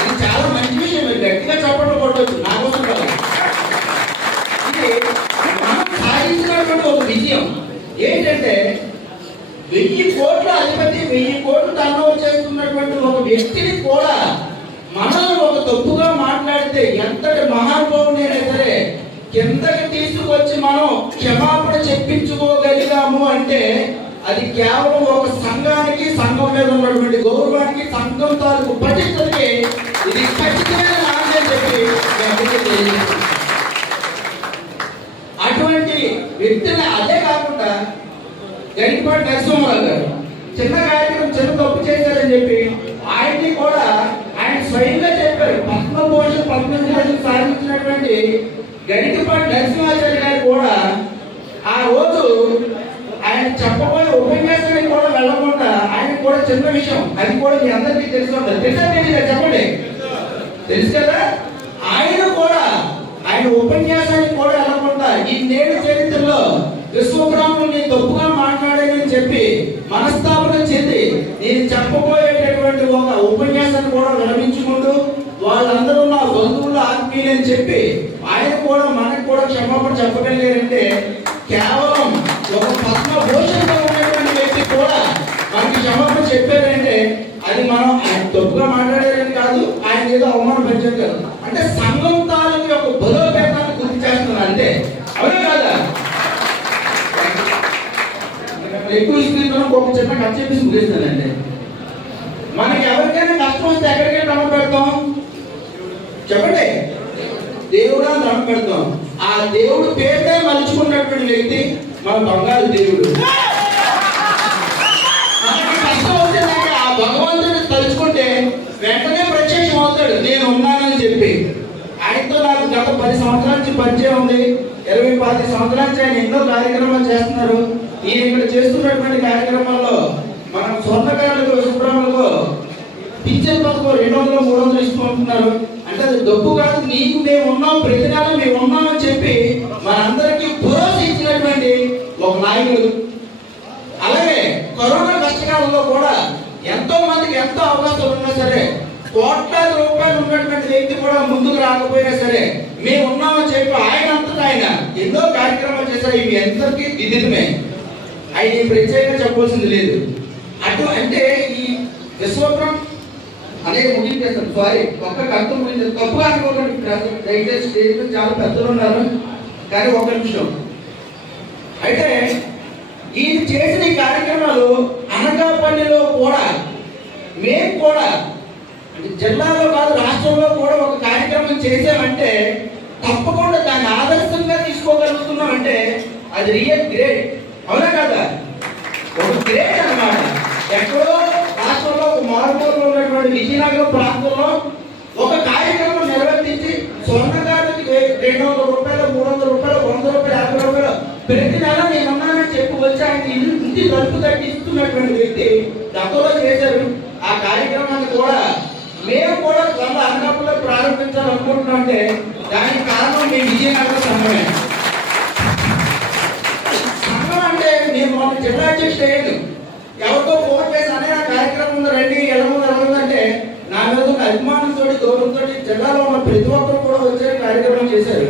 ఇది చాలా మంచి విషయం. గట్టిగా చప్పట్లు కొట్టవచ్చు, నా కోసం కాదు. ఇది మనం సాధించినటువంటి ఒక విజయం ఏంటంటే 1000 కోట్ల అధిపతి 1000 కోట్లు టర్నోవర్ చేస్తున్నటువంటి ఒక వ్యక్తిని కూడా మనం ఒక తప్పుగా మాట్లాడితే ఎంతటి మహానుభావుడైనా సరే కిందకి తీసుకొచ్చి మనం క్షమాపణ చెప్పించుకోగలిగాము అంటే అది కేవలం ఒక సంఘానికి, సంఘం మీద ఉన్నటువంటి గౌరవానికి, సంఘం తాలూకు పటిష్టతకి ఇది ఖచ్చితమైన నాంది అని చెప్పి అటువంటి వ్యక్తిని. అదే కాకుండా గరికపాటి నరసింహారావు గారు చిన్న కార్యక్రమం చిన్న తప్పు చేశారని చెప్పి ఆయన్ని కూడా ఆయన స్వయంగా చెప్పారు. పద్మభూషణ్ సాధించినటువంటి గరికపాటి నరసింహాచార్య గారు కూడా ఆ రోజు ఆయన చెప్పబోయే ఉపన్యాసానికి కూడా వెళ్ళకుండా ఆయన కూడా చిన్న విషయం, అది కూడా మీ అందరికీ తెలిసి ఉంటుంది. తెలుసా తెలియదా చెప్పండి? తెలుసు కదా. ఆయన కూడా ఆయన ఉపన్యాసానికి కూడా వెళ్ళకుండా ఈ నేడు చరిత్రలో విశ్వబ్రాహ్మణుని తప్పుగా మాట్లాడానని చెప్పి మనస్తాపన చెంది నేను చెప్పబోయేటటువంటి ఒక ఉపన్యాసాన్ని కూడా విరమించుకుంటూ వాళ్ళందరూ నా బంధువులు ఆత్మీయులని చెప్పి ఆయన కూడా మనకు కూడా క్షమాపణ చెప్పగలిగారంటే కేవలం ఒక పద్మభూషణ్ ఉన్నటువంటి వ్యక్తి కూడా మనకి క్షమాపణ చెప్పారంటే అది మనం ఆయన తప్పుగా మాట్లాడారని కాదు, ఆయన ఏదో అవమానపరిచారు కాదు. అంటే సంఘం తాలూకు యొక్క బలోపేతాన్ని గుర్తు చేస్తున్నారు అంతే, అవునా కాదా? ఎక్కువ స్క్రీన్ ఒక చిన్న కట్ చెప్పేసి ముగిస్తానండి. మనకి ఎవరికైనా కష్టం వస్తే ఎక్కడికైనా దండం పెడతాం చెప్పండి? దేవుడా దండం పెడతాం. ఆ దేవుడు పేరునే మలుచుకున్నటువంటి వ్యక్తి మన బంగారు దేవుడు. మనకి కష్టం వస్తే ఆ భగవంతుడిని తలుచుకుంటే వెంటనే ప్రత్యక్షం అవుతాడు, నేను ఉన్నానని చెప్పి. ఆయనతో నాకు గత 10 సంవత్సరాల నుంచి పరిచయం ఉంది. 20-25 సంవత్సరాల నుంచి ఆయన ఎన్నో కార్యక్రమాలు చేస్తున్నారు. ఈయన ఇక్కడ చేస్తున్నటువంటి కార్యక్రమాల్లో మనం స్వర్ణకారులకు విశ్వబ్రాహ్మణులకు పింఛన్ పథకం 200-300 ఇస్తూ ఉంటున్నారు. అంటే అంటే అది డబ్బు కాదు, నీకు మేము ఉన్నాం, ప్రతి నెల మేము ఉన్నామని చెప్పి మనందరికీ భరోసా ఇచ్చినటువంటి ఒక నాయకుడు. అలాగే కరోనా కష్టకాలంలో కూడా ఎంతో మందికి ఎంతో అవకాశాలు ఉన్నా సరే, కోట్లాది రూపాయలు ఉన్నటువంటి వ్యక్తి కూడా ముందుకు రాకపోయినా సరే మేము ఉన్నామని చెప్పి ఆయన అంతటా ఆయన ఎన్నో కార్యక్రమాలు చేశారు. ఇవి ఎంతకి విదితమే, ఆయన ప్రత్యేకంగా చెప్పాల్సింది లేదు. అటు అంటే ఈ విశ్వబ్రహ్మ అనేది ముగించేస్తాను. సారీ, ఒక్క అర్థం ముగించారు, తప్పుగా అనుకోకండి. దయచేసి స్టేజ్ మీద చాలా పెద్దలు ఉన్నారు, కానీ ఒక్క నిమిషం. అయితే ఈయన చేసిన ఈ కార్యక్రమాలు అనకాపల్లిలో కూడా మేము కూడా జిల్లాలో కాదు రాష్ట్రంలో కూడా ఒక కార్యక్రమం చేసామంటే తప్పకుండా దాన్ని ఆదర్శంగా తీసుకోగలుగుతున్నామంటే అది రియల్ గ్రేట్. అవునా కదా? ఒక గ్రేట్ అన్నమాట. ఎక్కడో రాష్ట్రంలో ఒక మారుమూలలో ఉన్నటువంటి విజయనగరం ప్రాంతంలో ఒక కార్యక్రమం నిర్వర్తించి స్వర్ణకారుడికి 200 రూపాయలు, 300 రూపాయలు, 100 రూపాయలు, 50 రూపాయలు ప్రతి నెల నేనున్నానని చెప్పి వచ్చి ఆయన ఇంటి తలుపు తగ్గిస్తున్నటువంటి వ్యక్తి గతంలో చేశారు. ఆ కార్యక్రమాన్ని కూడా మేము కూడా కొంత అనకాపల్లిలో ప్రారంభించాలనుకుంటున్నామంటే దానికి కారణం మీ విజయనగరం సంఘమే. సంఘం అంటే నేను మొన్న జిల్లా అధ్యక్షుడు అయ్యాను. ఎవరితో ఫోన్ చేసి అనే ఆ కార్యక్రమం ఉంది రండి, ఎలాగంటే నా మీద ఉన్న అభిమానంతో గౌరవంతో జిల్లాలో ఉన్న ప్రతి ఒక్కరు కూడా వచ్చే కార్యక్రమం చేశారు.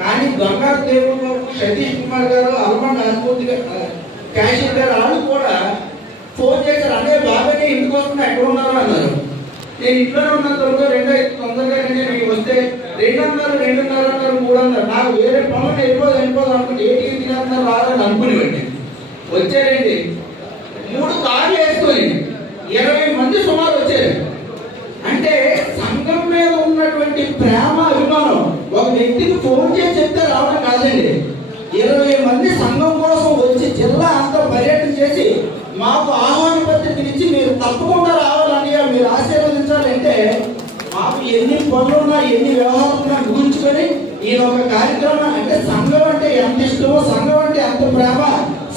కానీ బంగారు దేవుడు సతీష్ కుమార్ గారు, అల్మండ్ అనుభూతి క్యాషియర్ గారు వాళ్ళు కూడా ఫోన్ చేశారు. అనే బాబాయ్ ఇంటికి వస్తున్నా ఎక్కడ ఉన్నారు అన్నారు. నేను ఇంట్లోనే ఉన్న తొందరగా మీకు వస్తే 2 అన్నారు, 2:30 అన్నారు, 3 అన్నారు. నాకు వేరే పనులు వెళ్ళిపోదు అనుకుంటే ఏటీఎం తిన్నారు రాదని అనుకునేవాడిని. వచ్చారండి 3 కార్లు వేసుకొని 20 మంది సుమారు వచ్చారు. అంటే సంఘం మీద ఉన్నటువంటి ప్రేమ, అభిమానం ఒక వ్యక్తికి ఫోన్ చేసి చెప్తే రావడం కాదండి. 20 మంది సంఘం కోసం వచ్చి జిల్లా అంతా పర్యటన చేసి మాకు ఆహ్వాన పత్రికనిచ్చి మీరు తప్పకుండా రావాలని మీరు ఆశీర్వదించాలంటే మాకు ఎన్ని పనులున్నా ఎన్ని వ్యవహారాలున్నా ముగించుకొని ఈ ఒక కార్యక్రమం అంటే సంఘం అంటే ఎంత ఇష్టమో, సంఘం అంటే ఎంత ప్రేమ,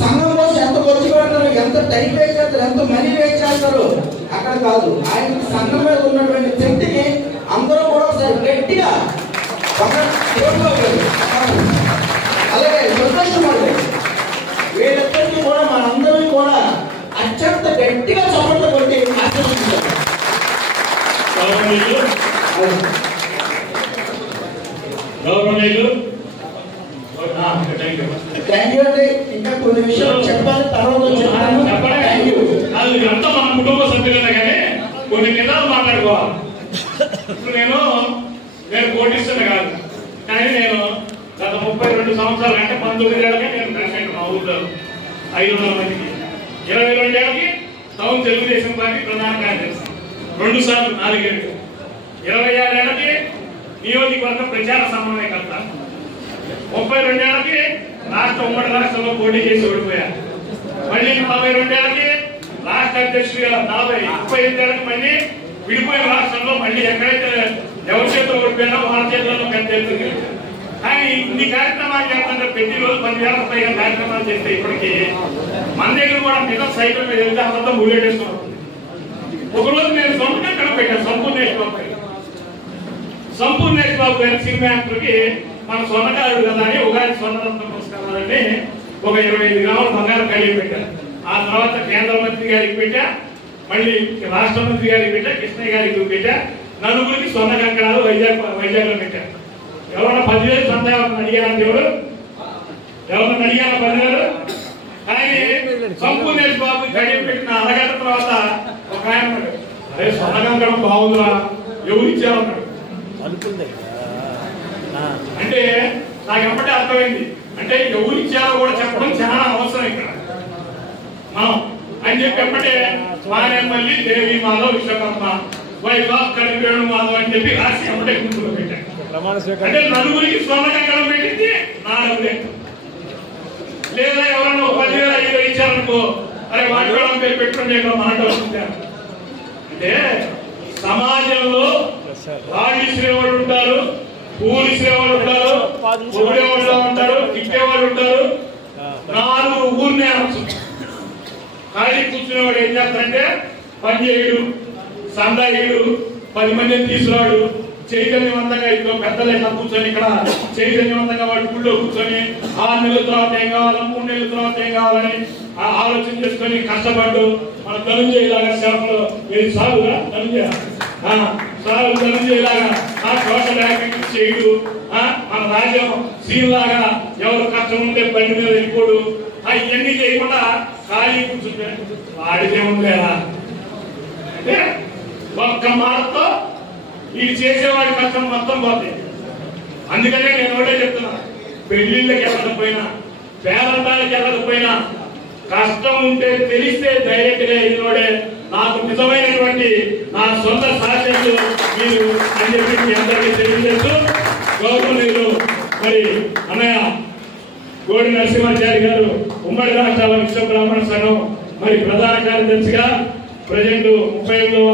సంఘం కోసం ఎంత ఖర్చు పెడతారు, ఎంత టైం వేస్ట్ చేస్తారు, ఎంత మనీ వేస్ట్ చేస్తారు అక్కడ కాదు. ఆయన సంఘం మీద ఉన్నటువంటి శక్తికి అందరూ కూడా ఒకసారి గట్టిగా అలాగే సంతోషపడదు. వీళ్ళిద్దరికీ కూడా మనందరం కూడా అత్యంత గట్టిగా చప్పట్లు కొట్టి ఆశీర్వదించారు. థ్యాంక్ యూ అండి. ఇంకా కొన్ని విషయాలు చెప్పాలి, తర్వాత చెప్తాను. Thank you. అది అంతా మన కుటుంబ సభ్యులనే కానీ కొన్ని నిజాలు మాట్లాడుకోవాలి. ఇప్పుడు నేను పోటీస్తున్నా కాదు, కానీ నేను గత 32 సంవత్సరాలు అంటే 19 ఏళ్ళకే నేను ప్రెసిడెంట్ మా ఊళ్ళో 500 మందికి, 22 ఏళ్ళకి టౌన్ తెలుగుదేశం పార్టీ ప్రధాన కార్యదర్శి, 2 సార్లు 4 ఏళ్ళు, 26 ఏళ్ళకి నియోజకవర్గ ప్రచార సమన్వయకర్త, 32 ఏళ్ళకి ఉమ్మడి రాష్ట్రంలో పోటీ చేసి ఓడిపోయారు. మళ్ళీ 42 ఏళ్ళకి రాష్ట్ర అధ్యక్షుడిగా 35 ఏళ్ళకి మళ్ళీ విడిపోయిన రాష్ట్రంలో మళ్ళీ ఎక్కడైతే ఎవరి చేతిలో ఓడిపోయినా వాళ్ళ చేతుల్లో పెద్ద ఎత్తుగా. కానీ ఇన్ని కార్యక్రమాలు చేస్తుంటే ప్రతిరోజు 10,000 పైగా కార్యక్రమాలు చేస్తే ఇప్పటికీ మన దగ్గర కూడా మీద సైకిల్ మీద వెళ్తే అంతా ముళ్ళేటేస్తున్నాం. ఒకరోజు నేను సొంతంగా ఇక్కడ పెట్టాను సంపూర్ణేష్ బాబు గారి సినిమా యాక్టర్కి మన స్వర్ణకారుడు కదా అని ఉగాది స్వర్ణరత్న పురస్కారాలని ఒక 25 గ్రాముల బంగారం కలిగి పెట్టారు. ఆ తర్వాత కేంద్ర మంత్రి గారికి పెట్టా, మళ్ళీ రాష్ట్ర మంత్రి గారికి పెట్టా, కృష్ణయ్య గారికి పెట్టా, నలుగురికి స్వర్ణ కంకణాలు వైజాగ్లో పెట్టారు. ఎవరన్నా 10,000 సందేహాలను అడిగారు, ఎవరన్నా అడిగారు 10,000. కానీ సంపూర్ణేష్ బాబు గడియ పెట్టిన అరగంట తర్వాత ఒక ఆయన అదే స్వర్ణ కంకణం బాగుందిరా ఎవరు ఇచ్చారన్నాడు. అంటే నాకు ఎప్పటి అర్థమైంది, అంటే ఎవరు ఇచ్చారో కూడా చెప్పడం చాలా అవసరం ఇక్కడ మనం అని చెప్పి ఎప్పటి వానెమ్మల్లి దేవి మాధవ్ విశ్వకర్మ వైఫ్ ఆఫ్ కడివేణు మాధవ్ అని చెప్పి రాసి ఎప్పటి గుర్తులో పెట్టాను. అంటే నలుగురికి స్వర్ణ కంకణం పెట్టింది నా డబ్బులే. లేదా ఎవరన్నా 10,000 ఇచ్చారనుకో, అరే వాటి పేరు పెట్టుకుంటే మన డబ్బు. అంటే సమాజంలో రాళ్ళు ఇచ్చేవాళ్ళు ఉంటారు, పూలు ఇచ్చేవాళ్ళు ఉంటారు, పొగిడేవాళ్ళు ఉంటారు, తిట్టేవాళ్ళు ఉంటారు. 4 ఊరినే అనొచ్చు. ఖాళీ కూర్చునేవాడు ఏం చేస్తారంటే పని చేయడు, సందా చేయడు, 10 మందిని తీసుకురాడు, చైతన్యవంతంగా ఇదిగో పెద్దలు ఇట్లా కూర్చొని ఇక్కడ చైతన్యవంతంగా వాటి గుళ్ళో కూర్చొని 6 నెలల తర్వాత ఏం కావాలా 3 నెలల తర్వాత ఏం కావాలని ఆలోచన చేసుకొని కష్టపడ్డు మన ధనుంజయలాగా సేవలు ఇది సాగుగా ధనుంజయలాగా సోషల్ యాక్టివిటీస్ చేయడు మన రాజ్యం సీన్లాగా ఎవరు కష్టం ఉంటే బండి మీద వెళ్ళిపోడు ఇవన్నీ చేయకుండా ఖాళీ కూర్చుంటే వాడితే ఉండేలా అంటే ఒక్క మాటతో ఇది చేసేవాడి కష్టం మొత్తం పోతాయి. అందుకనే నేను ఒకటే చెప్తున్నా, పెళ్లిళ్ళకి వెళ్ళకపోయినా పేరంటానికి వెళ్ళకపోయినా కష్టం ఉంటే తెలిస్తే డైరెక్ట్ గా ఇదినోడే నాకు నిజమైనటువంటి నా సొంత సాధ్యాలు మీరు అని చెప్పి మీ అందరికీ తెలియజేస్తూ గౌరవనీయులు మరి అన్నయ్య గోడి నరసింహాచారి గారు ఉమ్మడి రాష్ట్రాల విశ్వ బ్రాహ్మణ సంఘం మరి ప్రధాన కార్యదర్శిగా ప్రజెంట్ 38వ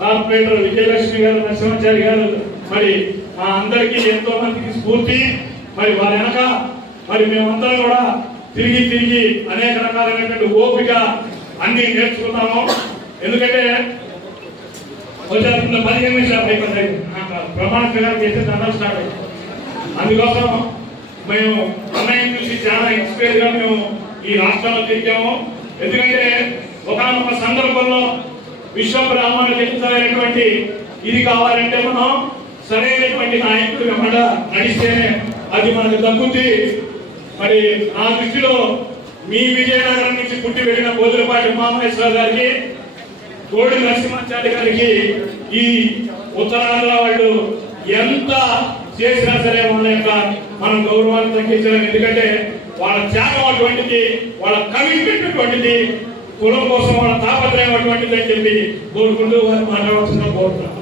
కార్పొరేటర్ విజయలక్ష్మి గారు నరసింహాచారి గారు మరి మా అందరికీ ఎంతో మందికి స్ఫూర్తి. మరి వారి వెనక మరి మేమందరం కూడా తిరిగి అనేక రకాలైనటువంటి ఓపిక అన్ని నేర్చుకున్నాము. ఎందుకంటే 15 నిమిషాలు అయిపోతాయి ప్రమాణ స్వీకారం చేస్తే దండాలు స్టార్ట్ అయ్యి, అందుకోసం మేము అన్నయ్యని చూసి చాలా ఇన్స్పైర్ గా మేము ఈ రాష్ట్రంలో తిరిగాము. ఎందుకంటే ఒకనొక సందర్భంలో విశ్వ బ్రాహ్మణులు చెప్తున్నటువంటి ఇది కావాలంటే మనం సరైనటువంటి నాయకుడు వెంబడ నడిస్తేనే అది మనకు దక్కుతుంది. మరి నా దృష్టిలో మీ విజయనగరం నుంచి పుట్టి వెళ్ళిన బోదులపాటి ఉమామహేశ్వర గారికి గోడి నరసింహాచారి గారికి ఈ ఉత్తరాంధ్ర వాళ్ళు ఎంత చేసినా సరే వాళ్ళ యొక్క మనం గౌరవాన్ని తగ్గించలేము. ఎందుకంటే వాళ్ళ త్యాగం అటువంటిది, వాళ్ళ కమిట్మెంట్ అటువంటిది, కులం కోసం వాళ్ళ తాపత్రయం అటువంటిది అని చెప్పి కోరుకుంటూ వారు మాట్లాడాల్సిన కోరుతున్నాం.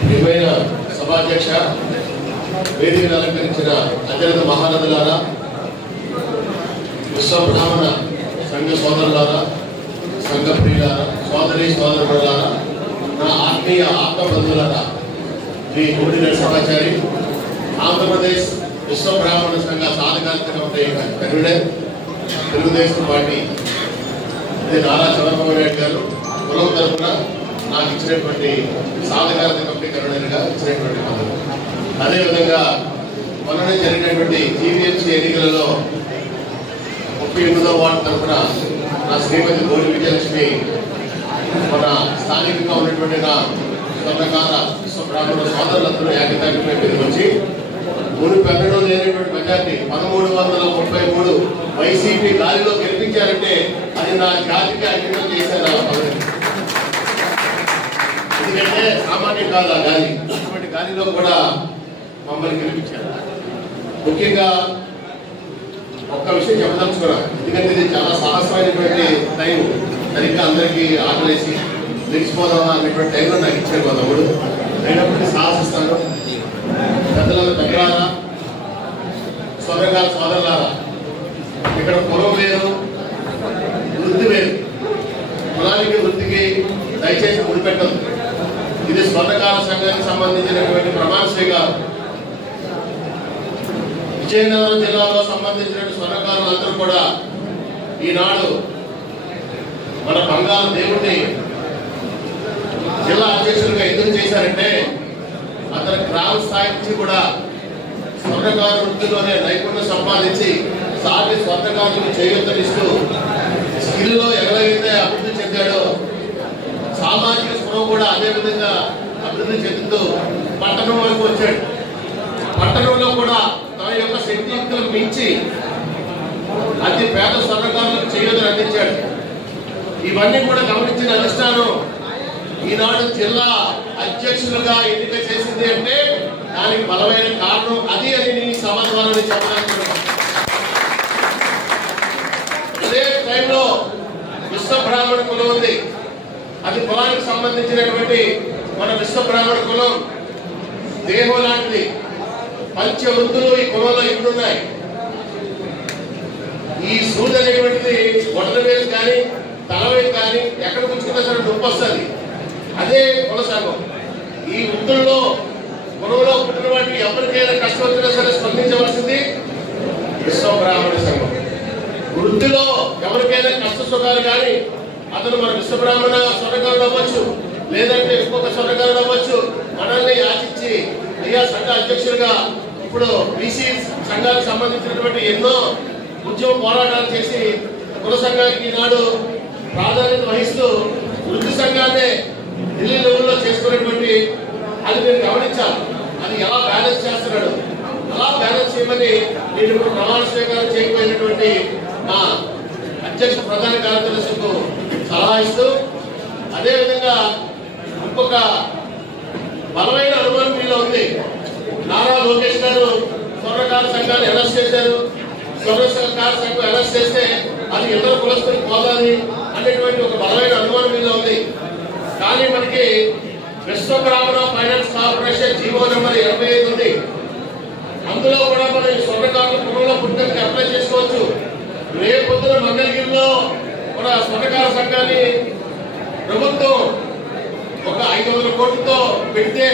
ప్రియమైన సభాధ్యక్ష, వేదికను అలంకరించిన అత్యంత మహానదులారా, విశ్వ బ్రాహ్మణ సంఘ సోదరులారా, సంఘ ప్రియులారా, సోదరి సోదరులారా, నా ఆత్మీయ ఆత్మ బంధువులారా, శ్రీ గోడి నరసింహాచారి ఆంధ్రప్రదేశ్ విశ్వ బ్రాహ్మణ సంఘ సాధకాంత committee convener, Telugu Desam party Nara Chandrababu Naidu garu కులం తరఫున నాకు ఇచ్చినటువంటి సాధకాంత కమిటీ కన్వీనర్గా ఇచ్చినటువంటి పదవి. అదేవిధంగా మొన్ననే జరిగినటువంటి జీవీఎంసీ ఎన్నికలలో 38వ వార్డు తరఫున నా శ్రీమతి గోడి విజయలక్ష్మి మన స్థానికంగా ఉన్నటువంటి నా స్వర్ణకార విశ్వ బ్రాహ్మణ సోదరులందరూ ఏకతాటిపై మీదకి వచ్చి మునుపెన్నడూ లేనటువంటి మెజార్టీ 1333 వైసీపీ గాలిలో గెలిపించారంటే అది నా జాతికి అంకితం చేశారు. ఎందుకంటే సామాన్యం కాదు ఆ గాలి, అటువంటి గాలిలో కూడా మమ్మల్ని గెలిపించారు. ముఖ్యంగా ఒక్క విషయం చెప్పదలుచుకున్నా, ఎందుకంటే ఇది చాలా సాహసమైనటువంటి టైం. సరిగ్గా అందరికీ ఆకలేసి తెలిసిపోదామా అనేటువంటి టైంలో నాకు ఇచ్చారు మా తమ్ముడు. అయినప్పటికీ సాహసిస్తాను. పెద్దలారా, స్వర్ణకార సోదరులారా, ఇక్కడ కులం వేరు, వృత్తి వేరు. కులానికి వృత్తికి దయచేసి ముడిపెట్టదు. ఇది స్వర్ణకార సంఘానికి సంబంధించినటువంటి ప్రమాణ స్వీకారం. విజయనగరం జిల్లాలో సంబంధించిన స్వర్ణకారులందరూ కూడా ఈనాడు మన బంగారు దేవుడిని జిల్లా అధ్యక్షులుగా ఎందుకు చేశారంటే అతని గ్రామ స్థాయి నుంచి కూడా స్వర్ణకార వృత్తిలోనే నైపుణ్యం సంపాదించి సాటి స్వర్ణకారులకు చేయూతనిస్తూ స్కిల్లో ఎలాగైతే అభివృద్ధి చెందాడో సామాజిక స్పృహ కూడా అదే విధంగా అభివృద్ధి చెందుతూ పట్టణం వరకు వచ్చాడు. పట్టణంలో కూడా తన యొక్క శక్తియుక్తులను మించి అతి పేద స్వర్ణకారులకు చేయూతను అందించాడు. ఇవన్నీ కూడా గమనించిన అధిష్టానం ఈనాడు జిల్లా అధ్యక్షులుగా ఎన్నిక చేసింది అంటే దానికి బలమైన కారణం అది అని నేను సభ ద్వారా చెప్పదలుచుకున్నాను. అదే టైంలో విశ్వ బ్రాహ్మణ కులం ఉంది. అది కులానికి సంబంధించినటువంటి మన విశ్వ బ్రాహ్మణ కులం దేహం లాంటిది. పంచ వృత్తులు ఈ కులంలో ఇప్పుడున్నాయి. ఈ సూది అనేటువంటిది బొట్టల మీద కానీ తలవేలు కానీ ఎక్కడ పుచ్చుకున్నా సరే నొప్పి వస్తుంది. అదే కుల సంఘం. ఈ వృత్తుల్లో కులంలో పుట్టిన వాటికి ఎవరికైనా కష్టం వచ్చినా సరే స్పందించవలసింది విశ్వ బ్రాహ్మణ సంఘం. వృత్తిలో ఎవరికైనా కష్ట సుఖాలు కానీ అతను మన విశ్వబ్రాహ్మణ స్వర్ణకారుడు అవ్వచ్చు, లేదంటే ఇంకొక స్వర్ణకారుడు అవ్వచ్చు, మనల్ని యాచించి అయ్యా సంఘ అధ్యక్షులుగా ఇప్పుడు బీసీ సంఘాలకు సంబంధించినటువంటి ఎన్నో ఉద్యమ పోరాటాలు చేసి కుల సంఘానికి ఈనాడు ప్రాధాన్యత వహిస్తూ వృత్తి సంఘాన్ని ఢిల్లీ లెవెల్లో చేసుకునేటువంటి అది నేను గమనించాలి. అది ఎలా బ్యాలెన్స్ చేస్తున్నాడు, అలా బ్యాలెన్స్ చేయమని నేను ఇప్పుడు ప్రమాణ స్వీకారం చేయకపోయినటువంటి మా అధ్యక్ష ప్రధాన కార్యదర్శులకు సలహా ఇస్తూ, అదేవిధంగా ఇంకొక బలమైన అనుమానం మీలో ఉంది. నారా లోకేష్ గారు స్వర్ణకార సంఘాన్ని అరెస్ట్ చేశారు, స్వర్ణకార సంఘం అరెస్ట్ చేస్తే అది ఇతర కులస్తులకు పోదాది అనేటువంటి ఒక బలమైన అనుమానం మీలో ఉంది. కానీ మనకి Vishwabrahmana finance corporation GO number 85 ఉంది. అందులో కూడా మనం ఈ స్వర్ణకారుల కులంలో పుట్టుకకి అప్లై చేసుకోవచ్చు. రేపు పొద్దున మంగళగిరిలో కూడా స్వర్ణకార సంఘాన్ని ప్రభుత్వం ఒక 500 కోట్లతో పెడితే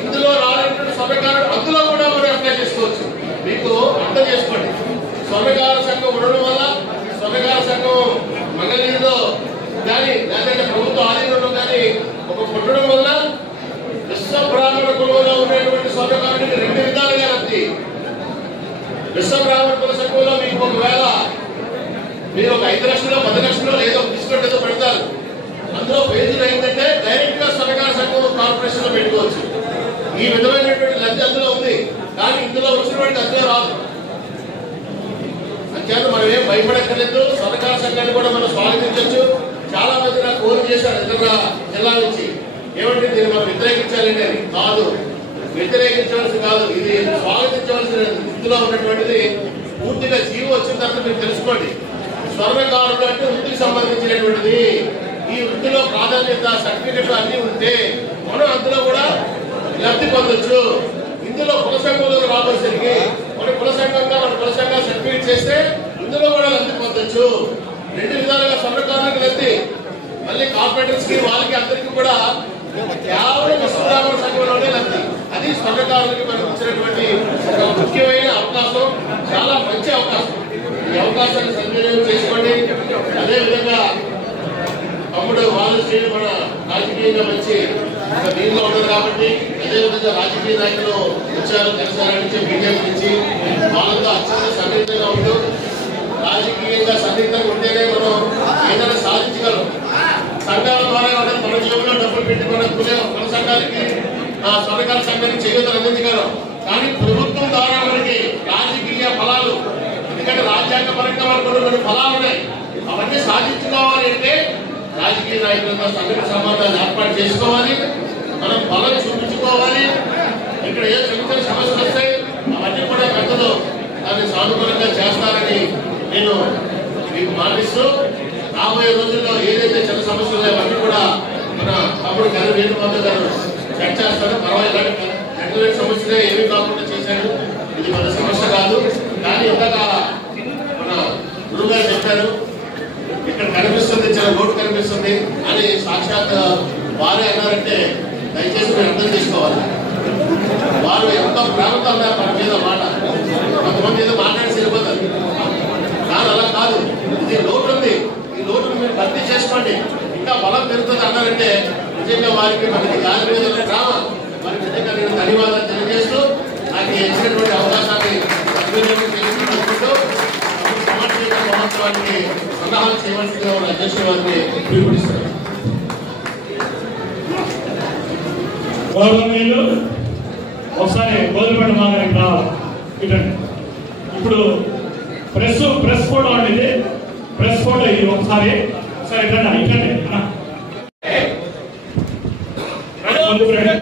ఇందులో రానటువంటి స్వర్ణకారుడు అందులో కూడా మనం అప్లై చేసుకోవచ్చు. మీకు అర్థం చేసుకోండి, స్వర్ణకార సంఘం ఉండడం వల్ల స్వర్ణకార సంఘం మంగళగిరిలో కానీ లేదంటే ప్రభుత్వ ఆధీనంలో కానీ ఒక పుట్టడం వల్ల విశ్వబ్రాహ్మణ కులంలో ఉన్నటువంటి స్వర్ణకారుడికి 2 విధాలుగా లబ్ధి. విశ్వబ్రాహ్మణ కుల సంఘంలో మీకు ఒకవేళ మీరు ఒక 5 లక్షలు 10 లక్షలు లేదో డిస్కౌంట్ ఏదో పెడతారు, అందులో పేజీలు ఏంటంటే డైరెక్ట్ గా స్వర్ణకార సంఘం కార్పొరేషన్ లో పెట్టుకోవచ్చు. ఈ విధమైనటువంటి లబ్ధి అందులో ఉంది, కానీ ఇందులో వచ్చినటువంటి అందులో రాదు. అంచేత మనం ఏం భయపడక్కర్లేదు. స్వర్ణకార సంఘాన్ని కూడా మనం స్వాగతించవచ్చు. చాలా మంది నాకు ఫోన్ చేశారు ఇతర జిల్లా నుంచి, ఏమంటే దీన్ని మనం వ్యతిరేకించాలండి అని. కాదు, వ్యతిరేకించవలసి కాదు, ఇది స్వాగతించవలసిన ఇందులో ఉన్నటువంటిది. పూర్తిగా జీవో వచ్చిన తర్వాత మీరు తెలుసుకోండి, స్వర్ణకారులు అంటే వృత్తికి సంబంధించినటువంటిది. ఈ వృత్తిలో ప్రాధాన్యత సర్టిఫికెట్లు అన్ని ఉంటే మనం అందులో కూడా లబ్ధి పొందొచ్చు. ఇందులో కుల సంఘంలోకి రాబోసరికి మన కుల సంఘంగా మన కుల సంఘాలు సర్టిఫికేట్ చేస్తే ఇందులో కూడా లబ్ధి పొందొచ్చు. 2 విధాలుగా స్వర్ణకారులకు లబ్ధి, మళ్ళీ కార్పొరేటర్స్ కి వాళ్ళకి అందరికీ కూడా కేవలం విశ్వబ్రాహ్మణ సంఘంలోనే లబ్ధి. అది స్వర్ణకారులకి మనకు వచ్చినటువంటి ఒక ముఖ్యమైన అవకాశం, చాలా మంచి అవకాశం. ఈ అవకాశాన్ని సద్వినియోగం చేసుకోండి. అదేవిధంగా తమ్ముడు వాళ్ళు శ్రేణి మన రాజకీయంగా మంచి ఒక దీనిలో ఉండదు కాబట్టి, అదేవిధంగా రాజకీయ నాయకులు వచ్చారు జనసేన నుంచి బీజేపీ నుంచి, వాళ్ళతో అత్యంత సన్నిహితంగా ఉంటూ రాజకీయంగా సన్నిహితంగా ఉంటేనే మనం ఏదైనా సాధించగలం. సంఘాల ద్వారా మన జేబులో డబ్బులు పెట్టి మన కుల సంఘాలకి స్వర్ణకార సంఘానికి చేయూతలు అందించగలం. కానీ ప్రభుత్వం ద్వారా మనకి రాజకీయ ఫలాలు, ఎందుకంటే రాజ్యాంగ పరంగా మనకు కొన్ని ఫలాలు ఉన్నాయి, అవన్నీ సాధించుకోవాలి అంటే రాజకీయ నాయకులతో సన్నిహిత సంబంధాలు ఏర్పాటు చేసుకోవాలి, మనం బలం చూపించుకోవాలి. ఇక్కడ ఏ చిన్న సమస్యలు వస్తాయి అవన్నీ కూడా పెద్దలు దాన్ని సానుకూలంగా చేస్తారని నేను మీకు మాటిస్తూ, రాబోయే రోజుల్లో ఏదైతే చిన్న సమస్యలు ఉన్నాయో అవన్నీ కూడా మన తమ్ముడు గారు వేణుగోపాల్ గారు సెట్ చేస్తారు. పర్వాలేదు, రెగ్యులర్ సమస్యలే ఏమీ కాకుండా చేశారు, ఇది మన సమస్య కాదు. కానీ ఇందాక మన గురువు గారు చెప్పారు, ఇక్కడ కనిపిస్తుంది చిన్న రోడ్డు కనిపిస్తుంది అని సాక్షాత్ వారే అన్నారంటే దయచేసి మీరు అర్థం చేసుకోవాలి. వారు ఎంతో ప్రేమతో అన్నారు మన మీద మాట. కొంతమంది ఏదో మాట్లాడి సరిపోతారు, కానీ అలా కాదు. ఇది లోటు ఉంది, ఈ లోటును మీరు భర్తీ చేసుకోండి, ఇంకా బలం పెరుగుతుంది అన్నారంటే నిజంగా వారికి మనకి దాని మీద ప్రేమ, వారికి నిజంగా నేను ధన్యవాదాలు తెలియజేస్తూ నాకు ఇచ్చినటువంటి అవకాశాన్ని సద్వినియోగం చేసుకుంటూ సమాజ మహోత్సవానికి సన్నాహాలు చేయవలసిందిగా ఉన్న అధ్యక్షుల వారిని పిలుపునిస్తారు. గౌరవనీయులు ఒకసారి గోధుమపేట మాగారికి రావాలి. ఇటండి, ఇప్పుడు ప్రెస్ ఫోటో అండి, ఇది ప్రెస్ ఫోటో. ఇది ఒకసారి ఇటండి